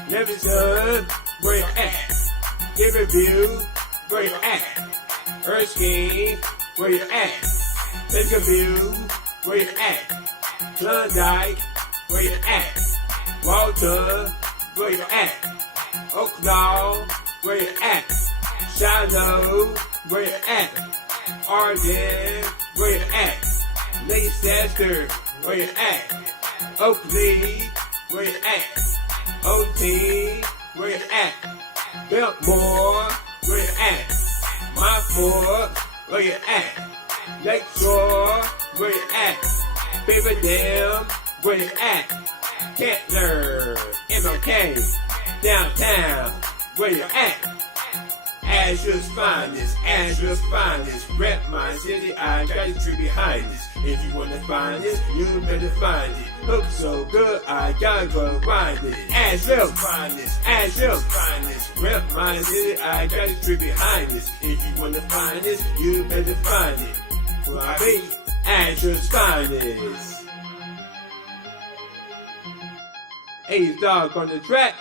Livingston, where you at? Riverview, where you at? Erskine, where you at? Lakeview, where you at? Klondike, where you at? Walter, where you at? Oaklaw, where you at? Shiloh, where you at? Arden, where you at? Leicester, where you at? Oakley, where you at? OT, where you at? Biltmore, where you at? Montfort, where you at? Lakeshore, where you at? Beaverdam, where you at? Kettler, MLK, downtown, where you at? Asheville's finest, Asheville's finest. Rep my city, I got a tree behind this. If you wanna find this, you better find it. Look so good, I gotta go find it. Asheville's finest, Asheville's finest. Rep my city, I got a tree behind this. If you wanna find this, you better find it. Who I be? Asheville's finest. Ace Dog on the track.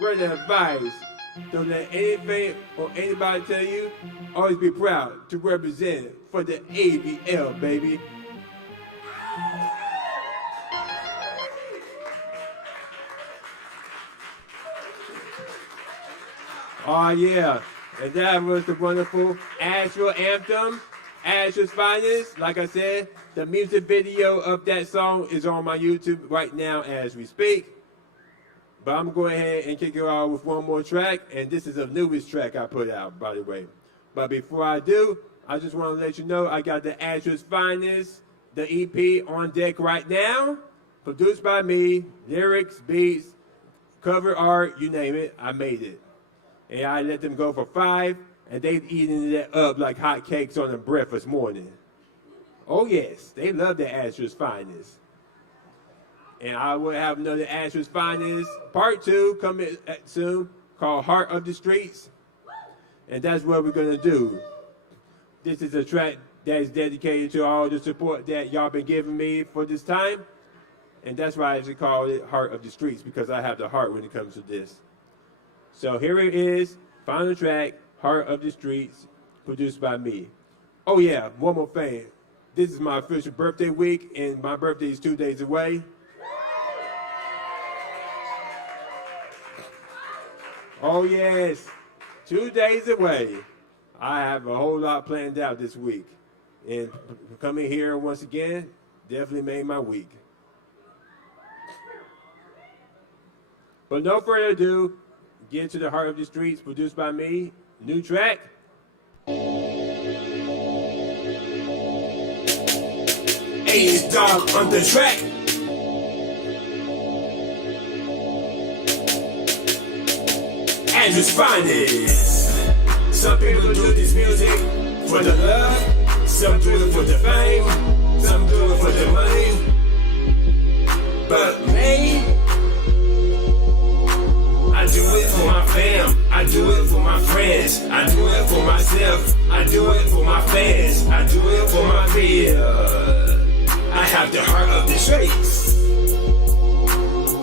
Word of advice, don't let anything or anybody tell you, always be proud to represent for the ASHEViLLE, baby. Oh yeah, and that was the wonderful Asheville anthem, Asheville's finest. Like I said, the music video of that song is on my YouTube right now as we speak. But I'm going to go ahead and kick it off with one more track, and this is the newest track I put out, by the way. But before I do, I just want to let you know I got the Asheville's Finest, the EP on deck right now, produced by me, lyrics, beats, cover art, you name it, I made it. and I let them go for 5, and they've eaten it up like hot cakes on a breakfast morning. Oh yes, they love the ASHEVILLE's Finest. And I will have another ASHEVILLE's Finest Part 2 coming soon called Heart of the Streets. And that's what we're going to do. This is a track that is dedicated to all the support that y'all been giving me for this time. And that's why I actually call it Heart of the Streets, because I have the heart when it comes to this. So here it is, final track, Heart of the Streets, produced by me. Oh yeah, one more thing. This is my official birthday week, and my birthday is 2 days away. Oh yes, 2 days away. I have a whole lot planned out this week. And coming here once again, definitely made my week. But no further ado, get to the Heart of the Streets, produced by me. New track. A's dog on the track. ASHEVILLE's Finest. Some people do this music for the love, some do it for the fame, some do it for the money. But me, I do it for my fam, I do it for my friends, I do it for myself, I do it for my fans, I do it for my peers. I have the heart of the streets.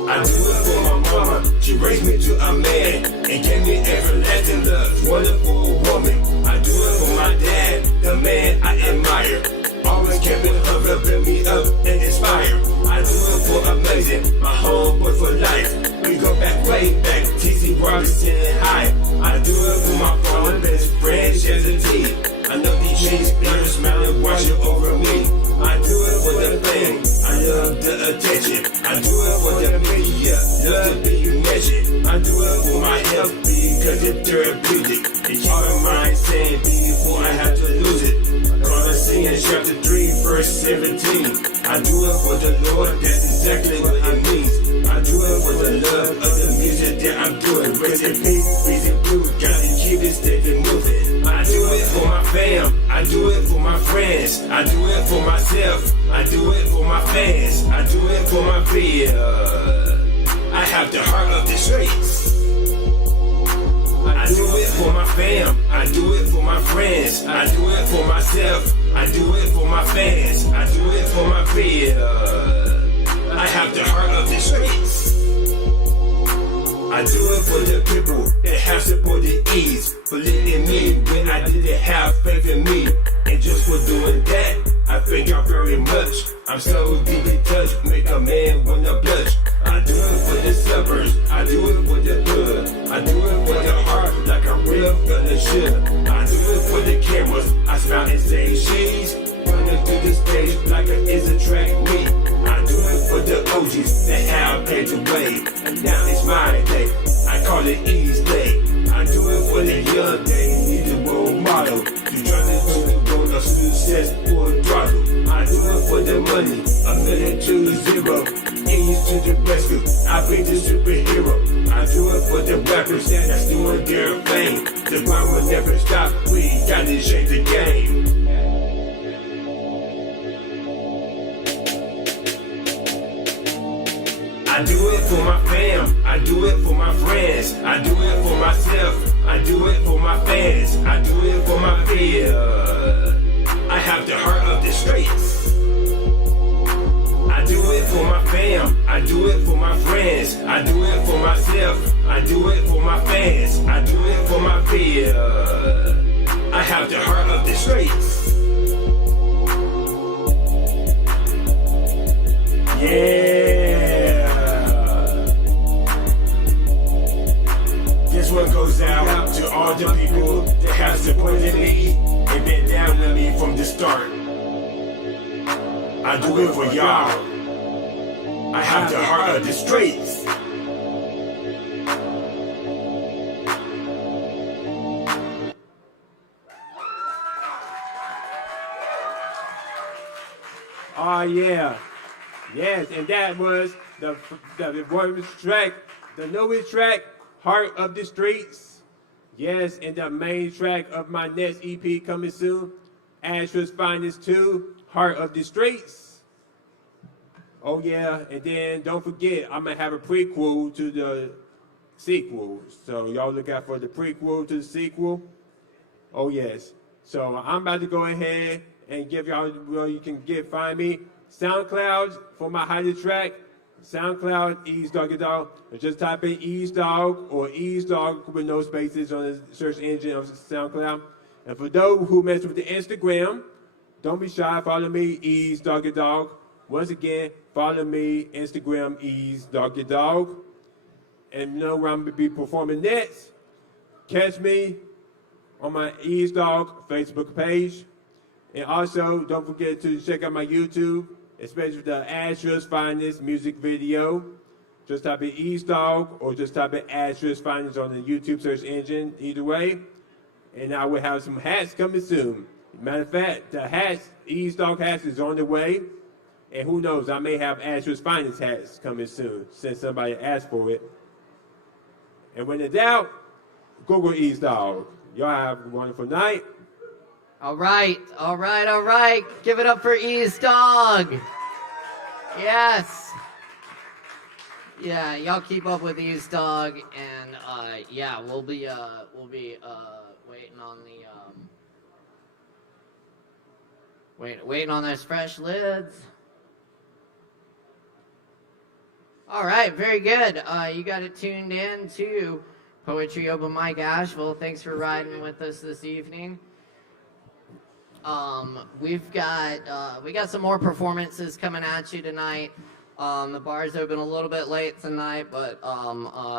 I do it for my mama, she raised me to a man and gave me everlasting love, wonderful woman. I do it for my dad, the man I admire, always kept it build me up and inspire. I do it for amazing, my homeboy for life. We go back way back, TC Robinson High. I do it for my former best friend, Chazzy. I know these chains, they're smiling, watching over me. I do it for the fame, I love the attention. I do it for the media, love to be mentioned. I do it for my health because it's therapeutic. It's your mind saying before I have to lose it. Colossians chapter 3 verse 17. I do it for the Lord, that's exactly what it means. I do it for the love of the music that I'm doing. Rest in peace, Breezy Blue, gotta keep it steady moving. I do it for my fam, I do it for my friends, I do it for myself, I do it for my fans, I do it for my peers. I have the heart of the streets. I do it for my fam, I do it for my friends, I do it for myself, I do it for my fans, I do it for my peers. I have the heart of the streets. I do it for the people that have supported ease, believe in me when I didn't have faith in me. And just for doing that, I thank y'all very much. I'm so deeply touched, make a man wanna blush. I do it for the suburbs, I do it for the hood, I do it for the heart like a real fella should. I do it for the cameras, I smile and say she's running through the stage like it's a track meet. I do it for the OGs that have paved the way. Now it's my day, I call it Ease Day. I do it for the young, they need a role model. You try to do the road of success for a throttle. I do it for the money, 1,000,000. Ease to the rescue, I be the superhero. I do it for the rappers that's doing their thing. The grind will never stop, we gotta change the game. I do it for my fam, I do it for my friends, I do it for myself, I do it for my fans, I do it for my peers. I have the heart of the streets. I do it for my fam, I do it for my friends, I do it for myself, I do it for my fans, I do it for my peers. I have the heart of the streets. Yeah. This one goes out to all the people that have supported me and been down with me from the start. I do it for y'all. I have the heart of the streets. Oh yeah. Yes, and that was the track, the newest track, Heart of the Streets, Yes, and the main track of my next EP coming soon, Asheville's Finest 2, Heart of the Streets. Oh yeah, and then don't forget, I'm gonna have a prequel to the sequel. So y'all look out for the prequel to the sequel. Oh yes. So I'm about to go ahead and give y'all where you can find me. SoundCloud for my highest track. SoundCloud, Ease Doggy Dog. Or just type in Ease Dog or Ease Dog with no spaces on the search engine of SoundCloud. And for those who mess with the Instagram, don't be shy. Follow me, Ease Doggy Dog. Once again, follow me, Instagram, Ease Doggy Dog. And you know where I'm going to be performing next. Catch me on my Ease Dog Facebook page. And also, don't forget to check out my YouTube, especially the Asheville's Finest music video. Just type in Ease Dog or just type in Asheville's Finest on the YouTube search engine, either way. And I will have some hats coming soon. Matter of fact, the hats, Ease Dog hats is on the way. And who knows, I may have Asheville's Finest hats coming soon since somebody asked for it. And when in doubt, Google Ease Dog. Y'all have a wonderful night. All right. Give it up for Ease Dog. Yes. Yeah, y'all keep up with Ease Dog, and yeah, we'll be waiting on the waiting on those fresh lids. All right, very good. You got it tuned in to Poetry Open Mic Asheville. Thanks for riding with us this evening. We got some more performances coming at you tonight. The bar's open a little bit late tonight, but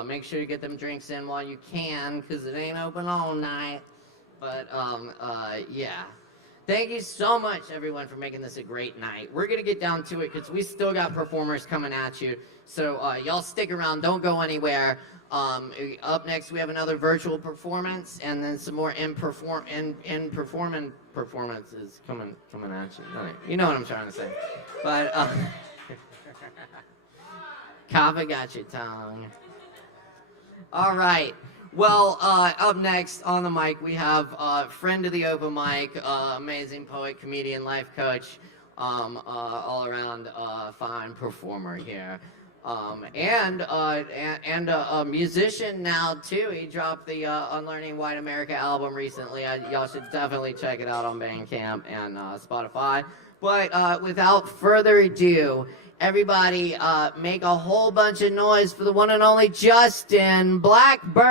make sure you get them drinks in while you can, because it ain't open all night. But yeah. Thank you so much, everyone, for making this a great night. We're going to get down to it because we still got performers coming at you. So y'all stick around. Don't go anywhere. Up next, we have another virtual performance, and then some more in-performing performances coming at you. You know what I'm trying to say. But Kava got your tongue. All right. Well, up next on the mic, we have friend of the open mic, amazing poet, comedian, life coach, all around fine performer here. And a musician now too. He dropped the Unlearning White America album recently. Y'all should definitely check it out on Bandcamp and Spotify. But without further ado, everybody make a whole bunch of noise for the one and only Justin Blackburn.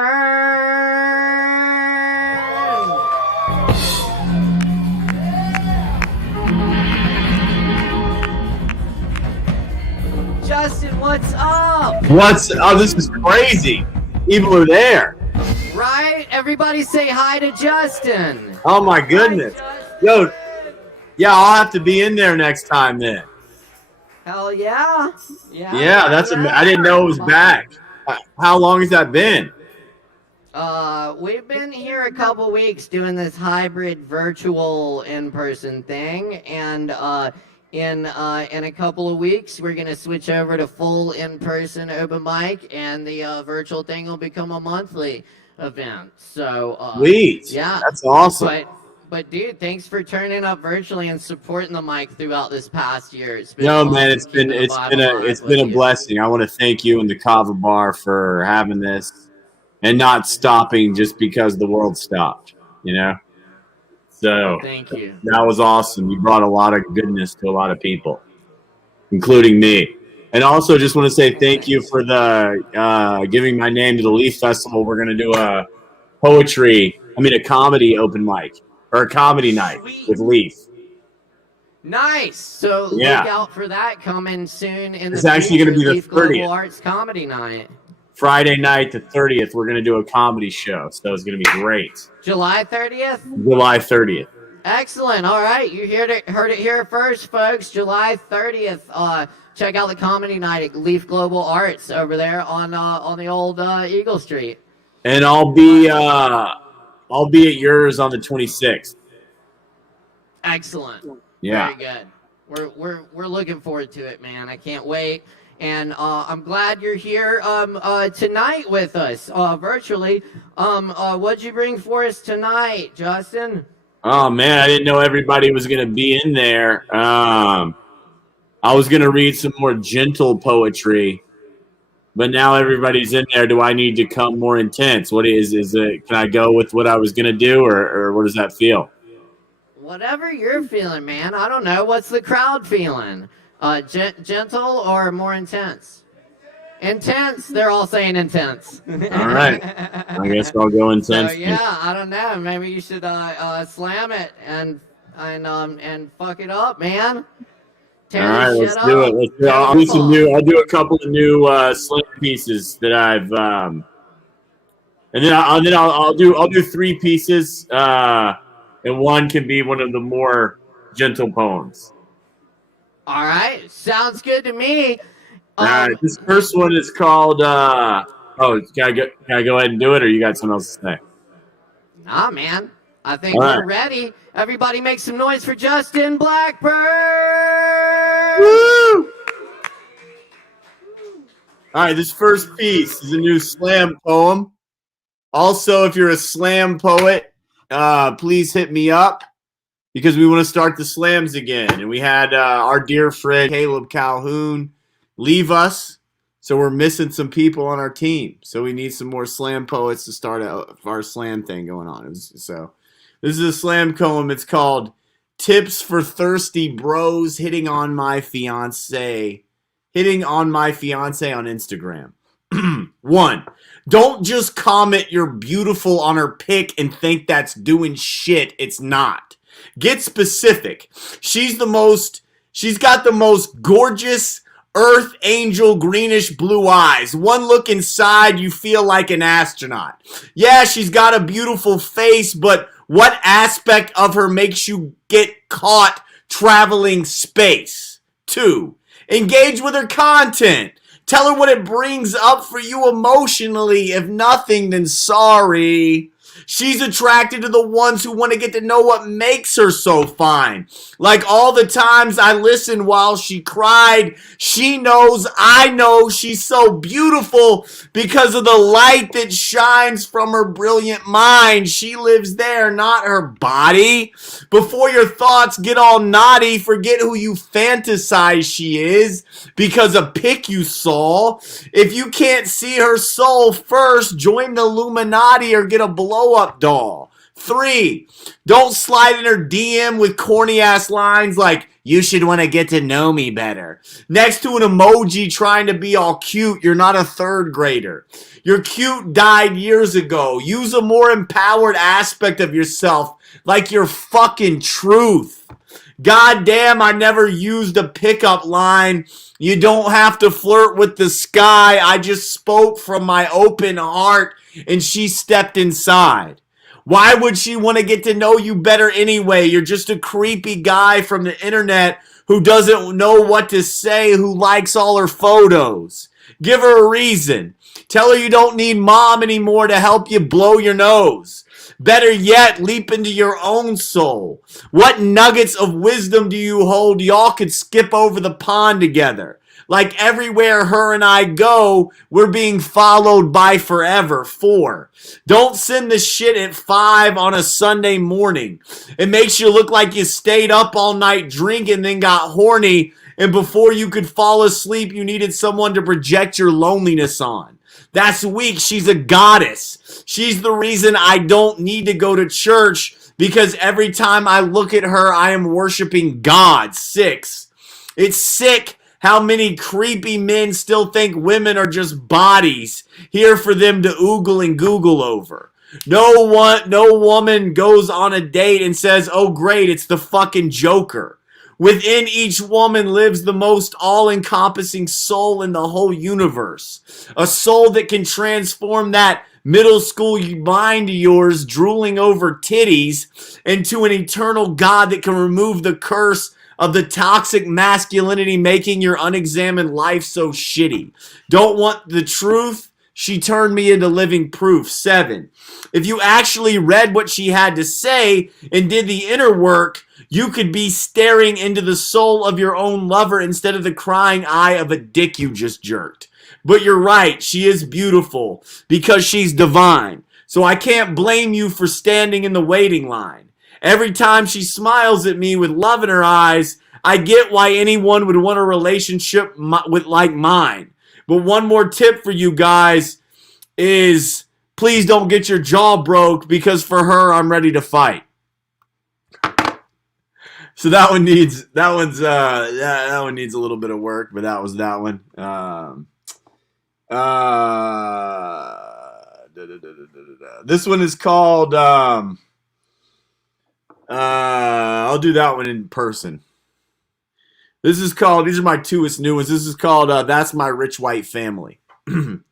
Justin, what's up? Oh, this is crazy. People are there. Right? Everybody say hi to Justin. Oh my goodness. Yo, yeah, I'll have to be in there next time then. Hell yeah. Yeah, that's I didn't know it was back. How long has that been? We've been here a couple weeks doing this hybrid virtual in-person thing, and in a couple of weeks we're gonna switch over to full in-person open mic, and the virtual thing will become a monthly event. So Sweet. Yeah, that's awesome. But dude, thanks for turning up virtually and supporting the mic throughout this past year. It's been It's been a blessing. I want to thank you and the Kava Bar for having this and not stopping just because the world stopped, you know? So thank you. That was awesome. You brought a lot of goodness to a lot of people, including me. And also just want to say thank you for the giving my name to the Leaf Festival. We're going to do a comedy open mic. Or a comedy night with Leaf. Nice. So look out for that coming soon. It's actually going to be the Leaf 30th. Global Arts Comedy Night. Friday night, the 30th, we're going to do a comedy show. So it's going to be great. July 30th? July 30th. Excellent. All right. You heard it here first, folks. July 30th. Check out the comedy night at Leaf Global Arts over there on the old Eagle Street. And I'll be at yours on the 26th. Excellent. Yeah. Very good. We're looking forward to it, man. I can't wait. And I'm glad you're here tonight with us virtually. What'd you bring for us tonight, Justin? Oh man, I didn't know everybody was gonna be in there. I was gonna read some more gentle poetry, but now everybody's in there. Do I need to come more intense? What is it? Can I go with what I was gonna do, or what does that feel? Whatever you're feeling, man. I don't know. What's the crowd feeling? Gentle or more intense? Intense. They're all saying intense. All right. I guess I'll go intense. So yeah, I don't know. Maybe you should slam it and fuck it up, man. Tear All right, this let's shit do up. it. Let's do it. I'll do some new. I'll do a couple of new slam pieces that I've, and then I'll do 3 pieces, and one can be one of the more gentle poems. All right, sounds good to me. All right, this first one is called. Can I go ahead and do it, or you got something else to say? Nah, man. I think All we're right. ready. Everybody make some noise for Justin Blackburn! Woo! All right, this first piece is a new slam poem. Also, if you're a slam poet, please hit me up because we want to start the slams again. And we had our dear friend Caleb Calhoun leave us, so we're missing some people on our team. So we need some more slam poets to start our slam thing going on. So this is a slam poem. It's called "Tips for Thirsty Bros Hitting on My Fiance on Instagram." 1. Don't just comment you're beautiful on her pic and think that's doing shit. It's not. Get specific. She's got the most gorgeous earth angel greenish blue eyes. One look inside, you feel like an astronaut. Yeah, she's got a beautiful face, but what aspect of her makes you get caught traveling space? 2. Engage with her content. Tell her what it brings up for you emotionally. If nothing, then sorry. She's attracted to the ones who want to get to know what makes her so fine. Like all the times I listened while she cried, she knows I know she's so beautiful because of the light that shines from her brilliant mind. She lives there, not her body. Before your thoughts get all naughty, forget who you fantasize she is because a pic you saw. If you can't see her soul first, join the Illuminati or get a blow-up doll. 3, don't slide in her DM with corny-ass lines like, you should want to get to know me better. Next to an emoji trying to be all cute, you're not a 3rd grader. Your cute died years ago. Use a more empowered aspect of yourself, like your fucking truth. God damn, I never used a pickup line. You don't have to flirt with the sky. I just spoke from my open heart and she stepped inside. Why would she want to get to know you better anyway? You're just a creepy guy from the internet who doesn't know what to say, who likes all her photos. Give her a reason. Tell her you don't need mom anymore to help you blow your nose. Better yet, leap into your own soul. What nuggets of wisdom do you hold? Y'all could skip over the pond together. Like everywhere her and I go, we're being followed by forever. 4, don't send the shit at 5 on a Sunday morning. It makes you look like you stayed up all night drinking, then got horny, and before you could fall asleep, you needed someone to project your loneliness on. That's weak. She's a goddess. She's the reason I don't need to go to church because every time I look at her, I am worshiping God. 6, it's sick how many creepy men still think women are just bodies here for them to oogle and Google over. No woman goes on a date and says, oh great, it's the fucking Joker. Within each woman lives the most all-encompassing soul in the whole universe. A soul that can transform that middle school mind of yours drooling over titties into an eternal God that can remove the curse of the toxic masculinity making your unexamined life so shitty. Don't want the truth? She turned me into living proof. 7. If you actually read what she had to say and did the inner work, you could be staring into the soul of your own lover instead of the crying eye of a dick you just jerked. But you're right, she is beautiful because she's divine. So I can't blame you for standing in the waiting line. Every time she smiles at me with love in her eyes, I get why anyone would want a relationship with like mine. But one more tip for you guys is please don't get your jaw broke because for her I'm ready to fight. So that one needs a little bit of work, but that was that one. This one is called I'll do that one in person. These are my 2 new ones. This is called That's My Rich White Family. In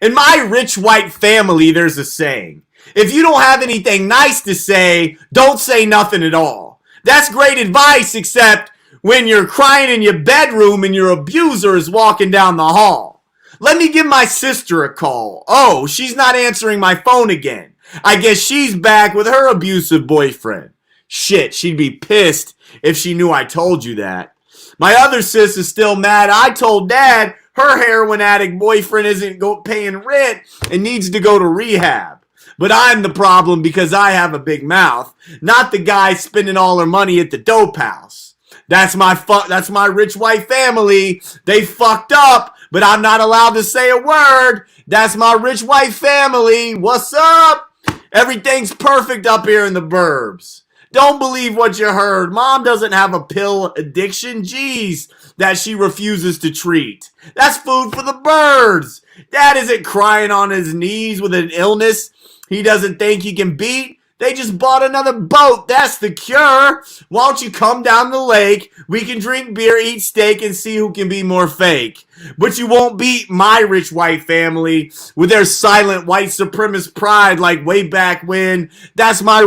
my rich white family, there's a saying. If you don't have anything nice to say, don't say nothing at all. That's great advice, except when you're crying in your bedroom and your abuser is walking down the hall. Let me give my sister a call. Oh, she's not answering my phone again. I guess she's back with her abusive boyfriend. Shit, she'd be pissed if she knew I told you that. My other sis is still mad I told Dad her heroin addict boyfriend isn't paying rent and needs to go to rehab. But I'm the problem because I have a big mouth, not the guy spending all her money at the dope house. That's my rich white family. They fucked up, but I'm not allowed to say a word. That's my rich white family. What's up? Everything's perfect up here in the burbs. Don't believe what you heard. Mom doesn't have a pill addiction. Jeez, that she refuses to treat. That's food for the birds. Dad isn't crying on his knees with an illness he doesn't think he can beat. They just bought another boat. That's the cure. Why don't you come down the lake? We can drink beer, eat steak, and see who can be more fake. But you won't beat my rich white family with their silent white supremacist pride like way back when. That's my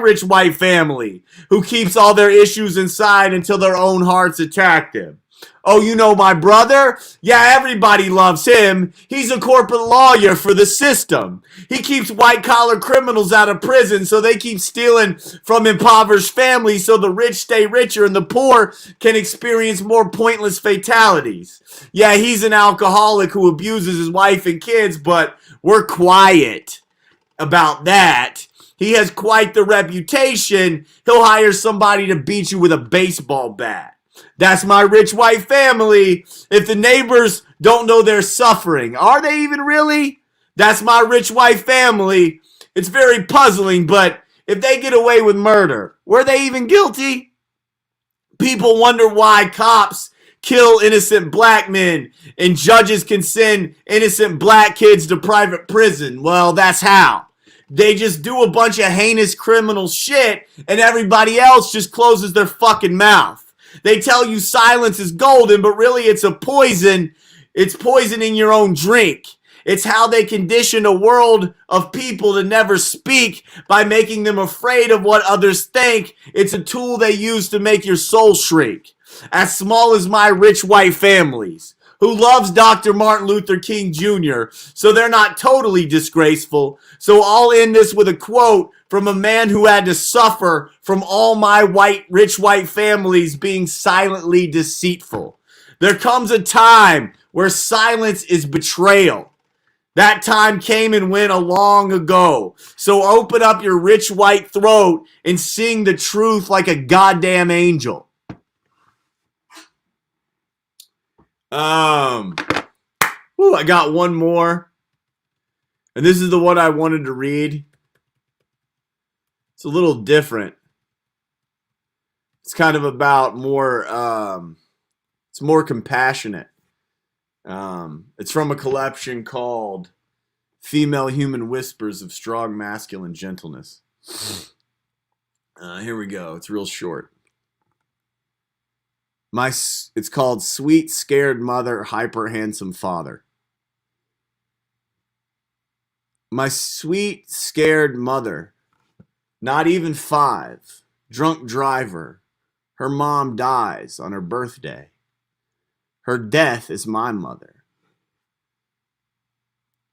rich white family who keeps all their issues inside until their own hearts attack them. Oh, you know my brother? Yeah, everybody loves him. He's a corporate lawyer for the system. He keeps white-collar criminals out of prison so they keep stealing from impoverished families so the rich stay richer and the poor can experience more pointless fatalities. Yeah, he's an alcoholic who abuses his wife and kids, but we're quiet about that. He has quite the reputation. He'll hire somebody to beat you with a baseball bat. That's my rich white family. If the neighbors don't know they're suffering, are they even really? That's my rich white family. It's very puzzling, but if they get away with murder, were they even guilty? People wonder why cops kill innocent black men and judges can send innocent black kids to private prison. Well, that's how. They just do a bunch of heinous criminal shit and everybody else just closes their fucking mouth. They tell you silence is golden, but really it's a poison. It's poisoning your own drink. It's how they condition a world of people to never speak by making them afraid of what others think. It's a tool they use to make your soul shrink. As small as my rich white families, who loves Dr. Martin Luther King Jr., so they're not totally disgraceful. So I'll end this with a quote from a man who had to suffer from all my rich white families being silently deceitful. There comes a time where silence is betrayal. That time came and went a long ago. So open up your rich white throat and sing the truth like a goddamn angel. I got one more. And this is the one I wanted to read. It's a little different. It's kind of about more, it's more compassionate. It's from a collection called Female Human Whispers of Strong Masculine Gentleness. Here we go. It's real short. It's called Sweet Scared Mother, Hyper Handsome Father. My sweet scared mother, not even 5, drunk driver. Her mom dies on her birthday. Her death is my mother.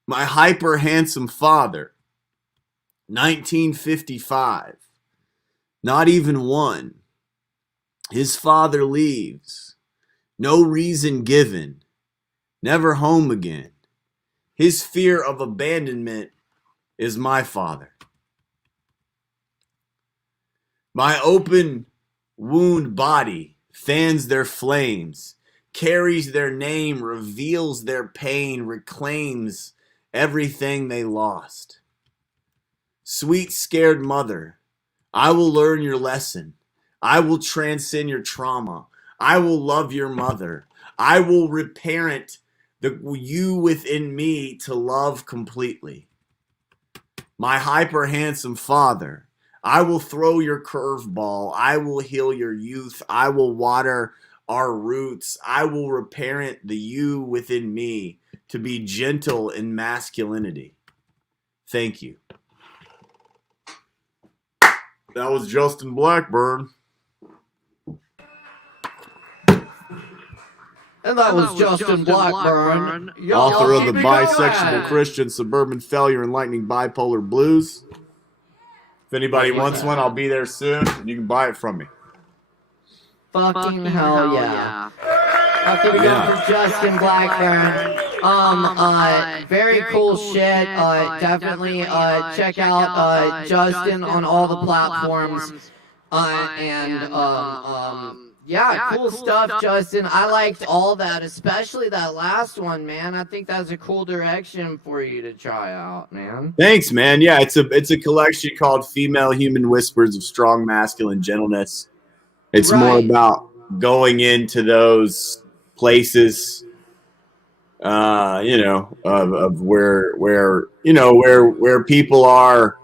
My hyper handsome father, 1955. Not even one. His father leaves. No reason given. Never home again. His fear of abandonment is my father. My open wound body fans their flames, carries their name, reveals their pain, reclaims everything they lost. Sweet scared mother, I will learn your lesson. I will transcend your trauma. I will love your mother. I will reparent the you within me to love completely. My hyper handsome father, I will throw your curveball. I will heal your youth. I will water our roots. I will reparent the you within me to be gentle in masculinity. Thank you. That was Justin Blackburn. And that was Justin Blackburn. Author of the Bisexual Christian Suburban Failure and Lightning Bipolar Blues. If anybody wants one, I'll be there soon. And you can buy it from me. Fucking hell yeah. Okay, we go for Justin Blackburn. Very cool shit. Definitely check out Justin on all the platforms. Yeah, cool stuff, Justin. I liked all that, especially that last one, man. I think that's a cool direction for you to try out, man. Thanks, man. Yeah, it's a collection called Female Human Whispers of Strong Masculine Gentleness. It's more about going into those places, of where people are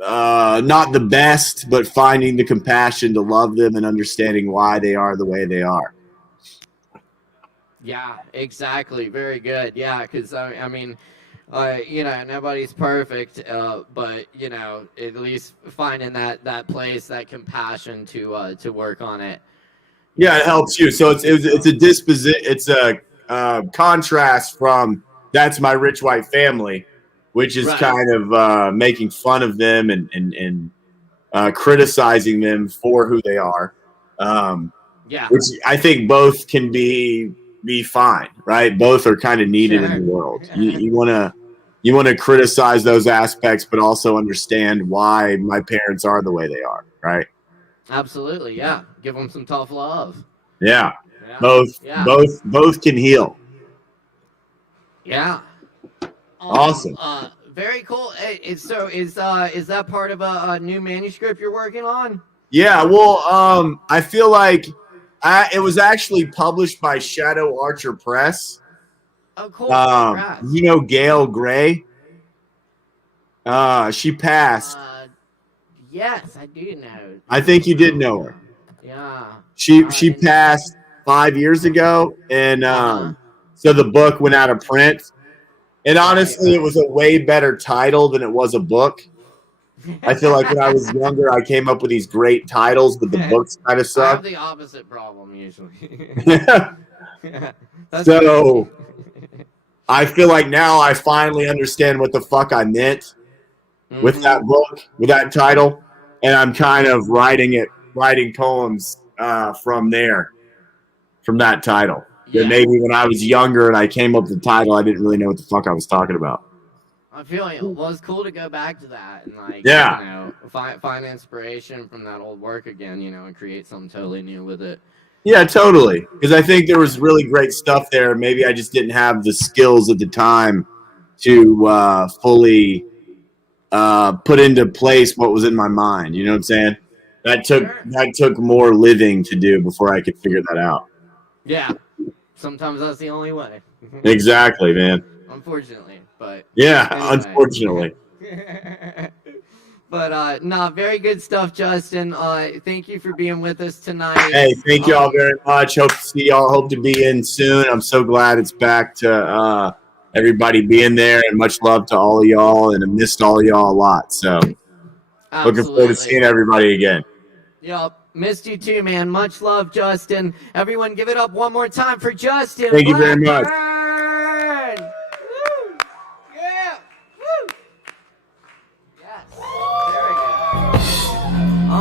not the best, but finding the compassion to love them and understanding why they are the way they are. Yeah, exactly. Very good. Yeah, because nobody's perfect, but at least finding that place, that compassion to work on it. Yeah, it helps you. So it's a contrast from That's My Rich White Family, which is kind of making fun of them and criticizing them for who they are. Which I think both can be fine, right? Both are kind of needed in the world. You want to criticize those aspects, but also understand why my parents are the way they are, right? Absolutely, yeah. Give them some tough love. Yeah. Both can heal. Yeah. Awesome. Very cool. Is that part of a new manuscript you're working on? Yeah. Well, I feel like it was actually published by Shadow Archer Press. Oh, cool. Gail Gray. She passed. Yes, I do know. I think you did know her. Yeah. She passed 5 years ago, and so the book went out of print. And honestly, it was a way better title than it was a book. I feel like when I was younger, I came up with these great titles, but the books kind of suck. I have the opposite problem usually. So I feel like now I finally understand what the fuck I meant with that book, with that title, and I'm kind of writing poems from that title. That maybe when I was younger and I came up with the title, I didn't really know what the fuck I was talking about. I feel like it was cool to go back to that and find inspiration from that old work again, and create something totally new with it. Yeah, totally. Because I think there was really great stuff there. Maybe I just didn't have the skills at the time to fully put into place what was in my mind. You know what I'm saying? That took more living to do before I could figure that out. Yeah. Sometimes that's the only way. Exactly, man. Unfortunately, but yeah, anyway. Unfortunately. But very good stuff, Justin. Thank you for being with us tonight. Hey, thank you all very much. Hope to see y'all. Hope to be in soon. I'm so glad it's back to everybody being there, and much love to all of y'all. And I missed all of y'all a lot. So looking forward to seeing everybody again. Yep. Missed you too, man. Much love, Justin. Everyone give it up one more time for Justin. Thank you very much. Woo!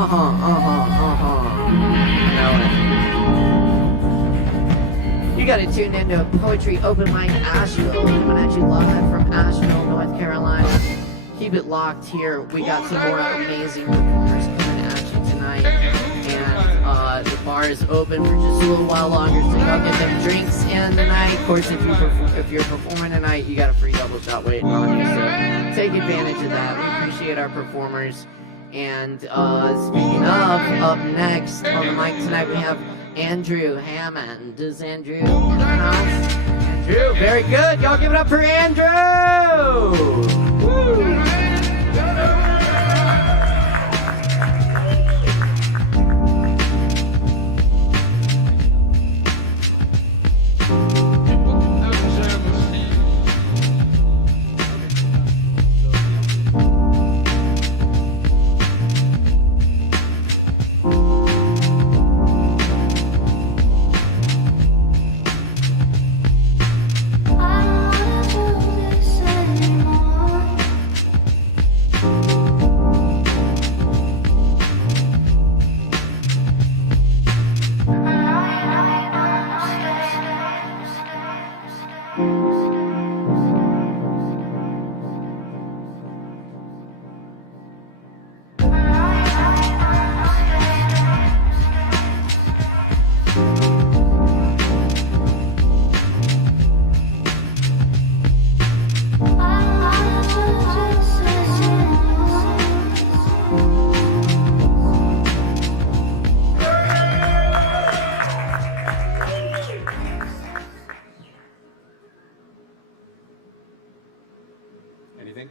You got to tune into Poetry Open Mic Asheville, coming at you live from Asheville, North Carolina. Keep it locked here. We got some more amazing performers coming at you tonight. And the bar is open for just a little while longer, so y'all get them drinks in tonight. Of course, if you're performing tonight, you got a free double shot waiting on you, so take advantage of that. We appreciate our performers. And speaking of, up next on the mic tonight, we have Andrew Hammond. Is Andrew in the house? Andrew, very good. Y'all give it up for Andrew! Woo! Anything?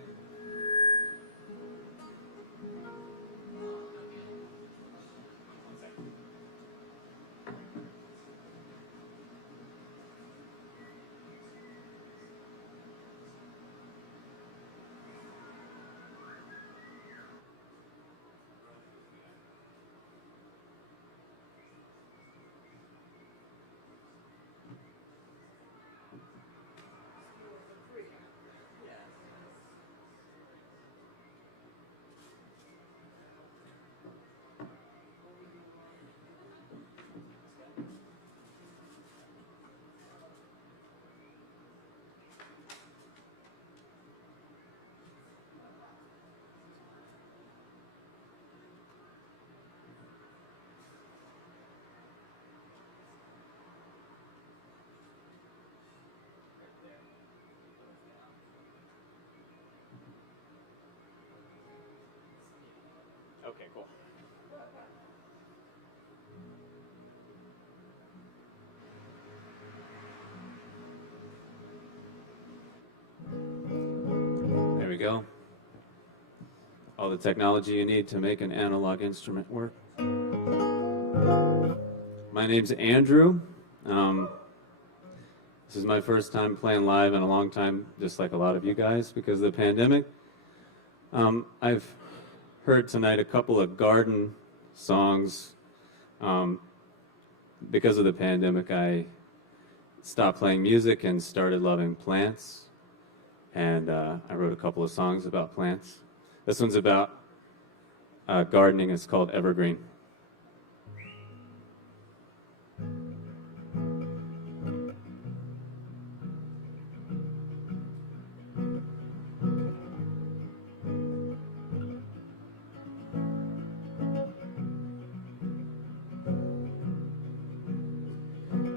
Okay, cool. There we go. All the technology you need to make an analog instrument work. My name's Andrew. This is my first time playing live in a long time, just like a lot of you guys, because of the pandemic. I've heard tonight a couple of garden songs. Because of the pandemic, I stopped playing music and started loving plants. And I wrote a couple of songs about plants. This one's about gardening. It's called Evergreen.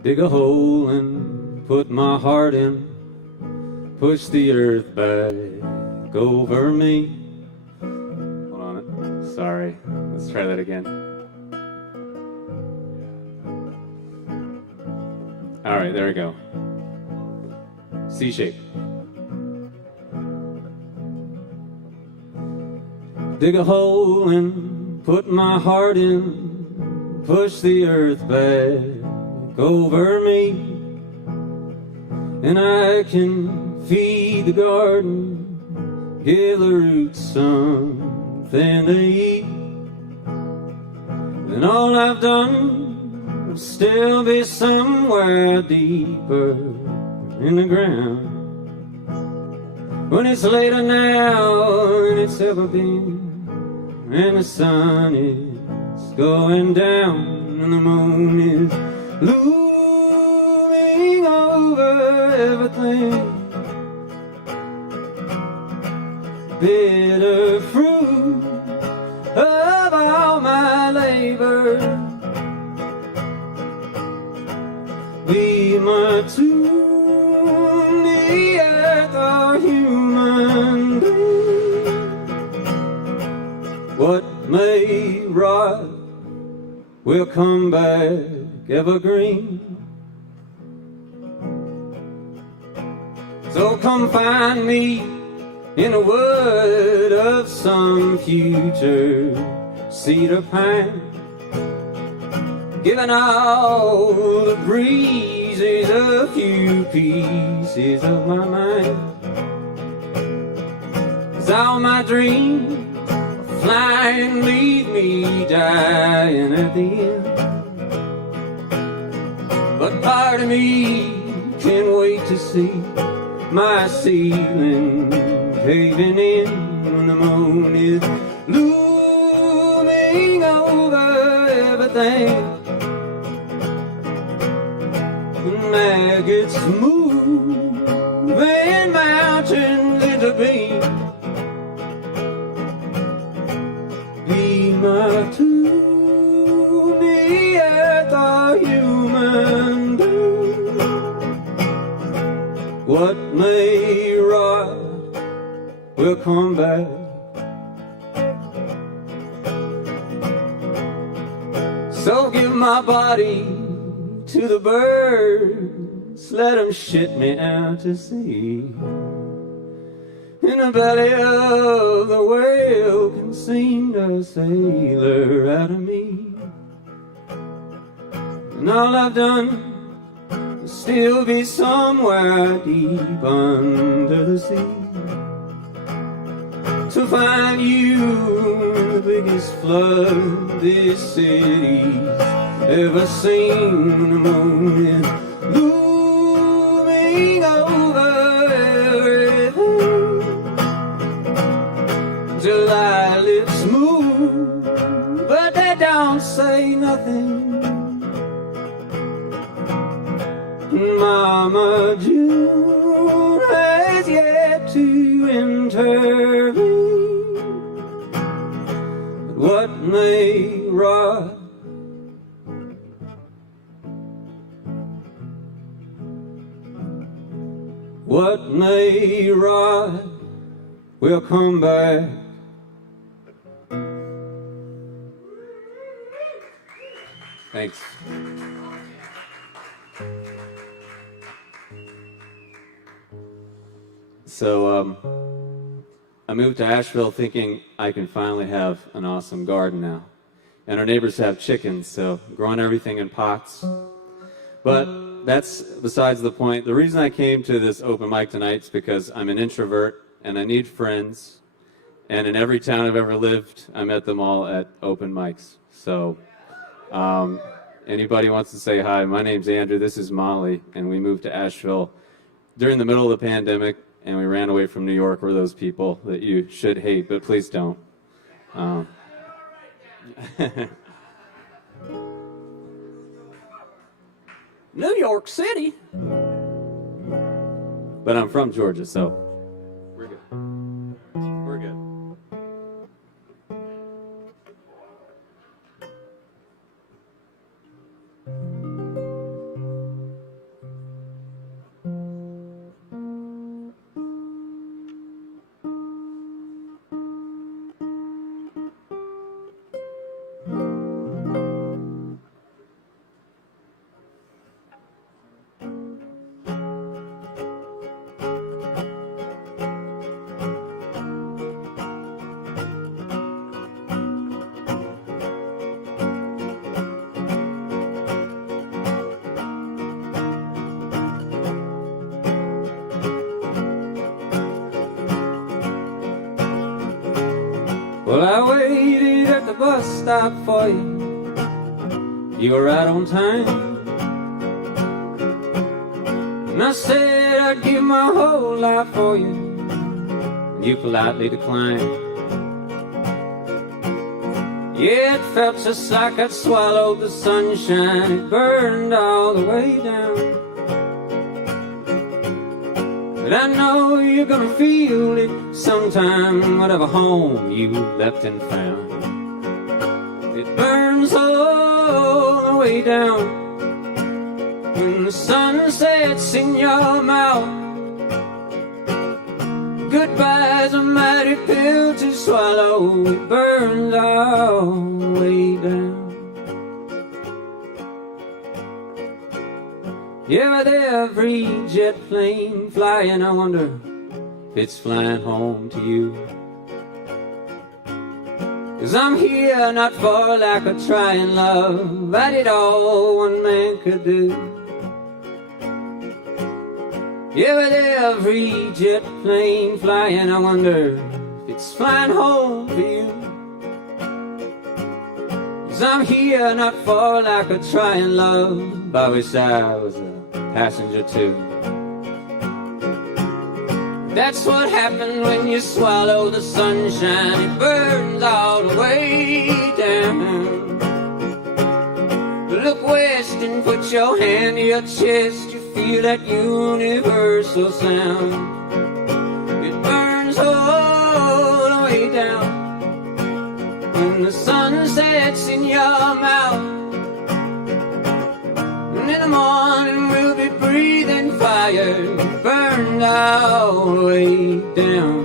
Dig a hole and put my heart in, push the earth back over me. Hold on, sorry, let's try that again. All right, there we go. C shape. Dig a hole and put my heart in, push the earth back over me, and I can feed the garden, give the roots something to eat. And all I've done will still be somewhere deeper in the ground, when it's later now than it's ever been, and the sun is It's going down and the moon is looming over everything. Bitter fruit of all my labor, we must tune the earth or human being. What may rot will come back evergreen. So come find me in a wood of some future cedar pine, giving all the breezes a few pieces of my mind. 'Cause all my dreams of flying leave me dying at the end. But part of me can't wait to see my ceiling caving in when the moon is looming over everything. Maggots moving mountains into being. Be my tune, the earth or human being. What may rot will come back. So give my body to the birds, let them shit me out to sea. In the belly of the whale can sing a sailor out of me. And all I've done will still be somewhere deep under the sea. To find you in the biggest flood this city's ever seen. The moon is looming over everything. July lips move, but they don't say nothing. Mama June has yet to intervene. But what may rot what may rot will come back. Thanks. So, I moved to Asheville thinking I can finally have an awesome garden now. And our neighbors have chickens, so growing everything in pots. But that's besides the point. The reason I came to this open mic tonight is because I'm an introvert and I need friends. And in every town I've ever lived, I met them all at open mics. So, anybody wants to say hi, my name's Andrew, this is Molly, and we moved to Asheville during the middle of the pandemic, and we ran away from New York. We're those people that you should hate, but please don't. New York City. But I'm from Georgia, so we're good. We're good. Well, I waited at the bus stop for you. You were right on time. And I said I'd give my whole life for you. And you politely declined. Yeah, it felt just like I'd swallowed the sunshine. It burned all the way down. But I know you're gonna feel it sometime, whatever home you left and found. It burns all the way down. When the sun sets in your mouth, goodbye's a mighty pill to swallow. It burns all the way down. Yeah, with every jet plane flying, I wonder if it's flying home to you. 'Cause I'm here not for lack of trying, love. I did all one man could do. Yeah, with every jet plane flying, I wonder if it's flying home for you. 'Cause I'm here not for lack of trying, love. I wish I was a passenger too. That's what happened when you swallow the sunshine. It burns all the way down. Look west and put your hand to your chest. You feel that universal sound. It burns all the way down. When the sun sets in your mouth, and in the morning we'll be breathing fire. Burned all the way down.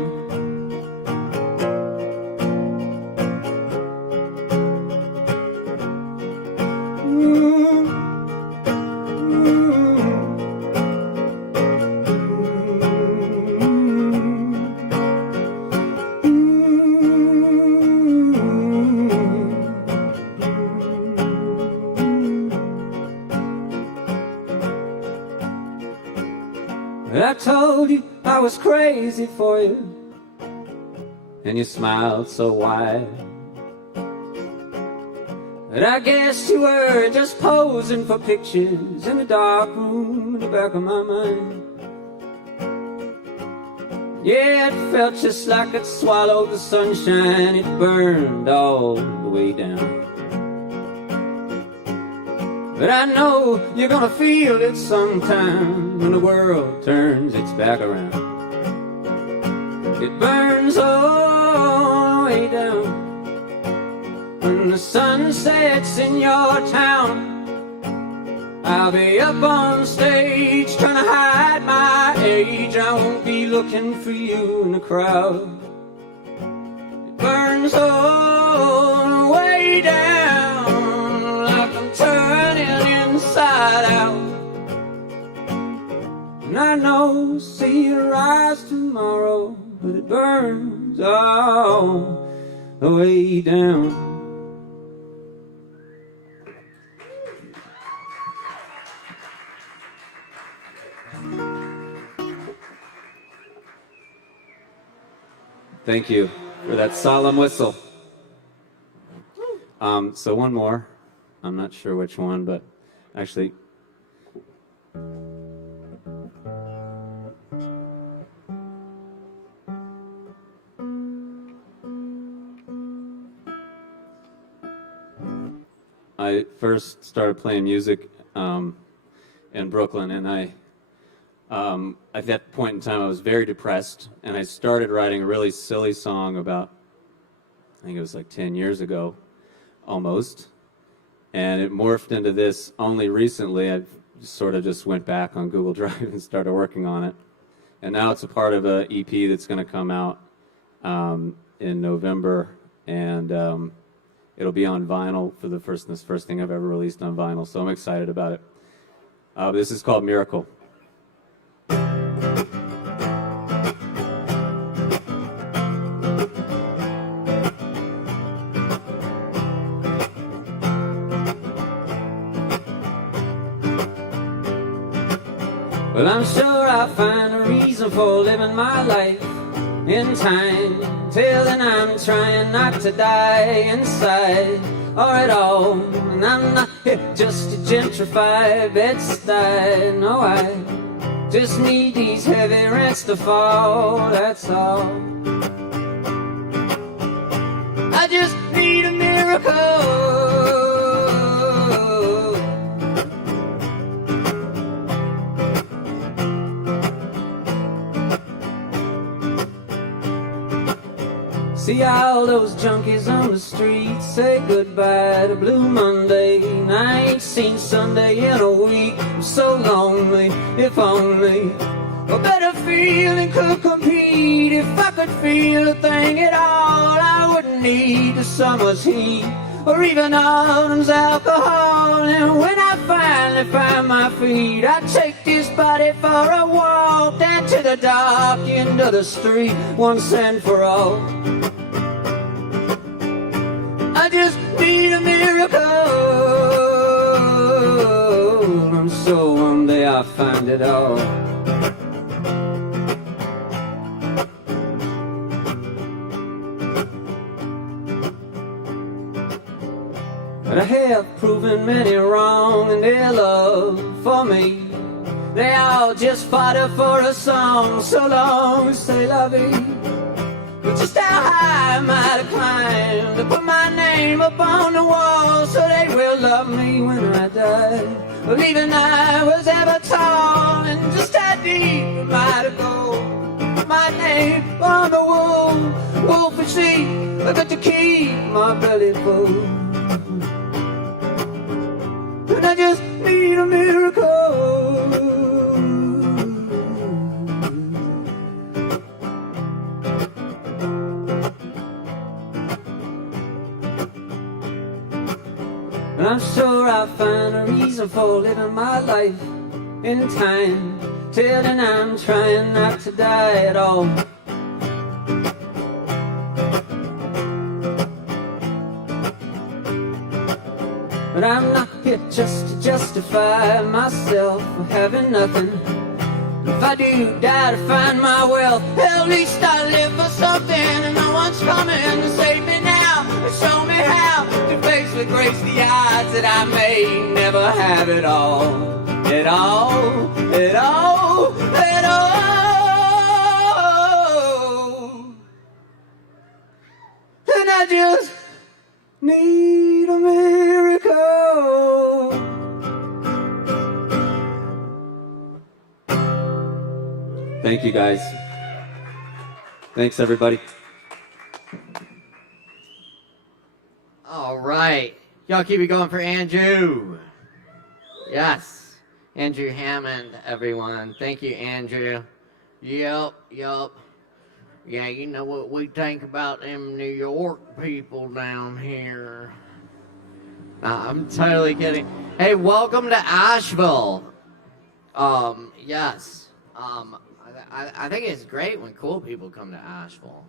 I told you I was crazy for you, and you smiled so wide. But I guess you were just posing for pictures in the dark room in the back of my mind. Yeah, it felt just like it swallowed the sunshine. It burned all the way down. But I know you're gonna feel it sometime when the world turns its back around. It burns all the way down. When the sun sets in your town, I'll be up on stage trying to hide my age. I won't be looking for you in the crowd. It burns all the way down, like I'm turning inside out. And I know, see it rise tomorrow, but it burns all the way down. Thank you for that solemn whistle. So one more. I'm not sure which one, but actually... I first started playing music in Brooklyn, and at that point in time I was very depressed, and I started writing a really silly song about, I think it was like 10 years ago, almost, and it morphed into this only recently. I just went back on Google Drive and started working on it, and now it's a part of an EP that's going to come out in November, and it'll be on vinyl for this first thing I've ever released on vinyl, so I'm excited about it. This is called Miracle. Well, I'm sure I'll find a reason for living my life in time. Till then I'm trying not to die inside or at all. And I'm not here just to gentrify Bed-Stuy. No, I just need these heavy rents to fall, that's all. I just need a miracle See all those junkies on the street say goodbye to Blue Monday. And I ain't seen Sunday in a week. I'm so lonely, if only a better feeling could compete. If I could feel a thing at all, I wouldn't need the summer's heat or even autumn's alcohol. And when I finally find my feet, I take this body for a walk down to the dark end of the street once and for all. I just need a miracle, and so one day I'll find it all. But I have proven many wrong in their love for me. They all just fodder for a song. So long, say la vie. But just how high am I to climb to put my name up on the wall so they will love me when I die? Believing I was ever tall, and just how deep am I to go? Put my name on the wall, wolf and sheep. I got to keep my belly full. And I just need a miracle. And I'm sure I'll find a reason for living my life in time. Till then I'm trying not to die at all. But I'm not here just to justify myself for having nothing. If I do die to find my wealth, at least I live for something. And no one's coming to save me now, or show me how to face with grace the odds that I may never have it all. It all, it all, it all. And I just need a miracle. Thank you, guys. Thanks, everybody. All right. Y'all keep it going for Andrew. Yes. Andrew Hammond, everyone. Thank you, Andrew. Yep. Yeah, you know what we think about them New York people down here. Nah, I'm totally kidding. Hey, welcome to Asheville. Yes. I think it's great when cool people come to Asheville.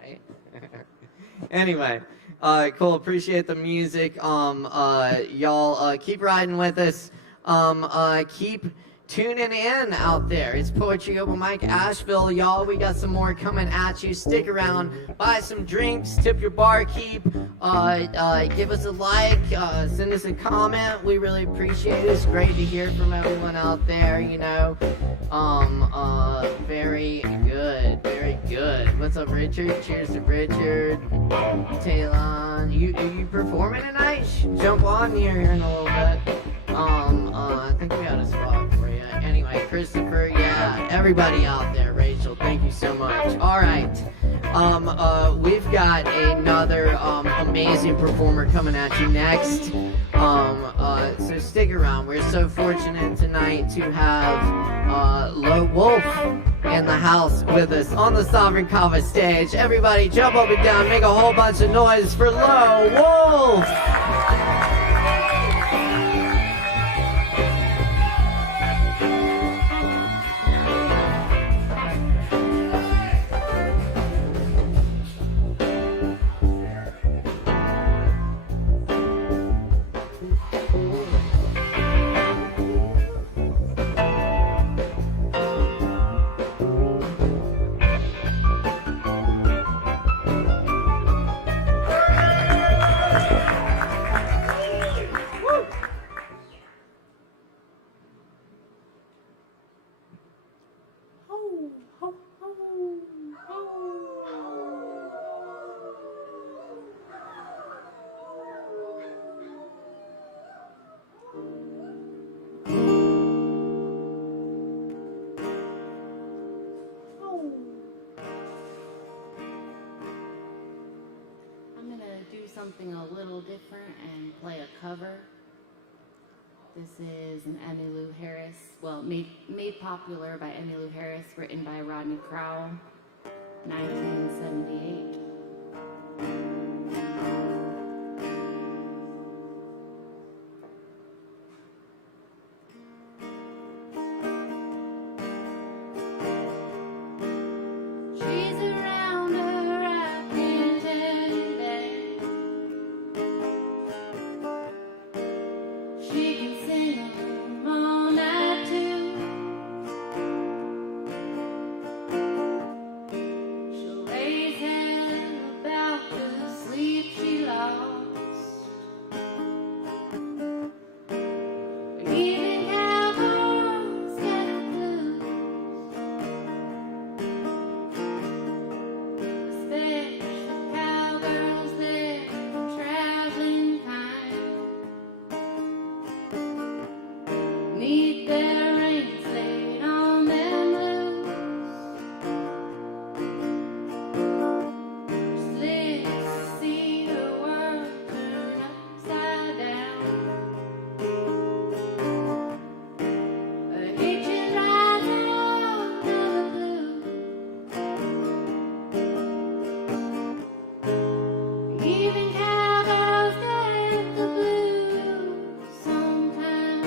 Right? Anyway, cool. Appreciate the music. Y'all keep riding with us. Keep tuning in out there. It's Poetry Open Mic Asheville, y'all. We got some more coming at you. Stick around, buy some drinks, tip your barkeep, give us a like, send us a comment. We really appreciate it. It's great to hear from everyone out there, you know. Very good, very good. What's up, Richard? Cheers to Richard. Talon, you performing tonight? Jump on here in a little bit. I think we got a spot for you. Anyway, Christopher, yeah, everybody out there, Rachel, thank you so much. All right, we've got another amazing performer coming at you next. So stick around. We're so fortunate tonight to have Low Wolf in the house with us on the Sovereign Kava stage. Everybody jump up and down, make a whole bunch of noise for Low Wolf! do something a little different and play a cover. This is an Emmylou Harris, well, made popular by Emmylou Harris, written by Rodney Crowell, 1978. She's around her, I can tell you that. She can sing all night too. She'll raise hell about the sleep she lost. Even cowboys get the blues. Special cowgirls, they're traveling kind. Need their reins laid on them loose. Just live to see the world turn upside down. A hitching ride out of the blue. Even cowgirls get the blues sometimes.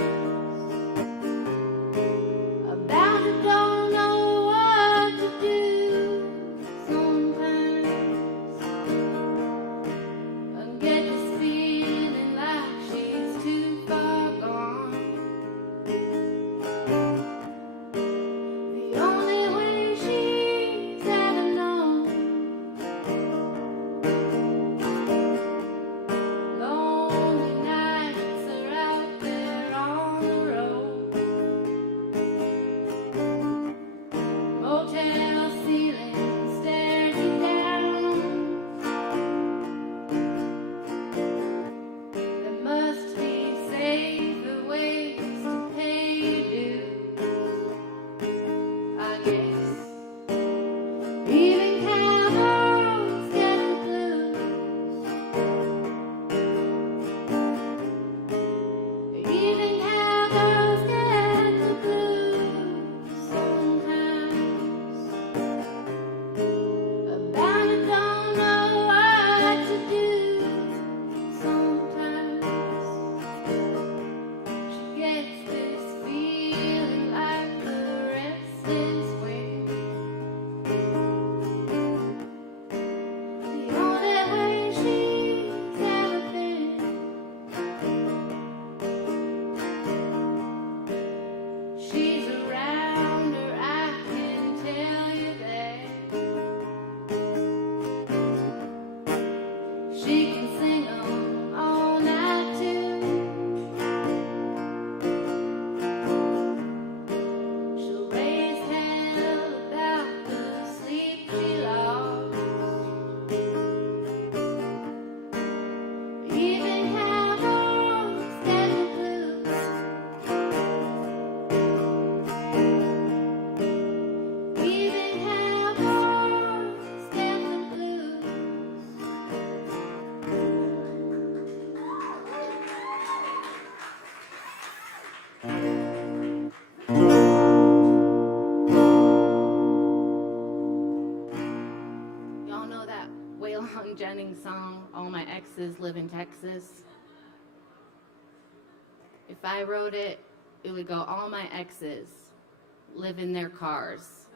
About it don't know what to do sometimes. And get this feeling like she's too far gone. The only way she's ever known. Lonely nights are out there on the road. Motel ceiling stares you down. There must be safer ways to pay your dues, I guess. Even cowgirls get the blues. Even cowgirls get the blues sometimes. About it don't know what to do sometimes. She gets this feeling like a restless wind. The only way she's ever been. She's around her, I can tell you that. She can sing all night too. She'll raise hell about the sleep she lost. Even cowgirls get the blues. Even cowgirls get the blues. Y'all know that Waylon Jennings song, All My Exes Live in Texas? If I wrote it, it would go, all my exes live in their cars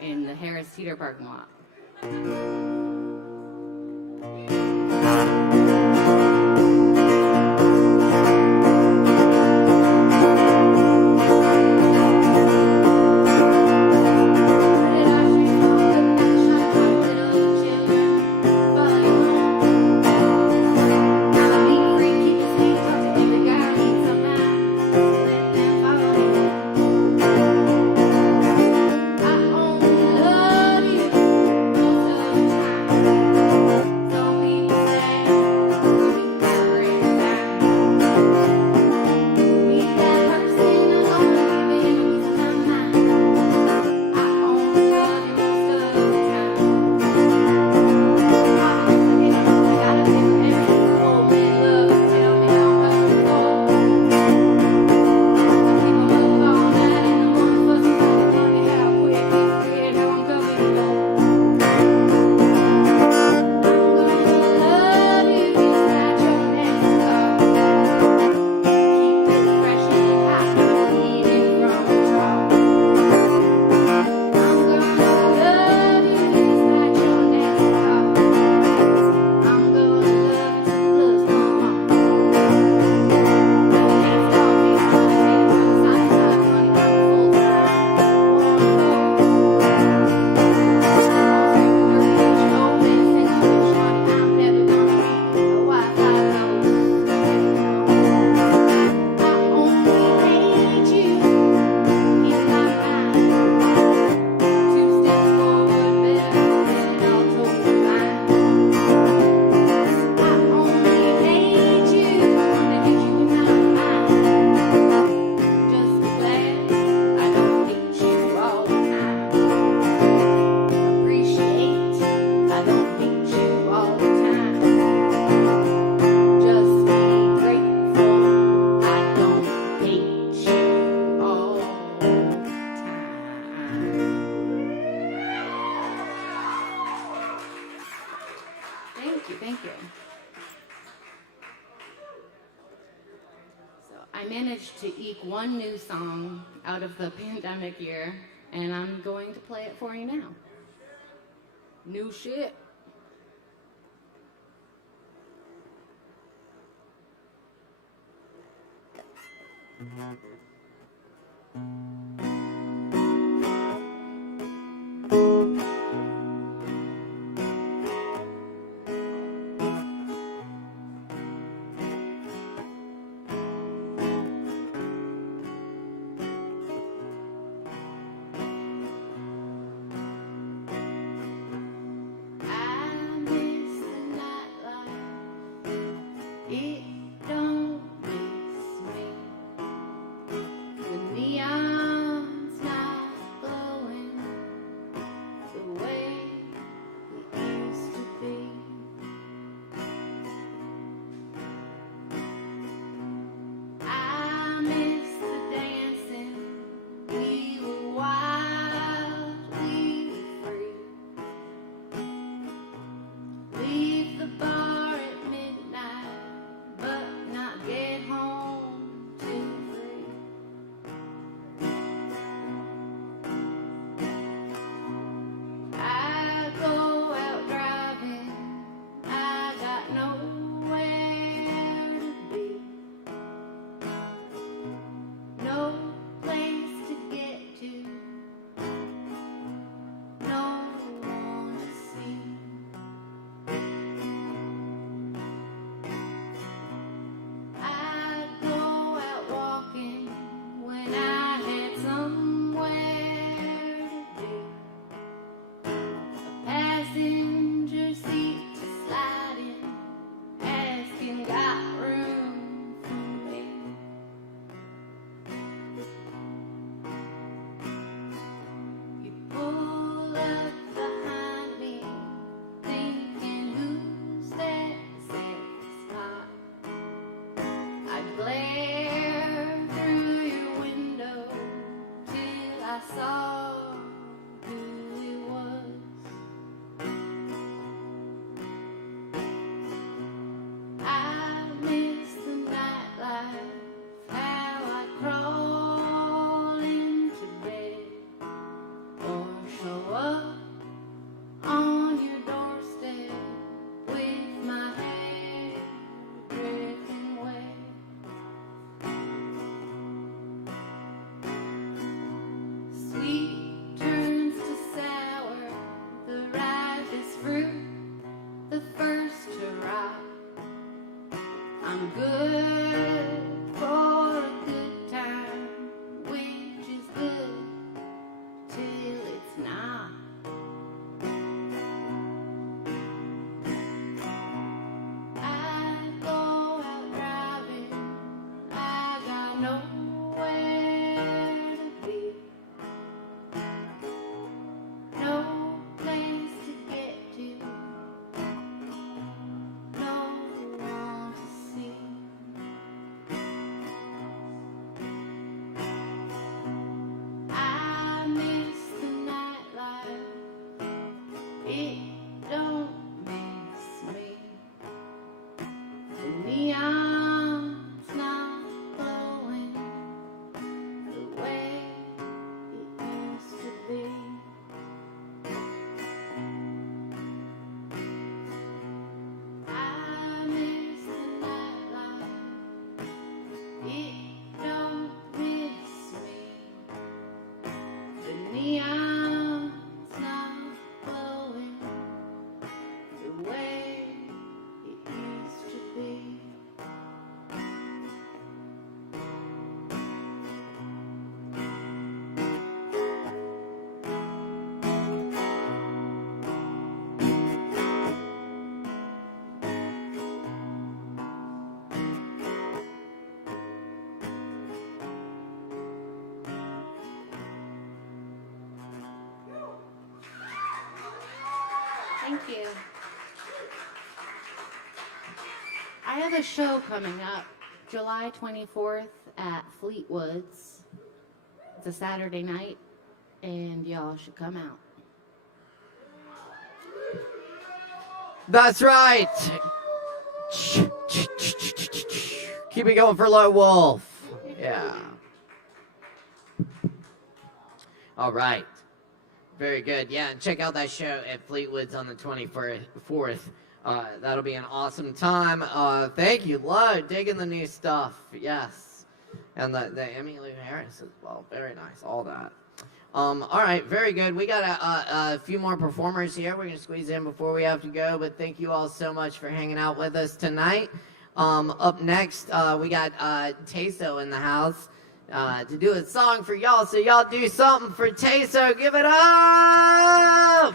in the Harris Teeter parking lot. I only love you most of the time. you, thank you. So I managed to eke one new song out of the pandemic year, and I'm going to play it for you now. New shit. It don't miss me. The neon's not glowing the way it used to be. I miss the dancing. We were wild, we were free. Leave the bar at midnight, but not get home till 3. I go out driving, I got nowhere to be, no place to get to, no one to see. I go out walking when I had somewhere to be. A passenger seat to slide in, asking got room for me. You pull up behind me, thinking who's that safe spot? I glare through your window till I saw who it was. I miss the nightlife, how I crawl into bed or show up on your doorstep with my hair dripping wet. Sweet turns to sour, the ripest fruit, the first to rot. I'm good for a good time, which is good till it's not. I go out driving, I got nowhere to be, no place to get to, no one to see. I miss the nightlife, it don't miss me. The neon's not glowing the way it used to be. I miss the nightlife, it don't miss me. The neon's not glowing the way it used to be. Thank you. I have a show coming up July 24th at Fleetwood's. It's a Saturday night, and y'all should come out. That's right. Keep it going for Low Wolf. Yeah. All right. Very good. Yeah, and check out that show at Fleetwood's on the 24th. That'll be an awesome time. Thank you, Lo, digging the new stuff. Yes. And the Emmylou Harris as well. Very nice. All that. All right, very good. We got a few more performers here. We're going to squeeze in before we have to go, but thank you all so much for hanging out with us tonight. Up next, we got Teso in the house to do a song for y'all, so y'all do something for Teso. Give it up!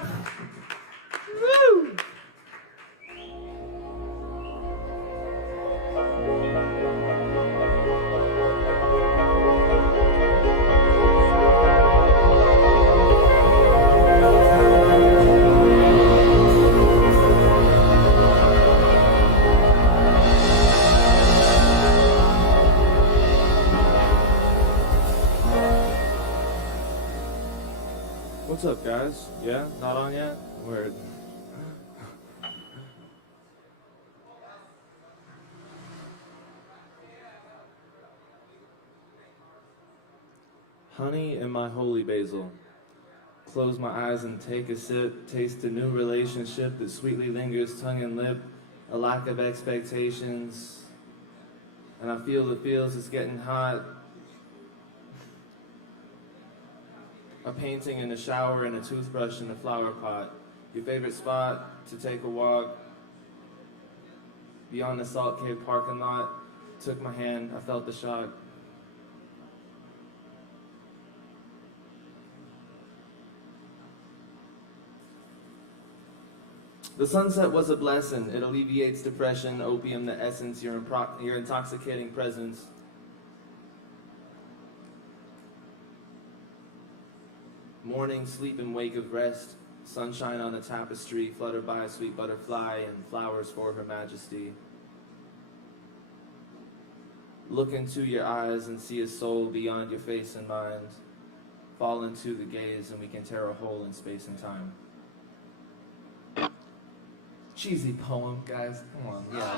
Woo! What's up, guys? Yeah? Not on yet? Word. Honey in my holy basil. Close my eyes and take a sip. Taste a new relationship that sweetly lingers tongue and lip. A lack of expectations. And I feel the feels, it's getting hot. A painting in the shower and a toothbrush in the flower pot. Your favorite spot to take a walk. Beyond the Salt Cave parking lot. Took my hand, I felt the shock. The sunset was a blessing. It alleviates depression, opium, the essence, your intoxicating presence. Morning, sleep, and wake of rest. Sunshine on a tapestry, fluttered by a sweet butterfly, and flowers for her majesty. Look into your eyes and see a soul beyond your face and mind. Fall into the gaze and we can tear a hole in space and time. Cheesy poem, guys. Come on, yeah.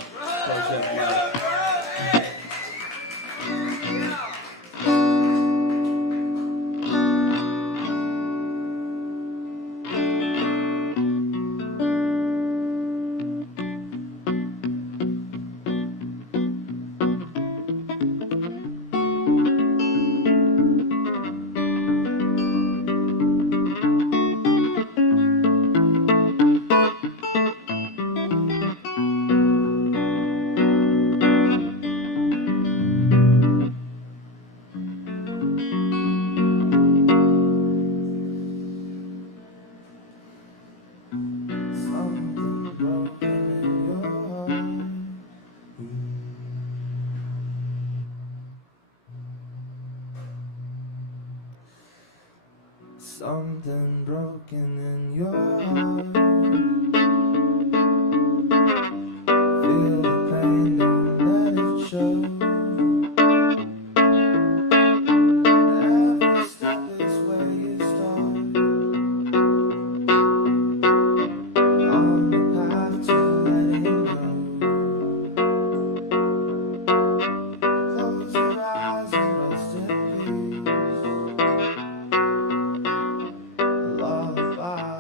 Something broken in your heart. Feel the pain, don't let it show. Every step is where you start. On the path to letting go. Close your eyes and rest in peace. Lullaby.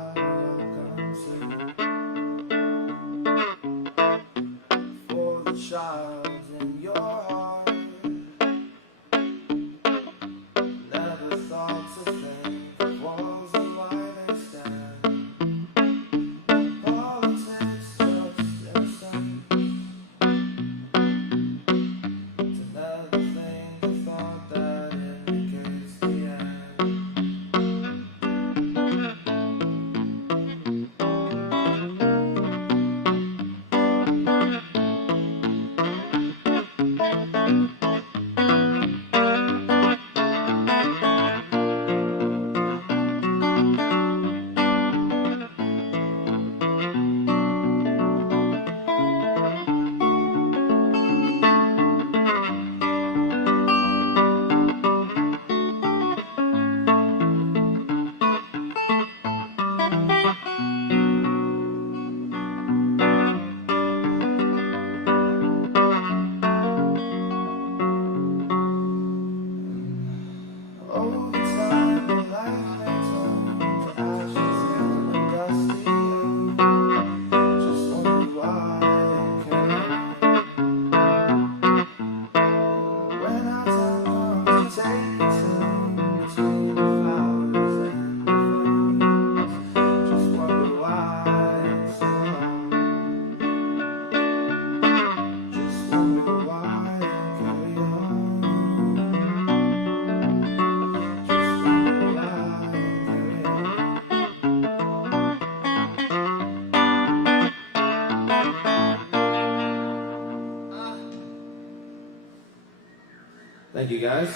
Thank you, guys.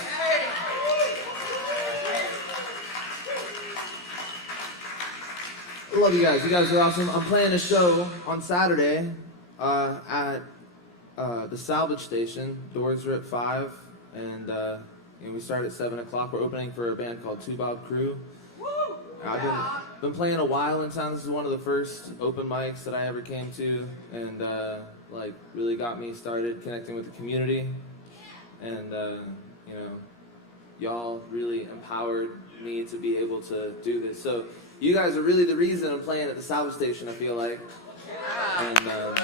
I love you guys. You guys are awesome. I'm playing a show on Saturday at the Salvage Station. Doors are at 5, and we start at 7 o'clock. We're opening for a band called Two Bob Crew. I've been playing a while in town. This is one of the first open mics that I ever came to, and really got me started connecting with the community. And y'all really empowered me to be able to do this. So you guys are really the reason I'm playing at the Salvage Station, I feel like. And the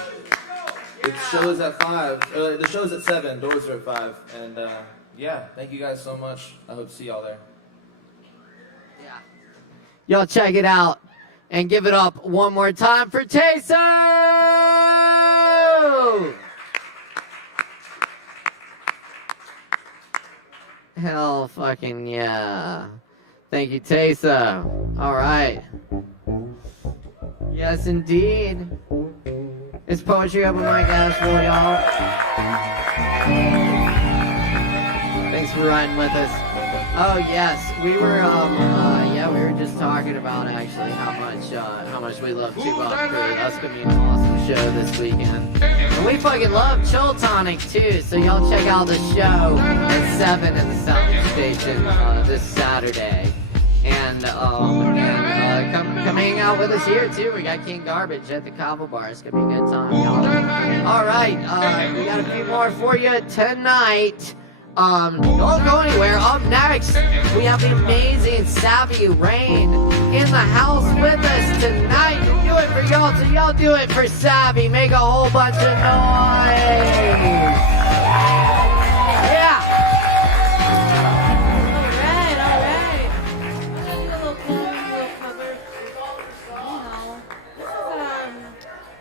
show is at 5. The show's at 7. Doors are at 5. And thank you guys so much. I hope to see y'all there. Y'all check it out and give it up one more time for Tayso! Hell fucking yeah. Thank you, Tayso. All right. Yes, indeed. It's Poetry Open Mic Asheville, y'all. Thanks for riding with us. Oh yes, we were just talking about actually how much we love Two Bob Crew. That's gonna be an awesome show this weekend. And we fucking love Chill Tonic too, so y'all check out the show at 7 at the Salvage Station this Saturday. And come hang out with us here too. We got King Garbage at the Kava bar. It's gonna be a good time, y'all. All right, we got a few more for you tonight. Don't go anywhere. Up next, we have the amazing Savvy Rain in the house with us tonight. We do it for y'all, so y'all do it for Savvy. Make a whole bunch of noise. Yeah.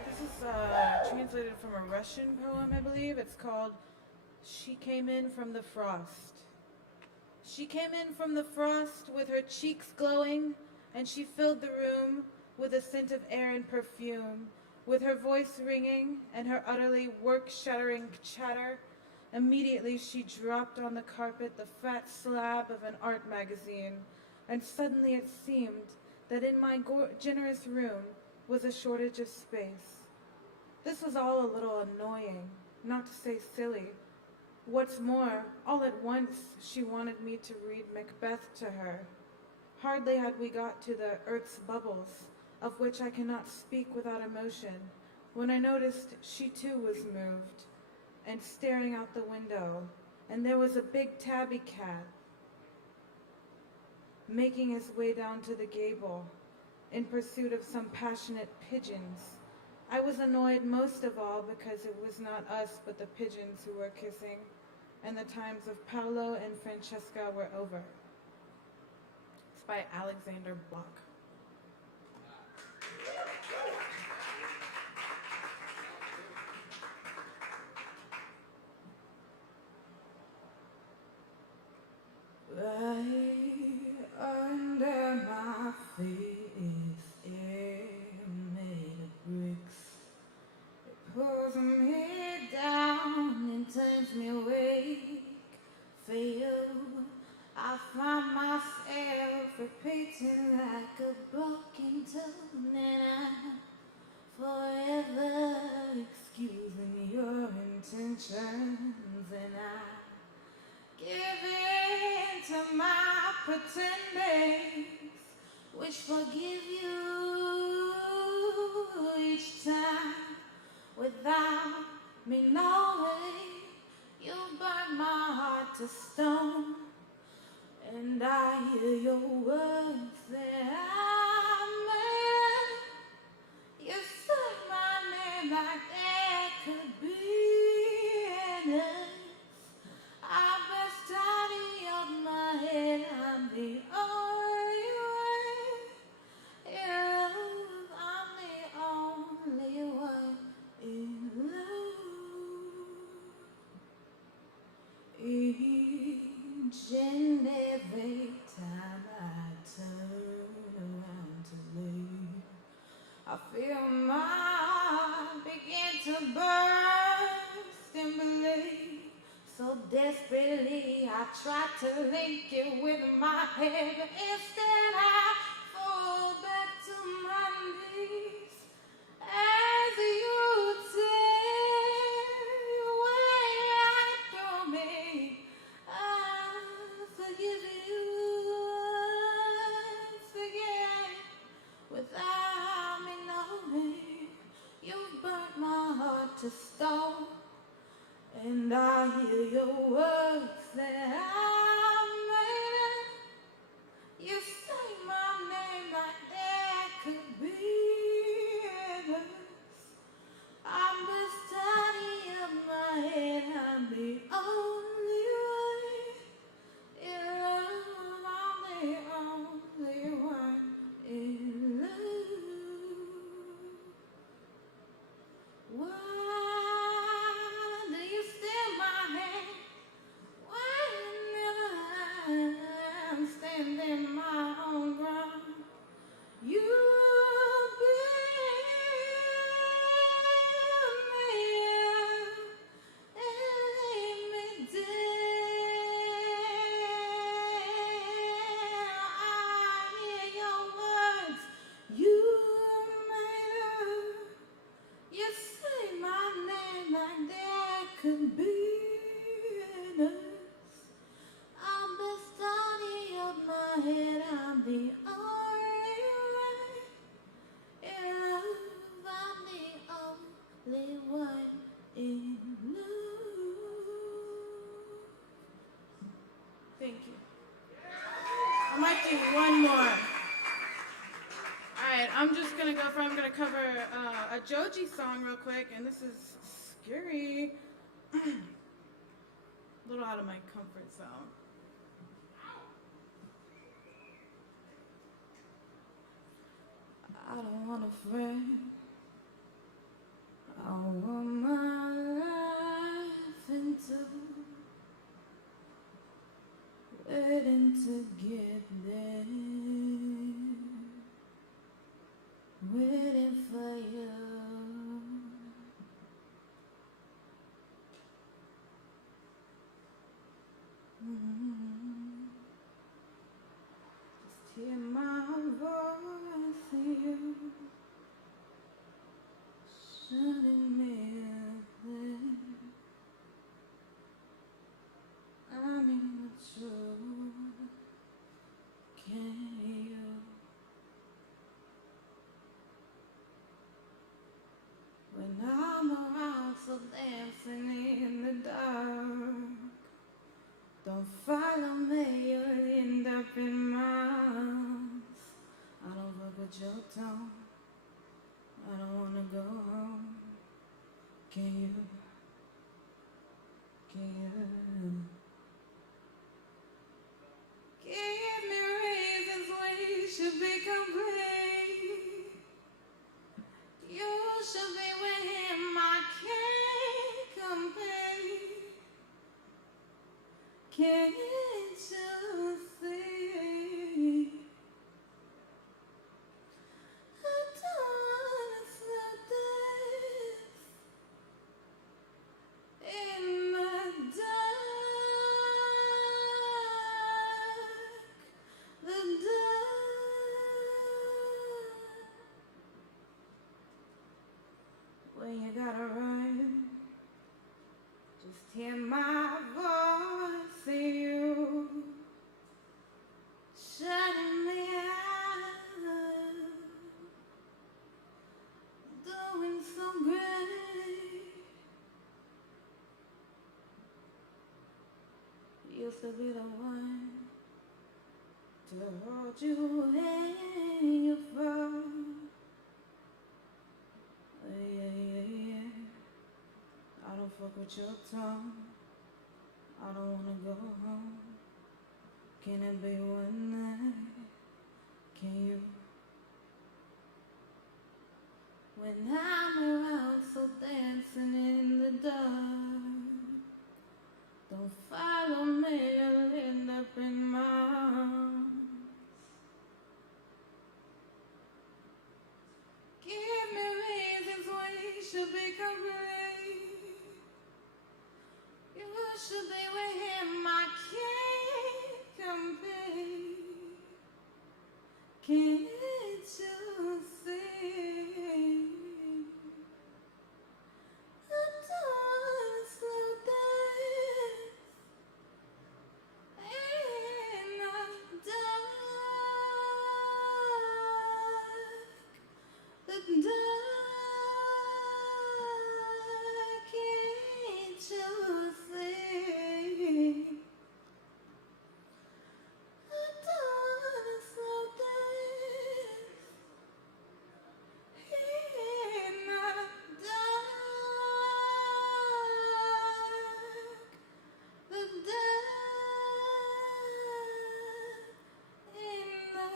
This is translated from a Russian poem, I believe. It's called She Came In From the Frost. She came in from the frost with her cheeks glowing, and she filled the room with a scent of air and perfume. With her voice ringing and her utterly work-shattering chatter, immediately she dropped on the carpet the fat slab of an art magazine, and suddenly it seemed that in my generous room was a shortage of space. This was all a little annoying, not to say silly. What's more, all at once she wanted me to read Macbeth to her. Hardly had we got to the earth's bubbles, of which I cannot speak without emotion, when I noticed she too was moved and staring out the window, and there was a big tabby cat making his way down to the gable in pursuit of some passionate pigeons. I was annoyed most of all because it was not us but the pigeons who were kissing, and the times of Paolo and Francesca were over. It's by Alexander Block. Right under my face, air made of bricks. It pulls me down and turns me awake. Fail, I find myself repeating like a broken tune, and I'm forever excusing your intentions, and I give in to my pretendings, which forgive you each time without me knowing. You burn my heart to stone, and I hear your words that I made. You say my name like there could be an end. I best tidy up my head, I'm the only way. Yeah, I'm the only one in love. Each and every time I turn around to leave, I feel my heart begin to burst and believe. So desperately I tried to link it with my head, but instead I fall back to my knees as you tear away right through me. I forgive you once again without me knowing. You've burnt my heart to stone. And I hear your words that I made up. You say my name like there could be others. I'm the study of my head. I'm the only one in love. I'm the only one in love. Why do you steal my hand? Whenever I'm standing my own ground, you build me up and leave me down. I hear your words, you made up. You say my name like there could be an us. I'm the study of my head. I'm the only one in love. I'm the only one in love. Thank you. I might do one more. All right, I'm gonna cover a Joji song real quick, and this is scary. A little out of my comfort zone. I don't want a friend. I want my life into waiting to get there. Waiting for you. Just hear my voice in you, shutting me up there. I'm in the truth. Can you? When I'm around, so dancing in the dark. Don't follow me, you'll end up in my arms. I don't fuck with your tone. I don't wanna go home. Can you? Can you? Give me reasons we should be complete. You should be with him, I can't compete. Can't you see? I don't wanna slow this in the dark. The dark. When you gotta run, just hear my voice in you, shutting me out, doing so great. Used to be the one to hold you when you fall. Yeah. I don't fuck with your tongue. I don't wanna go home. Can it be one night? Can you? When I'm around, so dancing in the dark. Don't follow me, you'll end up in my arms. Give me reasons we should be complete. You wish that they were him. I can't compare. Can't you see? The dawn is slow death in the dark. The dark, can't you see? The dawn is slow death in the dark. The dark in the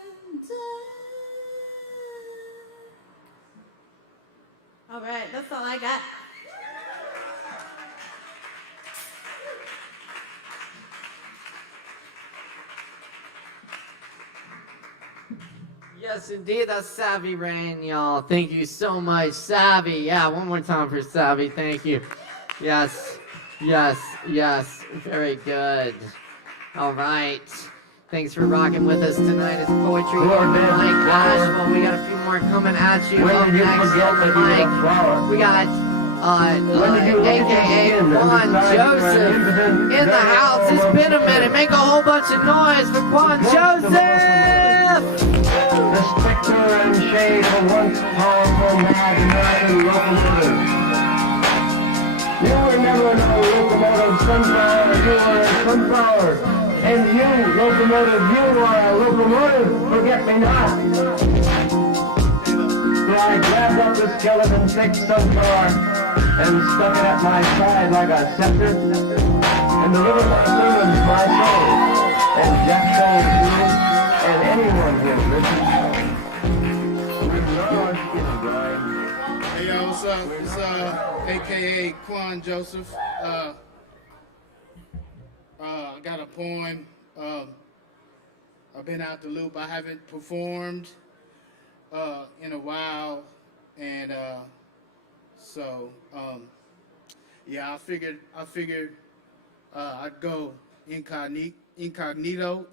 dark. All right, that's all I got. Yes, indeed, that's Savvy Rain, y'all. Thank you so much, Savvy. Yeah, one more time for Savvy. Thank you. Yes, yes, yes. Very good. All right. Thanks for rocking with us tonight. It's Poetry on the Mic, Asheville. We got a few more coming at you. Up next on the mic, we got a.k.a. Quan Joseph in the house. It's been a minute. Make a whole bunch of noise for Quan Joseph! The specter and shade of a once powerful mad American locomotive. You were never no locomotive sunflower, you were a sunflower. And you, locomotive, you are a locomotive, forget me not. So I grabbed up the skeleton thick sunflower and stuck it at my side like a scepter, and delivered my sermons, my soul, and Jack Soul too, and anyone can listen. Hey yo, what's up? It's AKA Quan Joseph. I got a poem. I've been out the loop. I haven't performed in a while, and yeah, I figured I'd go incognito.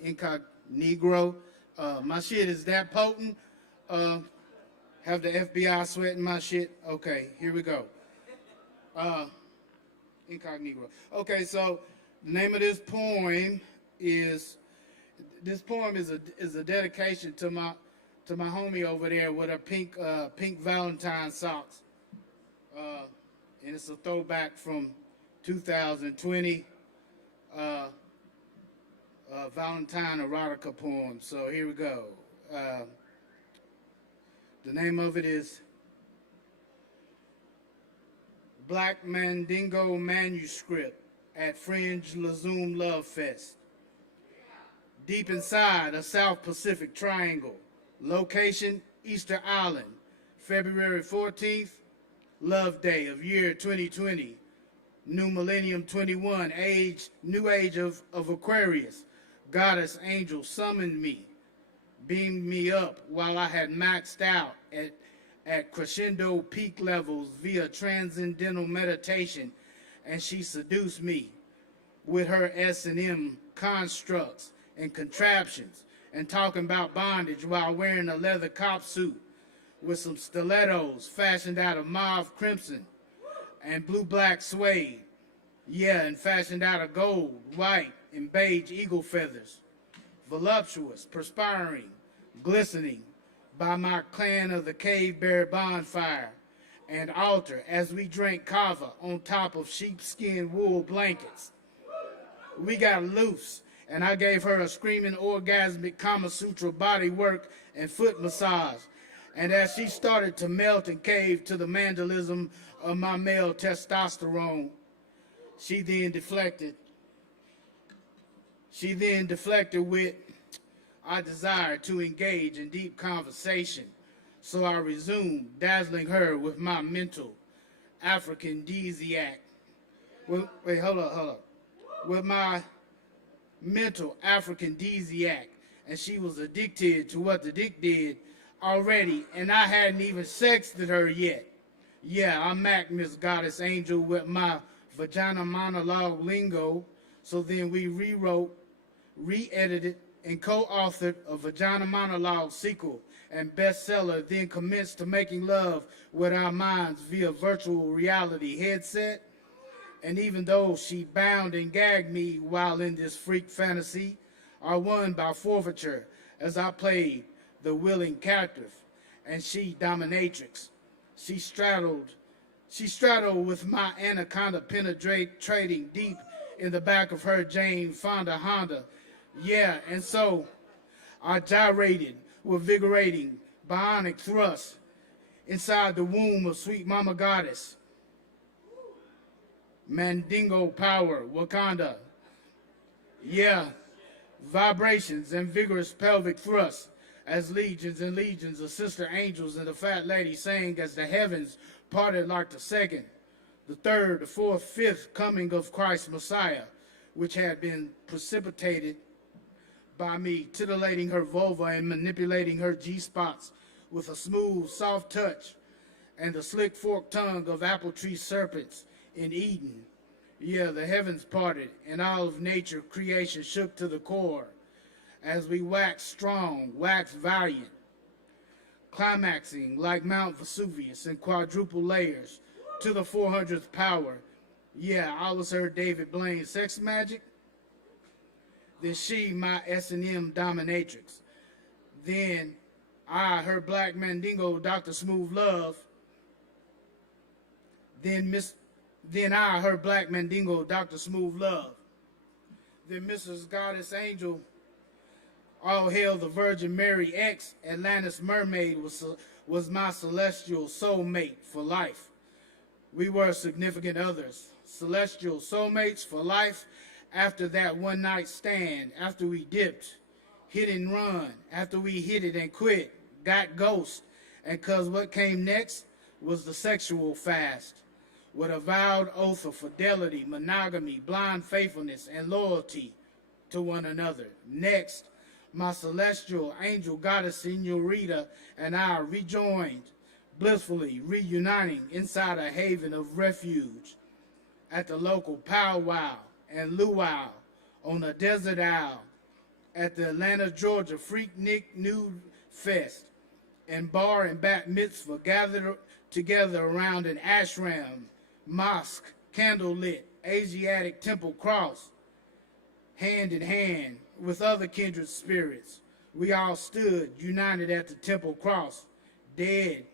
My shit is that potent. Have the FBI sweating my shit? Okay, here we go. Incognito. Okay, so the name of this poem is a dedication to my homie over there with her pink Valentine socks. And it's a throwback from 2020 Valentine erotica poem. So here we go. The name of it is Black Mandingo Manuscript at Fringe Lazoom Love Fest. Deep inside a South Pacific triangle. Location, Easter Island. February 14th, Love Day of year 2020. New Millennium 21, new age of Aquarius. Goddess angel summoned me, beamed me up while I had maxed out at crescendo peak levels via transcendental meditation, and she seduced me with her S&M constructs and contraptions and talking about bondage while wearing a leather cop suit with some stilettos fashioned out of mauve crimson and blue-black suede. Yeah, and fashioned out of gold, white, and beige eagle feathers. Voluptuous, perspiring, glistening by my clan of the cave bear bonfire and altar as we drank kava on top of sheepskin wool blankets. We got loose, and I gave her a screaming orgasmic Kama Sutra body work and foot massage. And as she started to melt and cave to the mandalism of my male testosterone, she then deflected with, I desired to engage in deep conversation. So I resumed, dazzling her with my mental aphrodisiac. Wait, hold up. With my mental aphrodisiac. And she was addicted to what the dick did already, and I hadn't even sexted her yet. Yeah, I macked Miss Goddess Angel with my vagina monologue lingo. So then we rewrote, re-edited, and co-authored a vagina monologue sequel and bestseller, then commenced to making love with our minds via virtual reality headset. And even though she bound and gagged me while in this freak fantasy, I won by forfeiture as I played the willing captive and she dominatrix. She straddled with my anaconda penetrating deep in the back of her Jane Fonda Honda. Yeah, and so I gyrated with vigorating bionic thrust inside the womb of sweet mama goddess. Mandingo power, Wakanda. Yeah, vibrations and vigorous pelvic thrusts as legions and legions of sister angels and the fat lady sang as the heavens parted like the second, the third, the fourth, fifth coming of Christ Messiah, which had been precipitated by me, titillating her vulva and manipulating her G-spots with a smooth, soft touch and the slick forked tongue of apple tree serpents in Eden. Yeah, the heavens parted and all of nature creation shook to the core as we waxed strong, waxed valiant, climaxing like Mount Vesuvius in quadruple layers to the 400th power. Yeah, I was her David Blaine sex magic. Then she, my S&M dominatrix. Then I, her black mandingo, Dr. Smooth Love. Then I, her black mandingo, Dr. Smooth Love. Then Mrs. Goddess Angel, all hail the Virgin Mary X, Atlantis Mermaid was my celestial soulmate for life. We were significant others, celestial soulmates for life. After that one night stand, after we dipped, hit and run, after we hit it and quit, got ghost, and cause what came next was the sexual fast, with a vowed oath of fidelity, monogamy, blind faithfulness, and loyalty to one another. Next, my celestial angel goddess Senorita and I rejoined, blissfully reuniting inside a haven of refuge at the local powwow and luau on a desert isle at the Atlanta, Georgia Freaknik Nude Fest, and bar and bat mitzvah gathered together around an ashram, mosque, candlelit, Asiatic temple cross, hand in hand with other kindred spirits. We all stood united at the temple cross, dead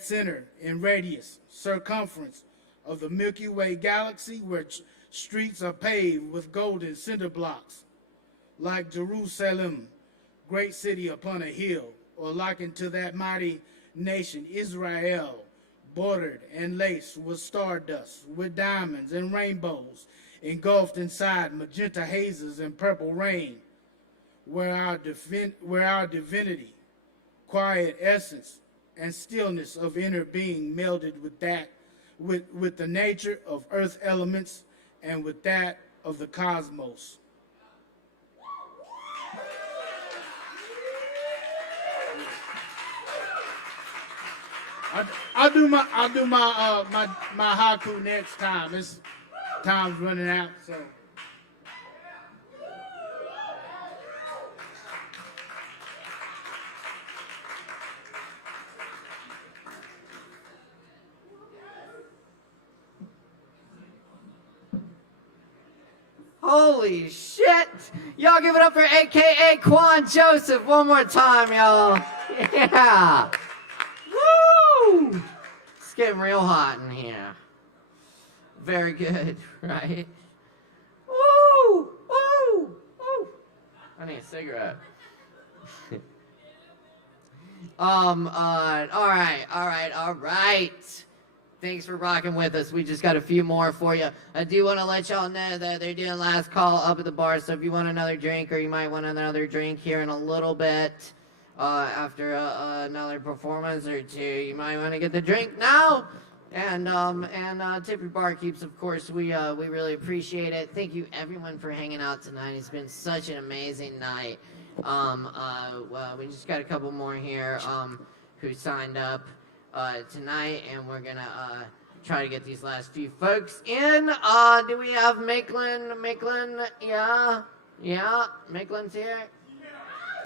center in radius, circumference of the Milky Way galaxy where streets are paved with golden cinder blocks, like Jerusalem, great city upon a hill, or likened to that mighty nation Israel, bordered and laced with stardust, with diamonds and rainbows, engulfed inside magenta hazes and purple rain, where our divinity, quiet essence, and stillness of inner being melded with the nature of earth elements and with that of the cosmos. I'll do my haiku next time. It's time's running out, so. Holy shit! Y'all give it up for AKA Quan Joseph one more time, y'all. Yeah. Woo! It's getting real hot in here. Very good, right? Woo! Woo! Woo! I need a cigarette. All right. Thanks for rocking with us. We just got a few more for you. I do want to let y'all know that they're doing last call up at the bar, so if you want another drink or you might want another drink here in a little bit after another performance or two, you might want to get the drink now. And tip your barkeeps, of course. We really appreciate it. Thank you everyone for hanging out tonight. It's been such an amazing night. We just got a couple more here who signed up tonight, and we're gonna try to get these last few folks in. Do we have Maitland? Yeah? Yeah? Maitland's here?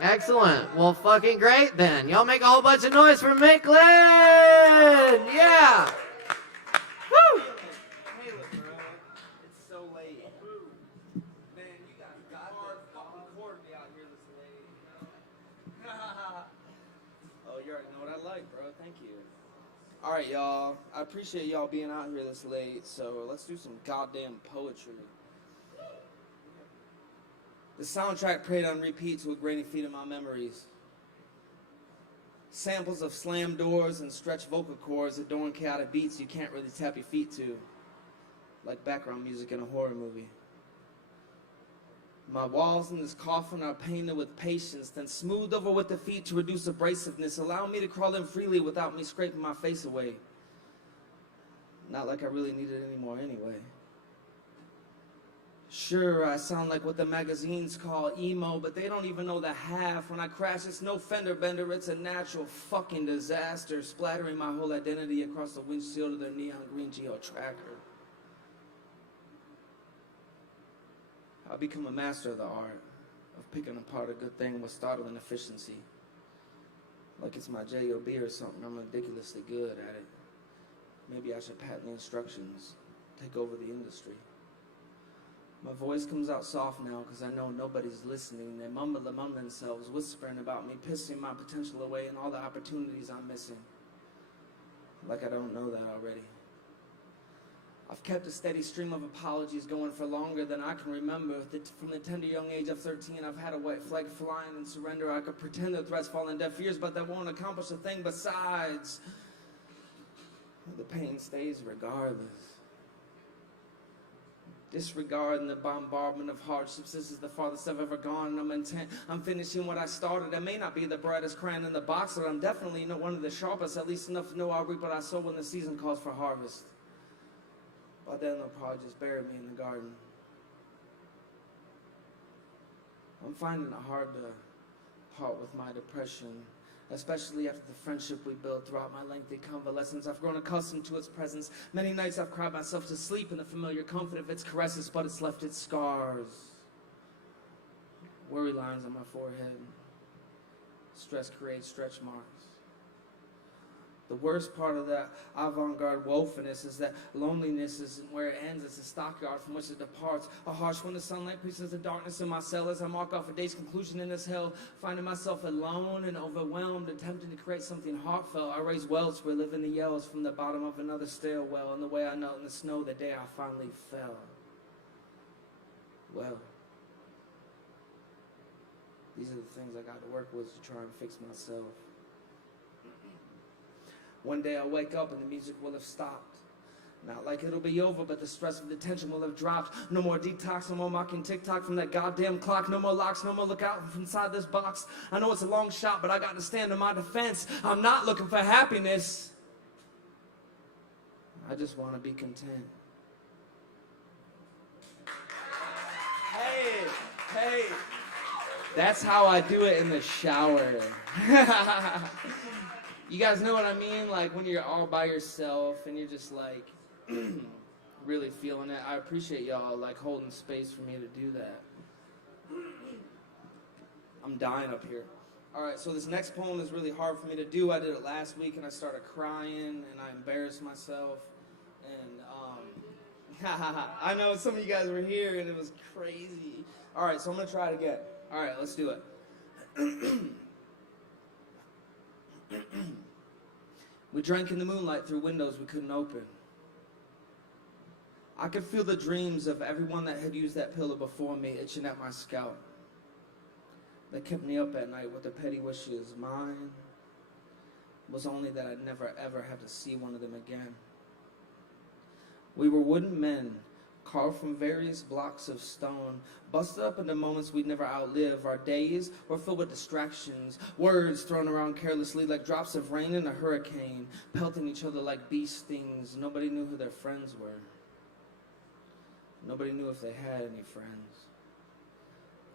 Excellent. Well, fucking great then. Y'all make a whole bunch of noise for Maitland! Yeah! Woo! It's so late. Man, you guys got hard fucking cord me out here this late. Oh, you already know what I like, bro. Thank you. All right, y'all. I appreciate y'all being out here this late, so let's do some goddamn poetry. The soundtrack played on repeat to a grainy feed of my memories. Samples of slam doors and stretch vocal cords adorn chaotic beats you can't really tap your feet to, like background music in a horror movie. My walls in this coffin are painted with patience, then smoothed over with the feet to reduce abrasiveness, allowing me to crawl in freely without me scraping my face away. Not like I really need it anymore anyway. Sure, I sound like what the magazines call emo, but they don't even know the half. When I crash, it's no fender bender, it's a natural fucking disaster, splattering my whole identity across the windshield of their neon green Geo Tracker. I've become a master of the art of picking apart a good thing with startling efficiency. Like it's my JOB or something, I'm ridiculously good at it. Maybe I should patent the instructions, take over the industry. My voice comes out soft now because I know nobody's listening. They mumble among themselves, whispering about me, pissing my potential away and all the opportunities I'm missing. Like I don't know that already. I've kept a steady stream of apologies going for longer than I can remember. From the tender young age of 13, I've had a white flag flying in surrender. I could pretend the threats fall on deaf ears, but that won't accomplish a thing besides. The pain stays regardless. Disregarding the bombardment of hardships, this is the farthest I've ever gone, and I'm intent. I'm finishing what I started. I may not be the brightest crayon in the box, but I'm definitely not one of the sharpest, at least enough to know I'll reap what I sow when the season calls for harvest. By then, they'll probably just bury me in the garden. I'm finding it hard to part with my depression, especially after the friendship we built throughout my lengthy convalescence. I've grown accustomed to its presence. Many nights I've cried myself to sleep in the familiar comfort of its caresses, but it's left its scars. Worry lines on my forehead. Stress creates stretch marks. The worst part of that avant-garde woefulness is that loneliness isn't where it ends, it's a stockyard from which it departs. A harsh winter sunlight pierces the darkness in my cell as I mark off a day's conclusion in this hell, finding myself alone and overwhelmed, attempting to create something heartfelt. I raise wells to relive in the yells from the bottom of another stairwell, and the way I knelt in the snow the day I finally fell. Well, these are the things I got to work with to try and fix myself. One day I'll wake up and the music will have stopped. Not like it'll be over, but the stress of the tension will have dropped. No more detox, no more mocking TikTok from that goddamn clock. No more locks, no more look out from inside this box. I know it's a long shot, but I got to stand in my defense. I'm not looking for happiness. I just want to be content. Hey, that's how I do it in the shower. You guys know what I mean? Like when you're all by yourself and you're just like really feeling it. I appreciate y'all like holding space for me to do that. I'm dying up here. All right, so this next poem is really hard for me to do. I did it last week and I started crying and I embarrassed myself. And I know some of you guys were here and it was crazy. All right, so I'm gonna try it again. All right, let's do it. We drank in the moonlight through windows we couldn't open. I could feel the dreams of everyone that had used that pillow before me itching at my scalp. They kept me up at night with their petty wishes. Mine was only that I'd never ever have to see one of them again. We were wooden men, carved from various blocks of stone, busted up into moments we'd never outlive. Our days were filled with distractions, words thrown around carelessly like drops of rain in a hurricane, pelting each other like bee stings. Nobody knew who their friends were. Nobody knew if they had any friends.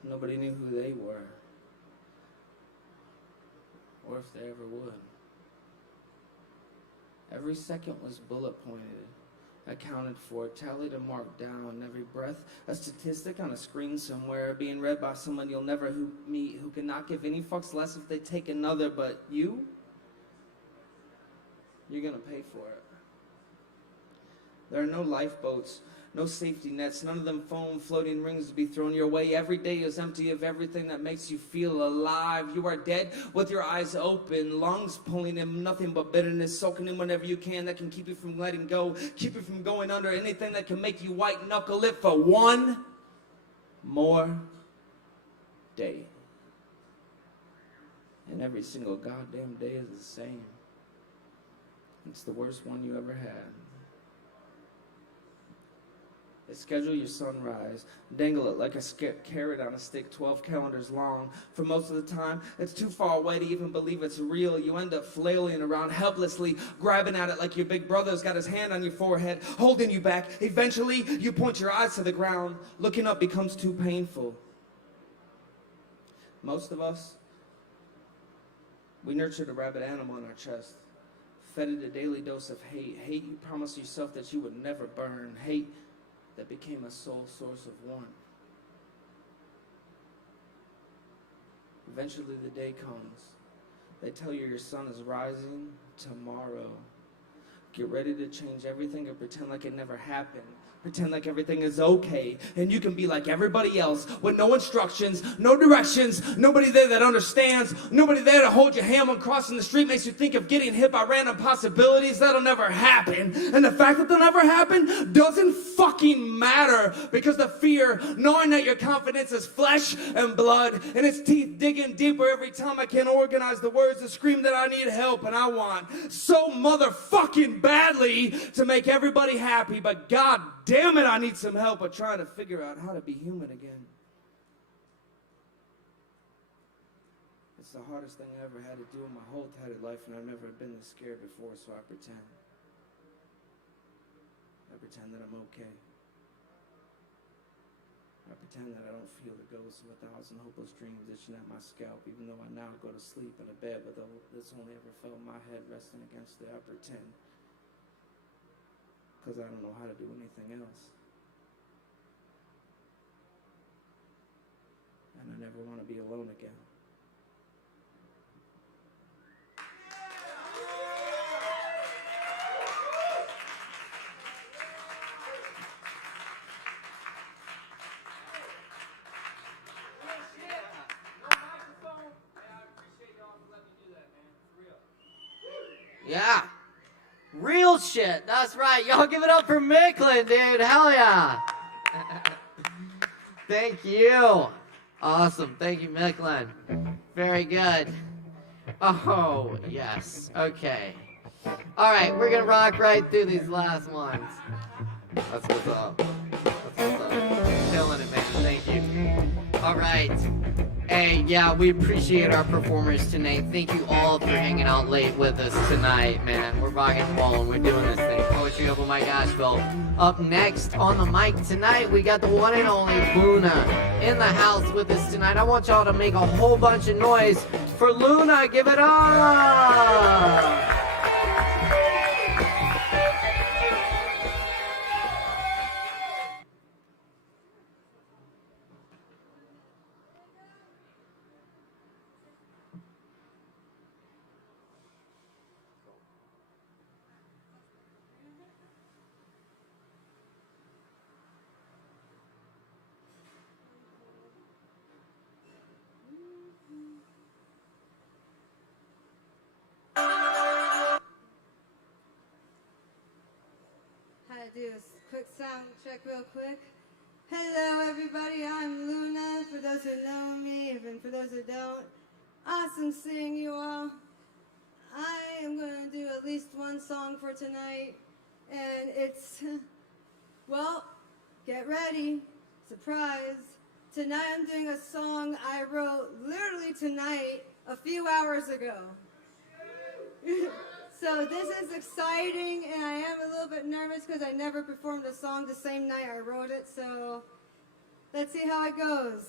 Nobody knew who they were, or if they ever would. Every second was bullet pointed, accounted for, tallied and marked down. Every breath, a statistic on a screen somewhere, being read by someone you'll never meet, who cannot give any fucks less if they take another, but you're gonna pay for it. There are no lifeboats, no safety nets, none of them foam floating rings to be thrown your way. Every day is empty of everything that makes you feel alive. You are dead with your eyes open, lungs pulling in nothing but bitterness, soaking in whenever you can that can keep you from letting go, keep you from going under, anything that can make you white knuckle it for one more day. And every single goddamn day is the same. It's the worst one you ever had. They schedule your sunrise, dangle it like a carrot on a stick 12 calendars long. For most of the time, it's too far away to even believe it's real. You end up flailing around helplessly, grabbing at it like your big brother's got his hand on your forehead, holding you back. Eventually, you point your eyes to the ground. Looking up becomes too painful. Most of us, we nurtured a rabid animal in our chest, fed it a daily dose of hate. Hate you promised yourself that you would never burn. Hate that became a sole source of warmth. Eventually the day comes. They tell you your sun is rising tomorrow. Get ready to change everything and pretend like it never happened. Pretend like everything is okay, and you can be like everybody else with no instructions, no directions, nobody there that understands, nobody there to hold your hand when crossing the street makes you think of getting hit by random possibilities that'll never happen. And the fact that they'll never happen doesn't fucking matter, because the fear, knowing that your confidence is flesh and blood, and its teeth digging deeper every time I can't organize the words to scream that I need help, and I want so motherfucking badly to make everybody happy, but god damn it, I need some help at trying to figure out how to be human again. It's the hardest thing I ever had to do in my whole tatted life, and I've never been this scared before, so I pretend. I pretend that I'm okay. I pretend that I don't feel the ghosts of 1,000 hopeless dreams itching at my scalp, even though I now go to sleep in a bed, but this only ever felt my head resting against it. I pretend. Because I don't know how to do anything else. And I never want to be alone again. Yeah. Real shit. That's right. Y'all give it up for Micklin, dude. Hell yeah. Thank you. Awesome. Thank you, Micklin. Very good. Oh, yes. Okay. All right. We're going to rock right through these last ones. That's what's up. That's what's up. Killing it, man. Thank you. All right. Hey, yeah, we appreciate our performers tonight. Thank you all for hanging out late with us tonight, man. We're rocking and rolling. We're doing this thing. Poetry Open Mic Asheville. Up next on the mic tonight, we got the one and only Luna in the house with us tonight. I want y'all to make a whole bunch of noise for Luna. Give it up! Do this quick sound check real quick. Hello everybody, I'm Luna, for those who know me, even for those who don't. Awesome seeing you all. I am going to do at least one song for tonight, and it's, well, get ready, surprise. Tonight I'm doing a song I wrote literally tonight, a few hours ago. So this is exciting, and I am a little bit nervous because I never performed a song the same night I wrote it, so let's see how it goes.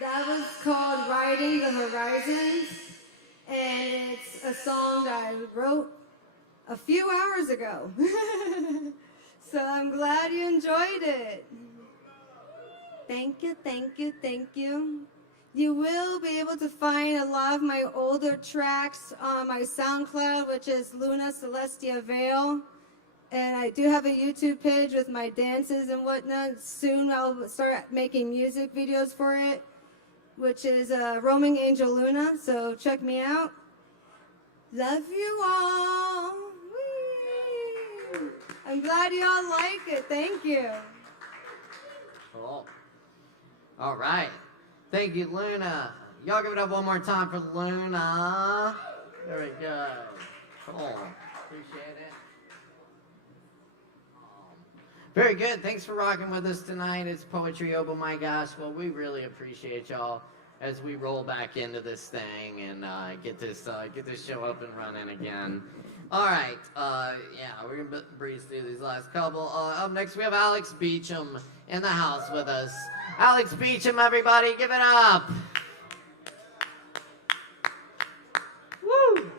That was called Riding the Horizons, and it's a song that I wrote a few hours ago. So I'm glad you enjoyed it. Thank you, thank you, thank you. You will be able to find a lot of my older tracks on my SoundCloud, which is Luna Celestia Vale. And I do have a YouTube page with my dances and whatnot. Soon I'll start making music videos for it, which is Roaming Angel Luna, so check me out. Love you all. Whee! I'm glad you all like it. Thank you. Cool. All right. Thank you, Luna. Y'all give it up one more time for Luna. Very good. Cool. Appreciate it. Very good. Thanks for rocking with us tonight. It's Poetry Open Mic ASHEViLLE. We really appreciate y'all as we roll back into this thing and get this show up and running again. All right. Yeah, we're gonna breeze through these last couple. Up next, we have Alex Beecham in the house with us. Alex Beecham, everybody, give it up. Woo!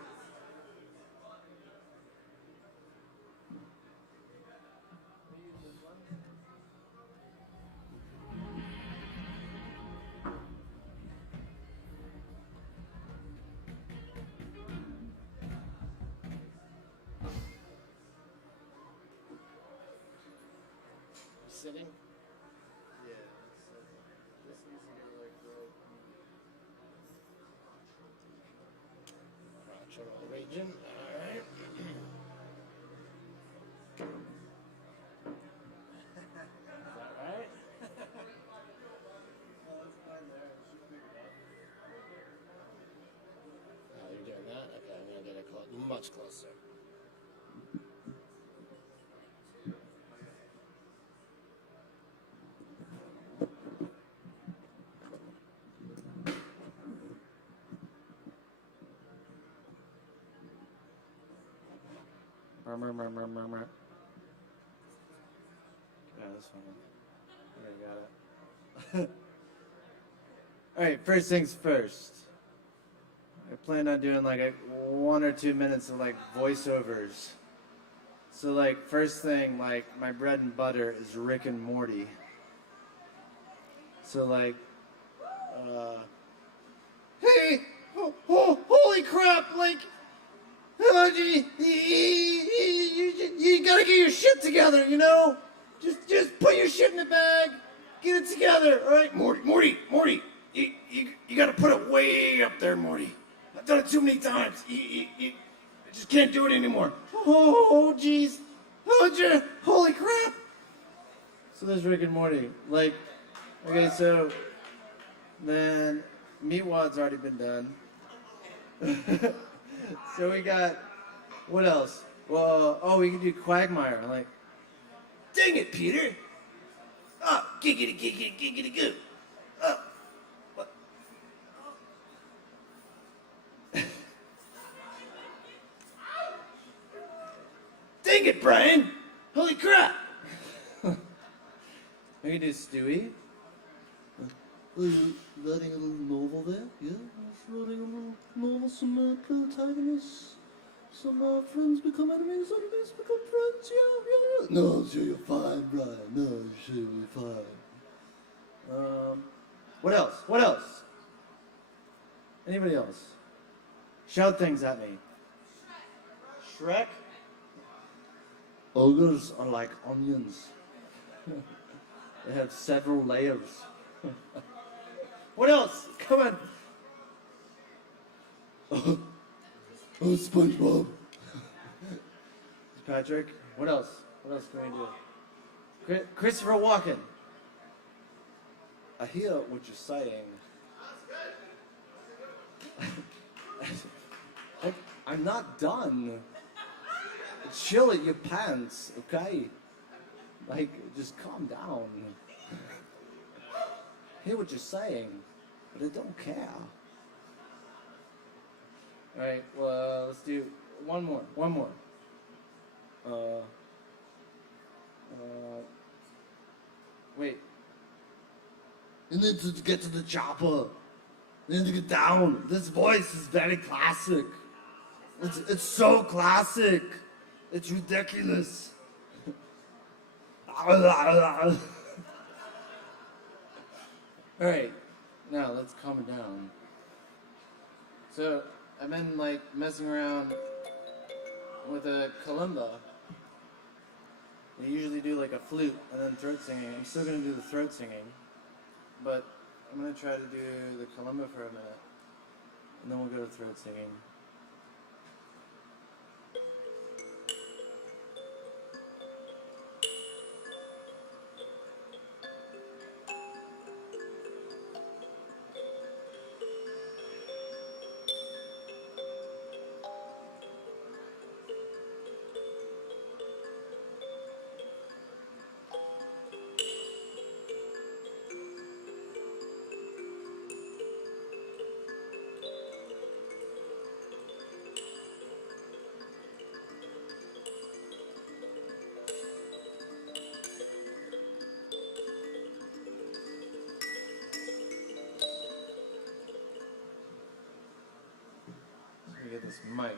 Sitting? Yeah. Natural region. All right. Is that right? Oh, you're doing that? Okay, I'm gonna get it much closer. Yeah, that's fine. Okay, got it. Alright, first things first. I plan on doing like 1 or 2 minutes of like voiceovers. So like first thing, like my bread and butter is Rick and Morty. So like, hey, holy crap, like, you gotta get your shit together, you know? Just put your shit in the bag, get it together, all right? Morty, you gotta put it way up there, Morty. I've done it too many times. You just can't do it anymore. Oh, jeez. Oh, holy crap. So there's Rick and Morty. Like, okay, so then Meatwad's already been done. So we got, what else? Well, oh, we can do Quagmire. Like, dang it, Peter. Oh, giggity goo. Oh, what? Dang it, Brian. Holy crap. We can do Stewie. Are you writing a little novel there? Yeah, I was writing a little novel, some protagonists, some friends become enemies, enemies become friends, yeah. No, I'm sure you're fine, Brian. No, I'm sure you're fine. What else? Anybody else? Shout things at me. Shrek? Ogres are like onions. They have several layers. What else? Come on. Oh, SpongeBob. Patrick. What else? What else can we do? Christopher Walken. I hear what you're saying. I'm not done. Chill at your pants, okay? Like, just calm down. Hear what you're saying, but I don't care. Alright, well, let's do one more. Wait. You need to get to the chopper. You need to get down. This voice is very classic. It's so classic. It's ridiculous. Alright, now let's calm it down. So, I've been like messing around with a kalimba. They usually do like a flute and then throat singing. I'm still gonna do the throat singing, but I'm gonna try to do the kalimba for a minute, and then we'll go to throat singing. Let me get this mic.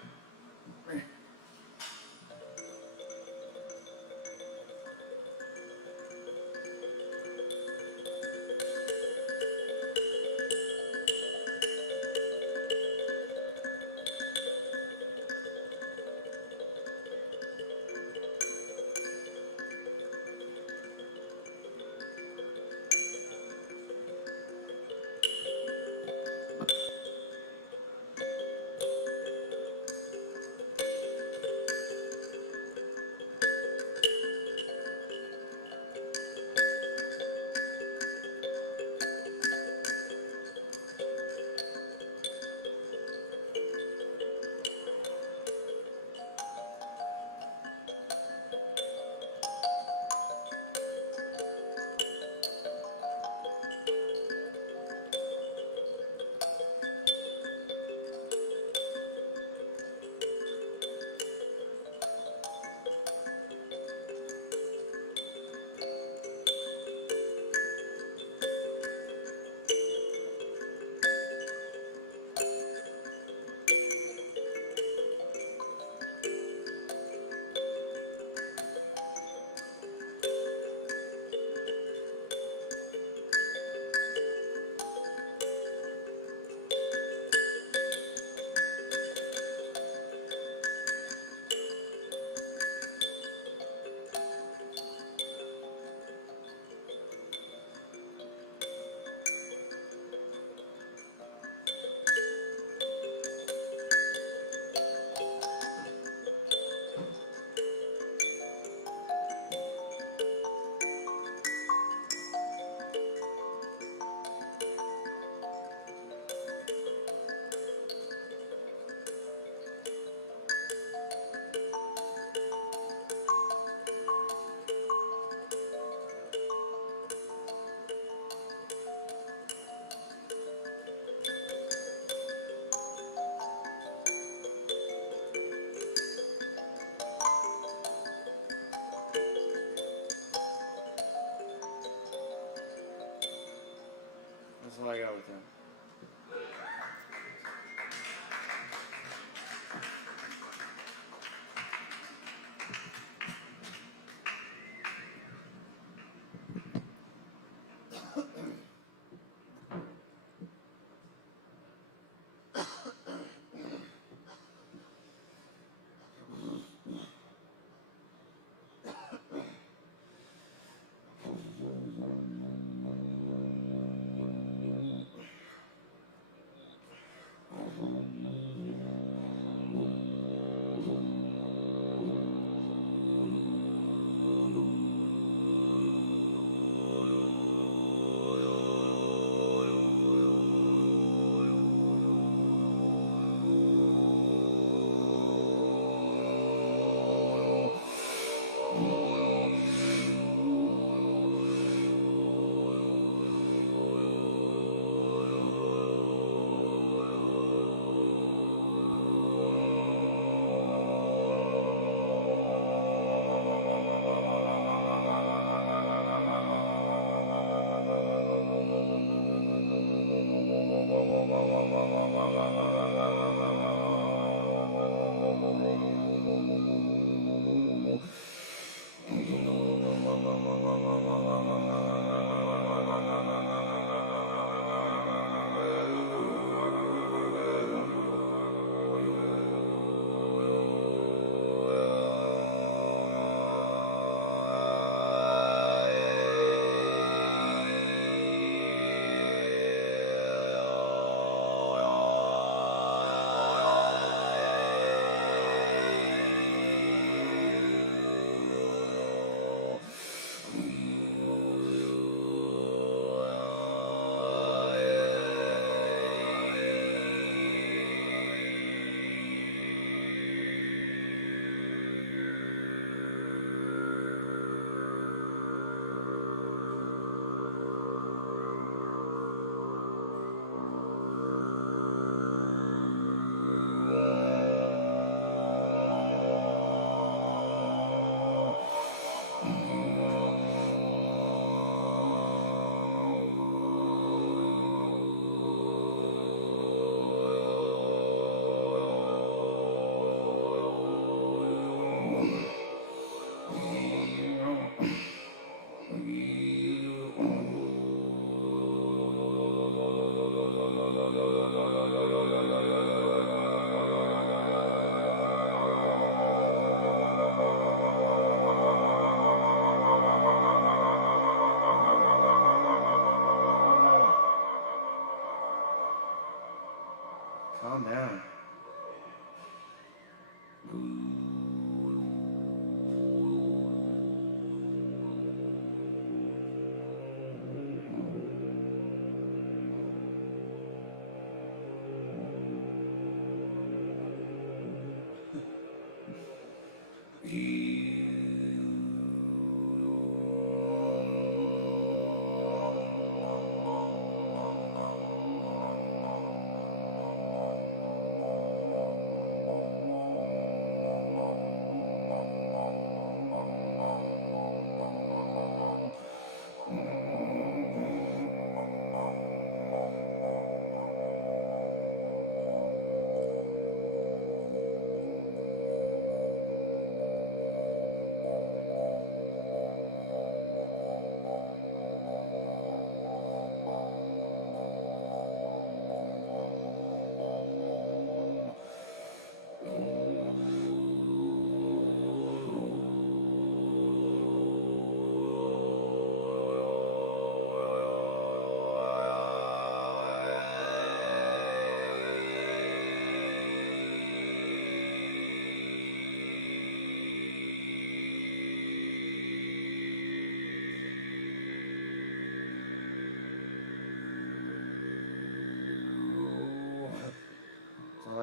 That's all I got with him.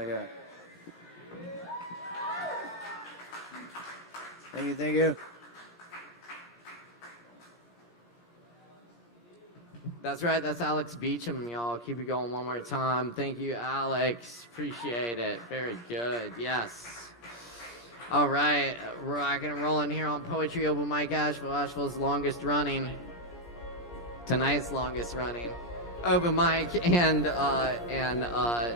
like that. Thank you. That's right, that's Alex Beecham, y'all. Keep it going one more time. Thank you, Alex. Appreciate it. Very good. Yes. All right, rocking and rolling here on Poetry Open Mic Asheville. Asheville's longest running. Tonight's longest running open mic, and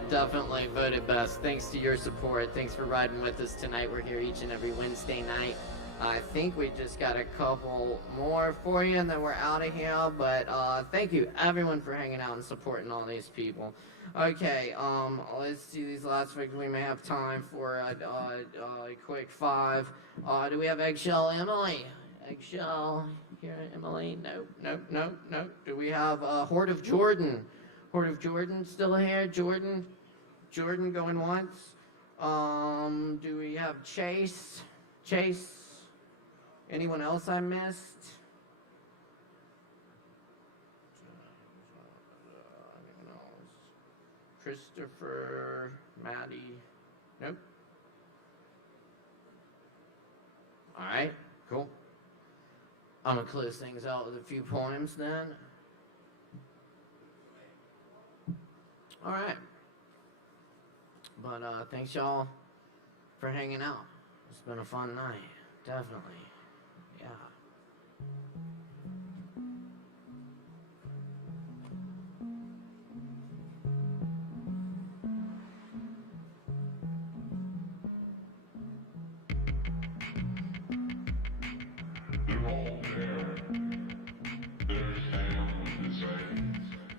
definitely voted best. Thanks to your support. Thanks for riding with us tonight. We're here each and every Wednesday night. I think we just got a couple more for you, and then we're out of here. But thank you, everyone, for hanging out and supporting all these people. Okay, let's do these last weeks. We may have time for a quick five. Do we have Eggshell Emily? Eggshell here, Emily? No. Do we have Horde of Jordan? Horde of Jordan still here? Jordan going once. Do we have Chase? Anyone else I missed? Christopher, Maddie. Nope. All right, cool. I'm gonna close things out with a few poems then. All right. But thanks y'all for hanging out. It's been a fun night, definitely. Yeah.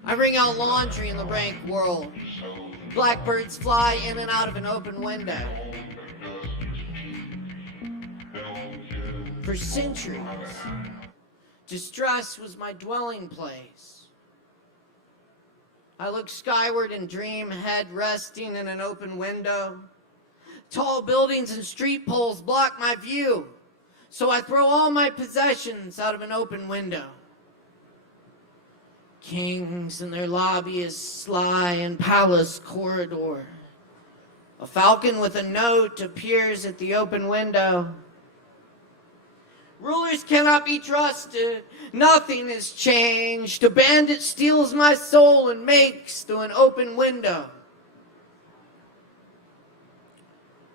I wring out laundry in the rank world. Blackbirds fly in and out of an open window. For centuries, distress was my dwelling place. I look skyward and dream, head resting in an open window. Tall buildings and street poles block my view, so I throw all my possessions out of an open window. Kings and their lobbyists lie in palace corridor. A falcon with a note appears at the open window. Rulers cannot be trusted. Nothing is changed. A bandit steals my soul and makes through an open window.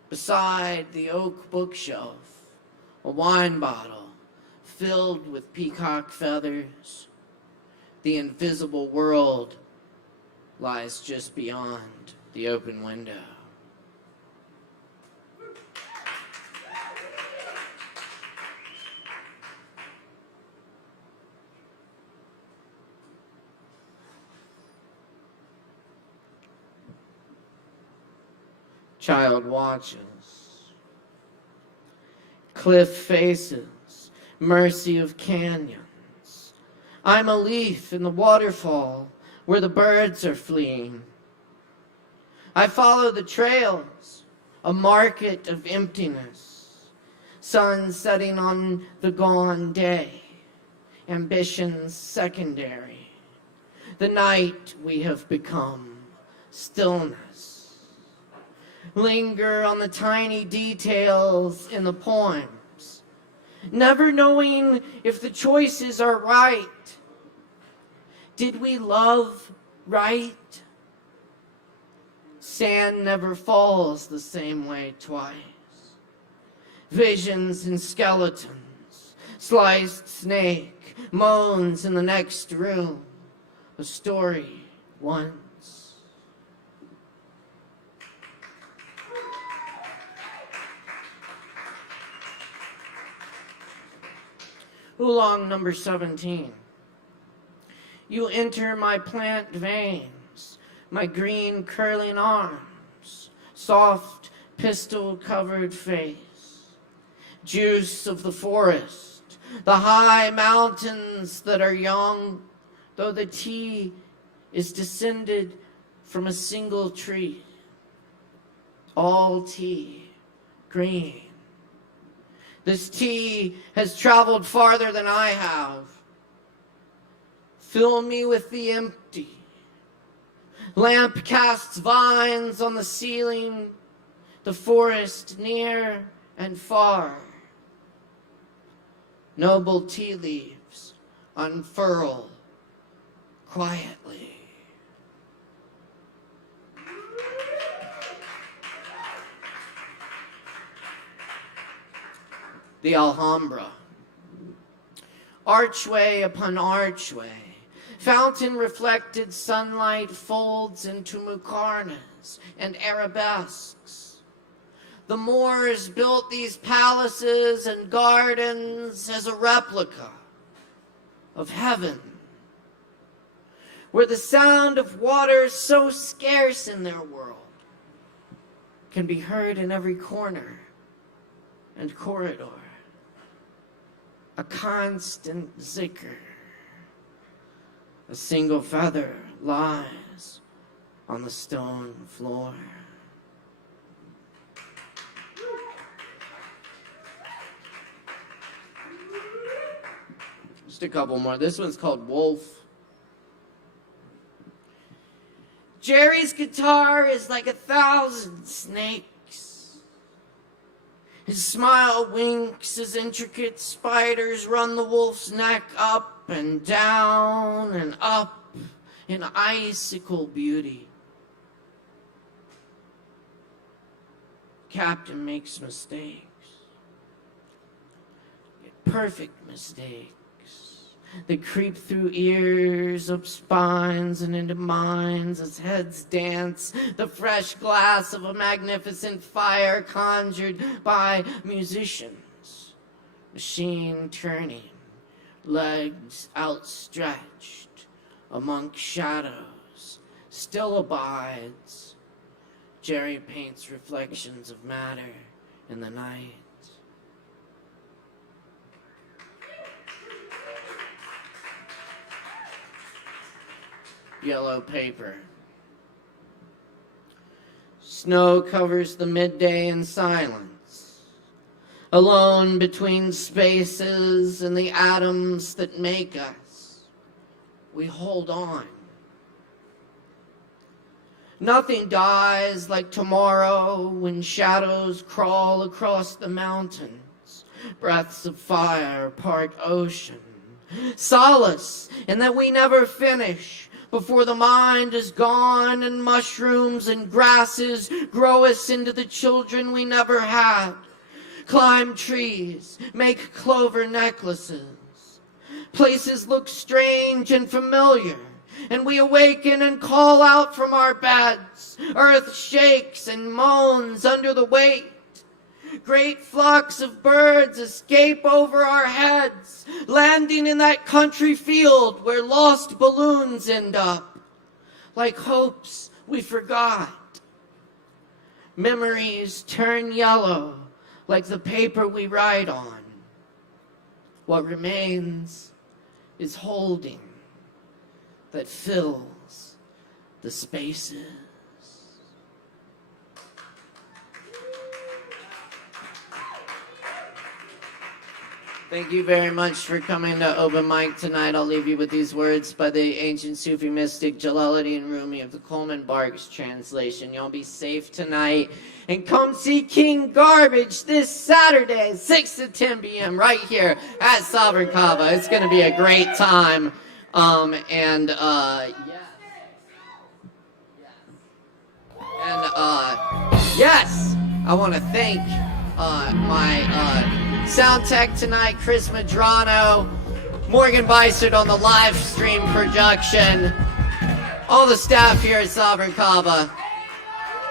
Beside the oak bookshelf, a wine bottle filled with peacock feathers. The invisible world lies just beyond the open window. Child watches. Cliff faces, mercy of canyons. I'm a leaf in the waterfall where the birds are fleeing. I follow the trails, a market of emptiness. Sun setting on the gone day, ambitions secondary. The night we have become, stillness. Linger on the tiny details in the poems, never knowing if the choices are right. Did we love right? Sand never falls the same way twice. Visions and skeletons, sliced snake, moans in the next room. A story once. Oolong number 17. You enter my plant veins, my green curling arms, soft pistol-covered face, juice of the forest, the high mountains that are young, though the tea is descended from a single tree. All tea, green. This tea has traveled farther than I have. Fill me with the empty. Lamp casts vines on the ceiling, the forest near and far. Noble tea leaves unfurl quietly. The Alhambra. Archway upon archway, fountain-reflected sunlight folds into muqarnas and arabesques. The Moors built these palaces and gardens as a replica of heaven, where the sound of water so scarce in their world can be heard in every corner and corridor. A constant zikr. A single feather lies on the stone floor. Just a couple more. This one's called Wolf. Jerry's guitar is like 1,000 snakes. His smile winks as intricate spiders run the wolf's neck up and down and up in icicle beauty. Captain makes mistakes. Perfect mistakes that creep through ears, up spines, and into minds as heads dance, the fresh glass of a magnificent fire conjured by musicians, machine turning, legs outstretched, amongst shadows, still abides. Jerry paints reflections of matter in the night. Yellow paper. Snow covers the midday in silence. Alone between spaces and the atoms that make us, we hold on. Nothing dies like tomorrow when shadows crawl across the mountains, breaths of fire part ocean. Solace in that we never finish before the mind is gone and mushrooms and grasses grow us into the children we never had. Climb trees, make clover necklaces. Places look strange and familiar, and we awaken and call out from our beds. Earth shakes and moans under the weight. Great flocks of birds escape over our heads, landing in that country field where lost balloons end up, like hopes we forgot. Memories turn yellow like the paper we write on. What remains is holding that fills the spaces. Thank you very much for coming to Open Mic tonight. I'll leave you with these words by the ancient Sufi mystic Jalaluddin Rumi of the Coleman Barks translation. Y'all be safe tonight. And come see King Garbage this Saturday, 6 to 10 p.m. right here at Sovereign Kava. It's going to be a great time. Yes, I want to thank my sound tech tonight, Chris Madrano, Morgan Beissert on the live stream production, all the staff here at Sovereign Kava,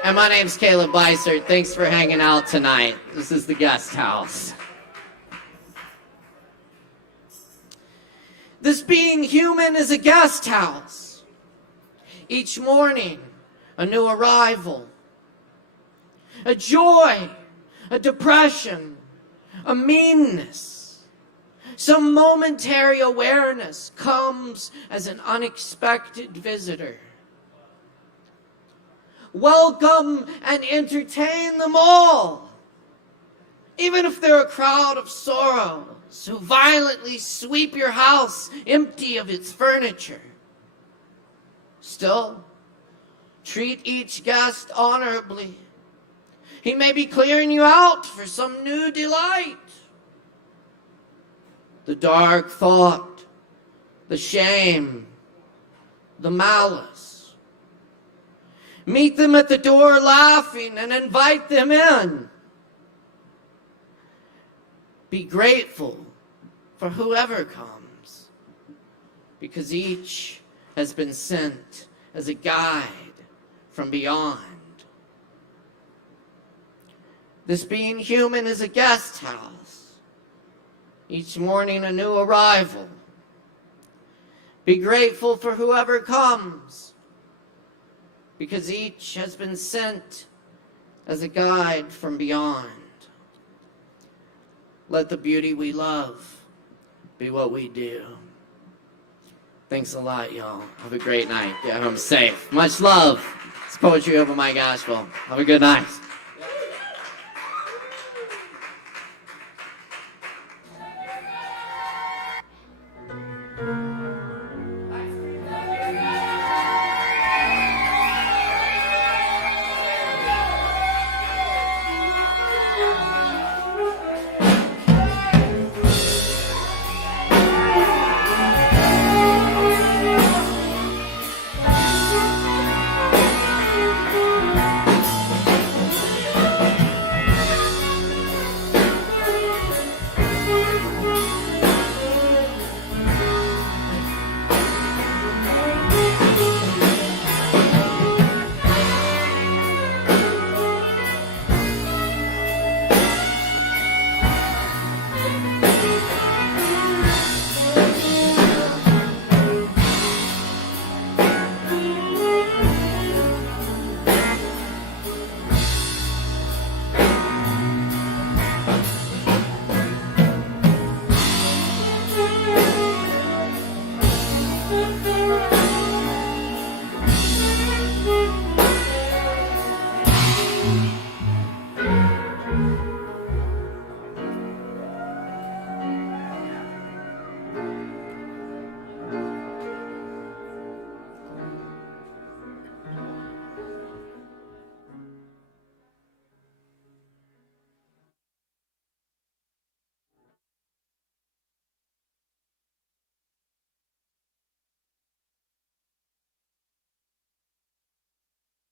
and my name's Caleb Beissert. Thanks for hanging out tonight. This is the guest house. This being human is a guest house. Each morning, a new arrival, a joy, a depression, a meanness. Some momentary awareness comes as an unexpected visitor. Welcome and entertain them all, even if they're a crowd of sorrows who violently sweep your house empty of its furniture. Still, Treat each guest honorably. He may be clearing you out for some new delight. The dark thought, the shame, the malice. Meet them at the door laughing and invite them in. Be grateful for whoever comes, because each has been sent as a guide from beyond. This being human is a guest house. Each morning a new arrival. Be grateful for whoever comes, because each has been sent as a guide from beyond. Let the beauty we love be what we do. Thanks a lot, y'all. Have a great night. Get home safe. Much love. It's Poetry Over MiC ASHEViLLE. Have a good night.